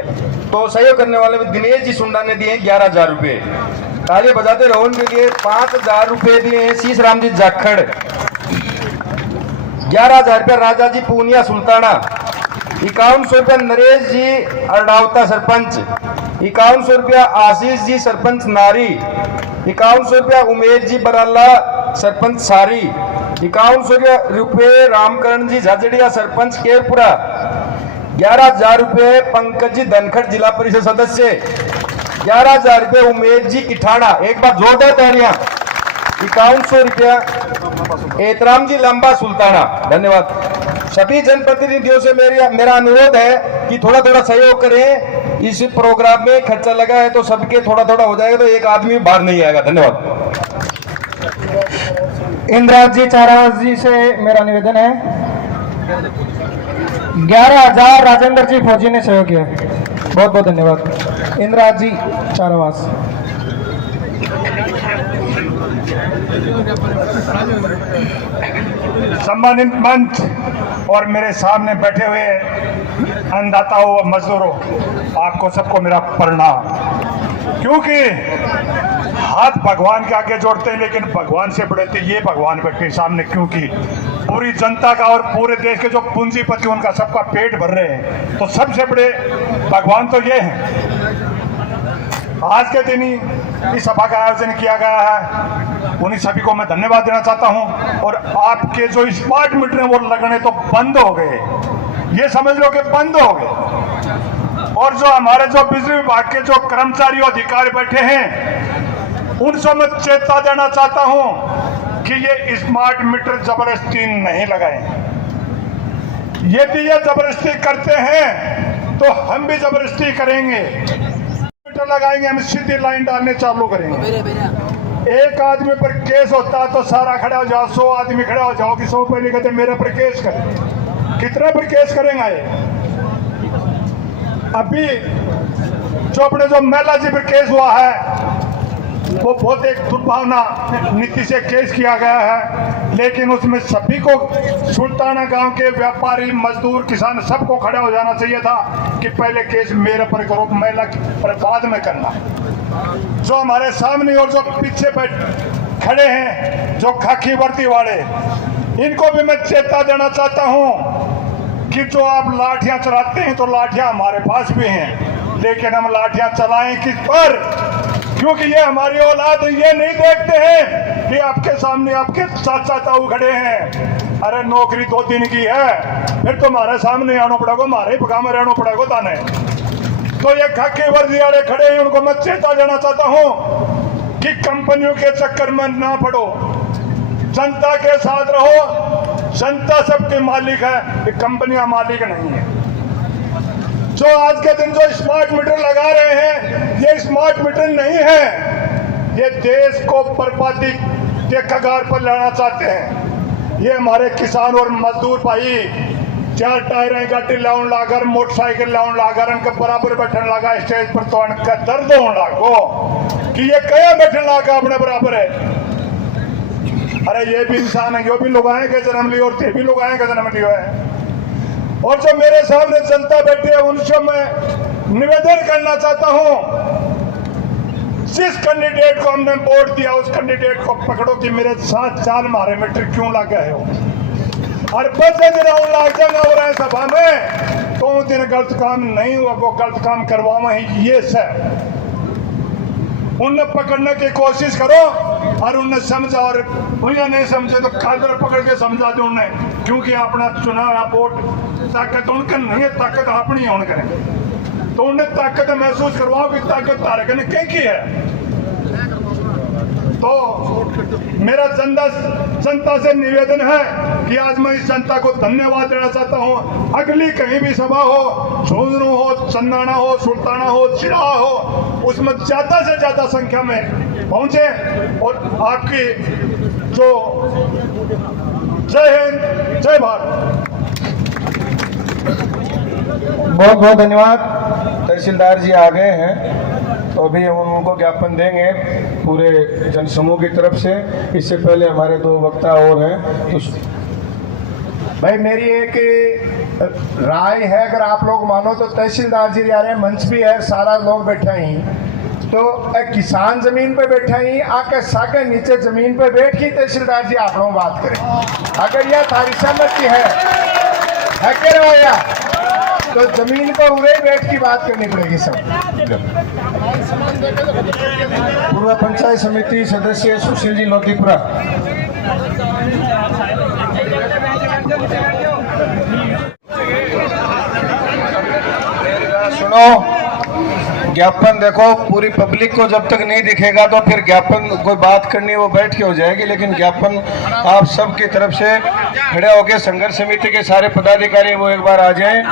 तो सहयोग करने वाले में दिनेश जी सुंडा ने दिए 11,000 रुपये, ताली बजाते रहो उनके लिए। 5,000 रुपये दिए हैं शीश राम जी जाखड़, 11,000 रुपये राजा जी पूनिया सुल्ताना, 5100 रुपये नरेश जी अरडावता सरपंच, 5100 रुपया आशीष जी सरपंच नारी, 5100 रुपया उमेश जी बराला सरपंच सारी, 5100 रुपये रामकरण जी झाजड़िया सरपंच केरपुरा, 11,000 रुपये पंकज जी धनखड़ जिला परिषद सदस्य, 11,000 रुपये उमेश जी किठाड़ा, एक बार जोरदार तालियां, 5100 रुपया एतराम जी लंबा सुल्ताना। धन्यवाद। सभी जनप्रतिनिधियों से मेरा अनुरोध है कि थोड़ा थोड़ा सहयोग करें। इस प्रोग्राम में खर्चा लगा है तो सबके थोड़ा थोड़ा हो जाएगा तो एक आदमी बाहर नहीं आएगा। धन्यवाद। इंद्राज जी चारावास जी से मेरा निवेदन है, 11,000 राजेंद्र जी फौजी ने सहयोग किया, बहुत बहुत धन्यवाद। इंद्राज जी चारावास। सम्मानित मंच और मेरे सामने बैठे हुए अन्नदाताओं और मजदूरों, आपको सबको मेरा प्रणाम। क्योंकि हाथ भगवान के आगे जोड़ते हैं लेकिन भगवान से बड़े थे ये भगवान बैठे सामने, क्योंकि पूरी जनता का और पूरे देश के जो पूंजीपति उनका सबका पेट भर रहे हैं, तो सबसे बड़े भगवान तो ये हैं। आज के दिन ही इस सभा का आयोजन किया गया है, उन्हीं सभी को मैं धन्यवाद देना चाहता हूं। और आपके जो स्मार्ट मीटर हैं वो लगने तो बंद हो गए, ये समझ लो कि बंद हो गए। और जो हमारे जो बिजली विभाग के जो कर्मचारी अधिकारी बैठे हैं उनसे मैं चेता देना चाहता हूं कि ये स्मार्ट मीटर जबरदस्ती नहीं लगाएं। यदि ये जबरदस्ती करते हैं तो हम भी जबरदस्ती करेंगे, मीटर लगाएंगे, हम सीधी लाइन डालने चालू करेंगे। एक आदमी पर केस होता तो सारा खड़ा हो जाओ, 100 आदमी खड़ा हो जाओ कि 100 पहले कहते मेरे पर केस करें। कितने पर केस करेंगे ये? अभी जो अपने जो मेला जी पर केस हुआ है वो बहुत एक दुर्भावना नीति से केस किया गया है, लेकिन उसमें सभी को सुल्ताना गांव के व्यापारी मजदूर किसान सबको खड़ा हो जाना चाहिए था कि पहले केस मेरे पर करो, मेला पर बाद में करना। जो हमारे सामने और जो पीछे बैठ खड़े हैं जो खाकी वर्दी वाले, इनको भी मैं चेता देना चाहता हूं कि जो आप लाठियां चलाते हैं तो लाठियां हमारे पास भी हैं, लेकिन हम लाठियां चलाएं किस पर? क्योंकि ये हमारी औलाद ये नहीं देखते हैं कि आपके सामने आपके चाचा ताऊ खड़े हैं, अरे नौकरी 2 दिन की है, फिर तुम्हारे सामने आना पड़ेगा, हमारे पगा में रहना पड़ेगा ताने। तो ये खाकी वर्दी वाले खड़े हैं, उनको मैं चेता देना चाहता हूं कि कंपनियों के चक्कर में ना पड़ो, जनता के साथ रहो। जनता सबके मालिक है, ये कंपनियां मालिक नहीं है। जो आज के दिन जो स्मार्ट मीटर लगा रहे हैं ये स्मार्ट मीटर नहीं है, ये देश को बर्बादी के कगार पर लाना चाहते हैं। ये हमारे किसान और मजदूर भाई 4 टायर गाड़ी लाउन लागर मोटरसाइकिल लाउन लागर उनके बराबर बैठन लगा स्टेज पर, तो उनका दर्द होने लागो कि ये कया बैठन लगा अपने बराबर है। अरे ये भी इंसान है, यो भी लोग आए के जन्म लियो और ये भी लोग आए का जन्म लियो है। और जो मेरे सामने जनता बैठी है उनसे मैं निवेदन करना चाहता हूं, जिस कैंडिडेट को हमने वोट दिया उस कैंडिडेट को पकड़ो कि मेरे साथ 4 मारे मीटर क्यों लगा है। और 5 दिन लाग जाना हो रहा है सभा में, तो दिन गलत काम नहीं हुआ, वो गलत काम करवावा ही ये है। उन्हें पकड़ने की कोशिश करो और उन्हें समझा, और भैया नहीं समझे तो खादर पकड़ के समझा दो उन्हें, क्योंकि अपना चुनाव वोट ताकत उनके नहीं है, ताकत अपनी है उनके, तो उन्हें ताकत महसूस करवाओ कि ताकत तारक ने कहीं की है। तो मेरा जनता से निवेदन है कि आज मैं इस जनता को धन्यवाद देना चाहता हूं। अगली कहीं भी सभा हो, झुंझुनू हो, चंदाना हो, सुल्ताना हो, चिड़ा हो, उसमें ज्यादा से ज्यादा संख्या में पहुंचे और आपकी जो जय हिंद जय भारत। बहुत बहुत धन्यवाद। तहसीलदार जी आ गए हैं, तो अभी हम उनको ज्ञापन देंगे पूरे जनसमूह की तरफ से। इससे पहले हमारे 2 वक्ता और हैं, तो भाई मेरी एक राय है, अगर आप लोग मानो तो तहसीलदार जी आ रहे हैं, मंच भी है, सारा लोग बैठे ही, तो एक किसान जमीन पे बैठे ही, आके साके नीचे जमीन पे बैठ के तहसीलदार जी आप लोग बात करें। अगर यह थारी सहमति है के रवैया, तो जमीन पर उड़े बैठ की बात करनी पड़ेगी सब। पूर्व पंचायत समिति सदस्य सुशील जी लोतीपुरा। सुनो, ज्ञापन देखो, पूरी पब्लिक को जब तक नहीं दिखेगा तो फिर ज्ञापन कोई बात करनी है वो बैठ के हो जाएगी, लेकिन ज्ञापन आप सबकी तरफ से खड़े होकर संघर्ष समिति के सारे पदाधिकारी वो एक बार आ जाएं।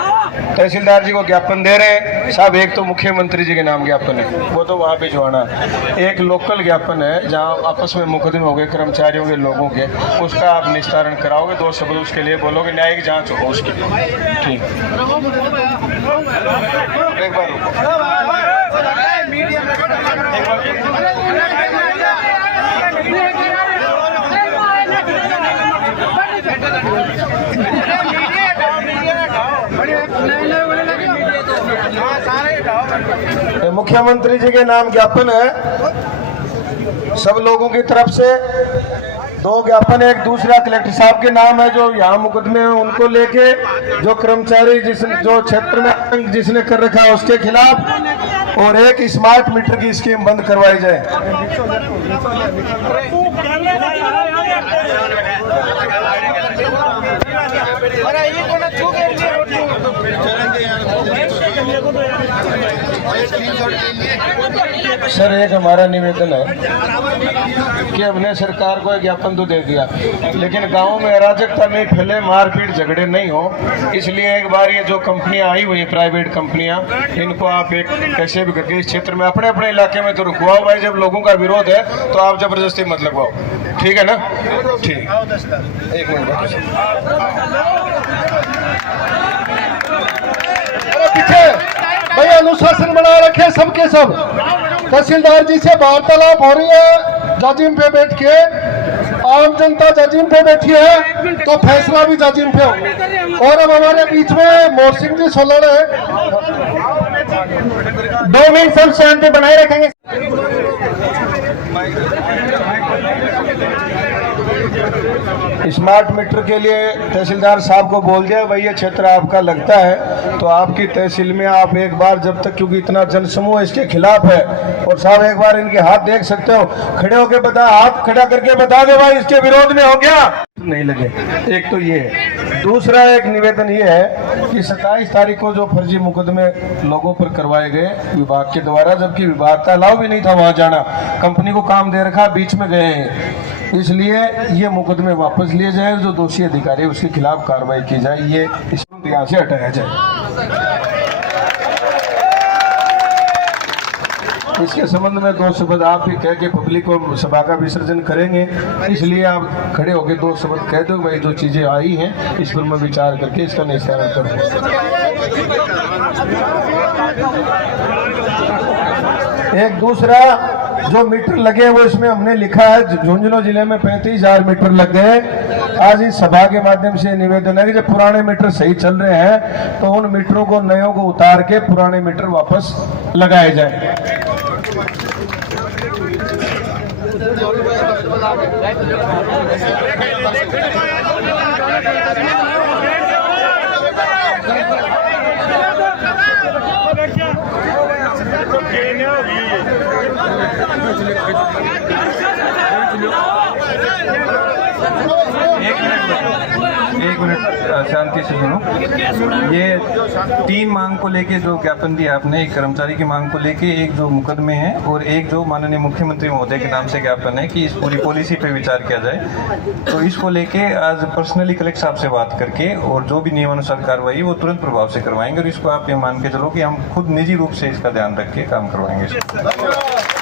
तहसीलदार जी को ज्ञापन दे रहे हैं साहब। एक तो मुख्यमंत्री जी के नाम ज्ञापन है, वो तो वहाँ पे जोड़ना है। एक लोकल ज्ञापन है जहाँ आपस में मुकदमे हो गए कर्मचारियों के, लोगों के, उसका आप निस्तारण कराओगे। 2 शब्द उसके लिए बोलोगे, न्यायिक जाँच हो उसकी। ठीक, एक बार मुख्यमंत्री जी के नाम ज्ञापन है सब लोगों की तरफ से। 2 ज्ञापन, एक दूसरा कलेक्टर साहब के नाम है जो यहाँ मुकदमे हैं उनको लेके, जो कर्मचारी जो क्षेत्र में जिसने कर रखा है उसके खिलाफ, और एक स्मार्ट मीटर की स्कीम बंद करवाई जाए। सर, एक हमारा निवेदन है कि हमने सरकार को ज्ञापन तो दे दिया, लेकिन गांव में अराजकता नहीं फैले, मारपीट झगड़े नहीं हो, इसलिए एक बार ये जो कंपनियां आई हुई हैं, प्राइवेट कंपनियां, इनको आप एक कैसे भी करके इस क्षेत्र में अपने अपने इलाके में तो रुकवाओ भाई। जब लोगों का विरोध है तो आप जबरदस्ती मत लगवाओ, ठीक है ना? ठीक, एक मिनट पीछे भाई अनुशासन बना रखे सबके सब। तहसीलदार जी से वार्तालाप हो रही है जाजिम पे बैठ के, आम जनता जाजिम पे बैठी है तो फैसला भी जाजिम पे हो। और अब हमारे बीच में मोर सिंह जी सोलर है, 2 मिनट सब शांति बनाए रखेंगे। स्मार्ट मीटर के लिए तहसीलदार साहब को बोल दिया भाई ये क्षेत्र आपका लगता है, तो आपकी तहसील में आप एक बार जब तक, क्योंकि इतना जनसमूह इसके खिलाफ है, और साहब एक बार इनके हाथ देख सकते हो, खड़े होके बता, हाथ खड़ा करके बता दे भाई इसके विरोध में हो गया नहीं लगे। एक तो ये है। दूसरा एक निवेदन ये है कि 27 तारीख को जो फर्जी मुकदमे लोगों पर करवाए गए विभाग के द्वारा, जबकि विभाग का अलाव भी नहीं था वहां जाना, कंपनी को काम दे रखा, बीच में गए हैं, इसलिए ये मुकदमे वापस लिए जाए, जो दोषी अधिकारी उसके खिलाफ कार्रवाई की जाए, ये इसको यहाँ से हटाया जाए। इसके संबंध में 2 शब्द आप भी कह के पब्लिक को सभा का विसर्जन करेंगे, इसलिए आप खड़े होकर 2 शब्द कह दो भाई। जो चीजें आई हैं इस पर मैं विचार करके इसका निस्तारण करूँ। एक दूसरा जो मीटर लगे हैं वो इसमें हमने लिखा है झुंझुनू जिले में 35,000 मीटर लग गए। आज इस सभा के माध्यम से निवेदन है कि जब पुराने मीटर सही चल रहे हैं तो उन मीटरों को नयों को उतार के पुराने मीटर वापस लगाए जाए। एक मिनट शांति से सुनो। ये 3 मांग को लेके जो ज्ञापन दिया आपने, एक कर्मचारी की मांग को लेके, एक जो मुकदमे है और एक जो माननीय मुख्यमंत्री महोदय के नाम से ज्ञापन है कि इस पूरी पॉलिसी पे विचार किया जाए। तो इसको लेके आज पर्सनली कलेक्टर साहब से बात करके और जो भी नियमानुसार कार्रवाई वो तुरंत प्रभाव से करवाएंगे और इसको आप ये मान के चलो कि हम खुद निजी रूप से इसका ध्यान रख के काम करवाएंगे।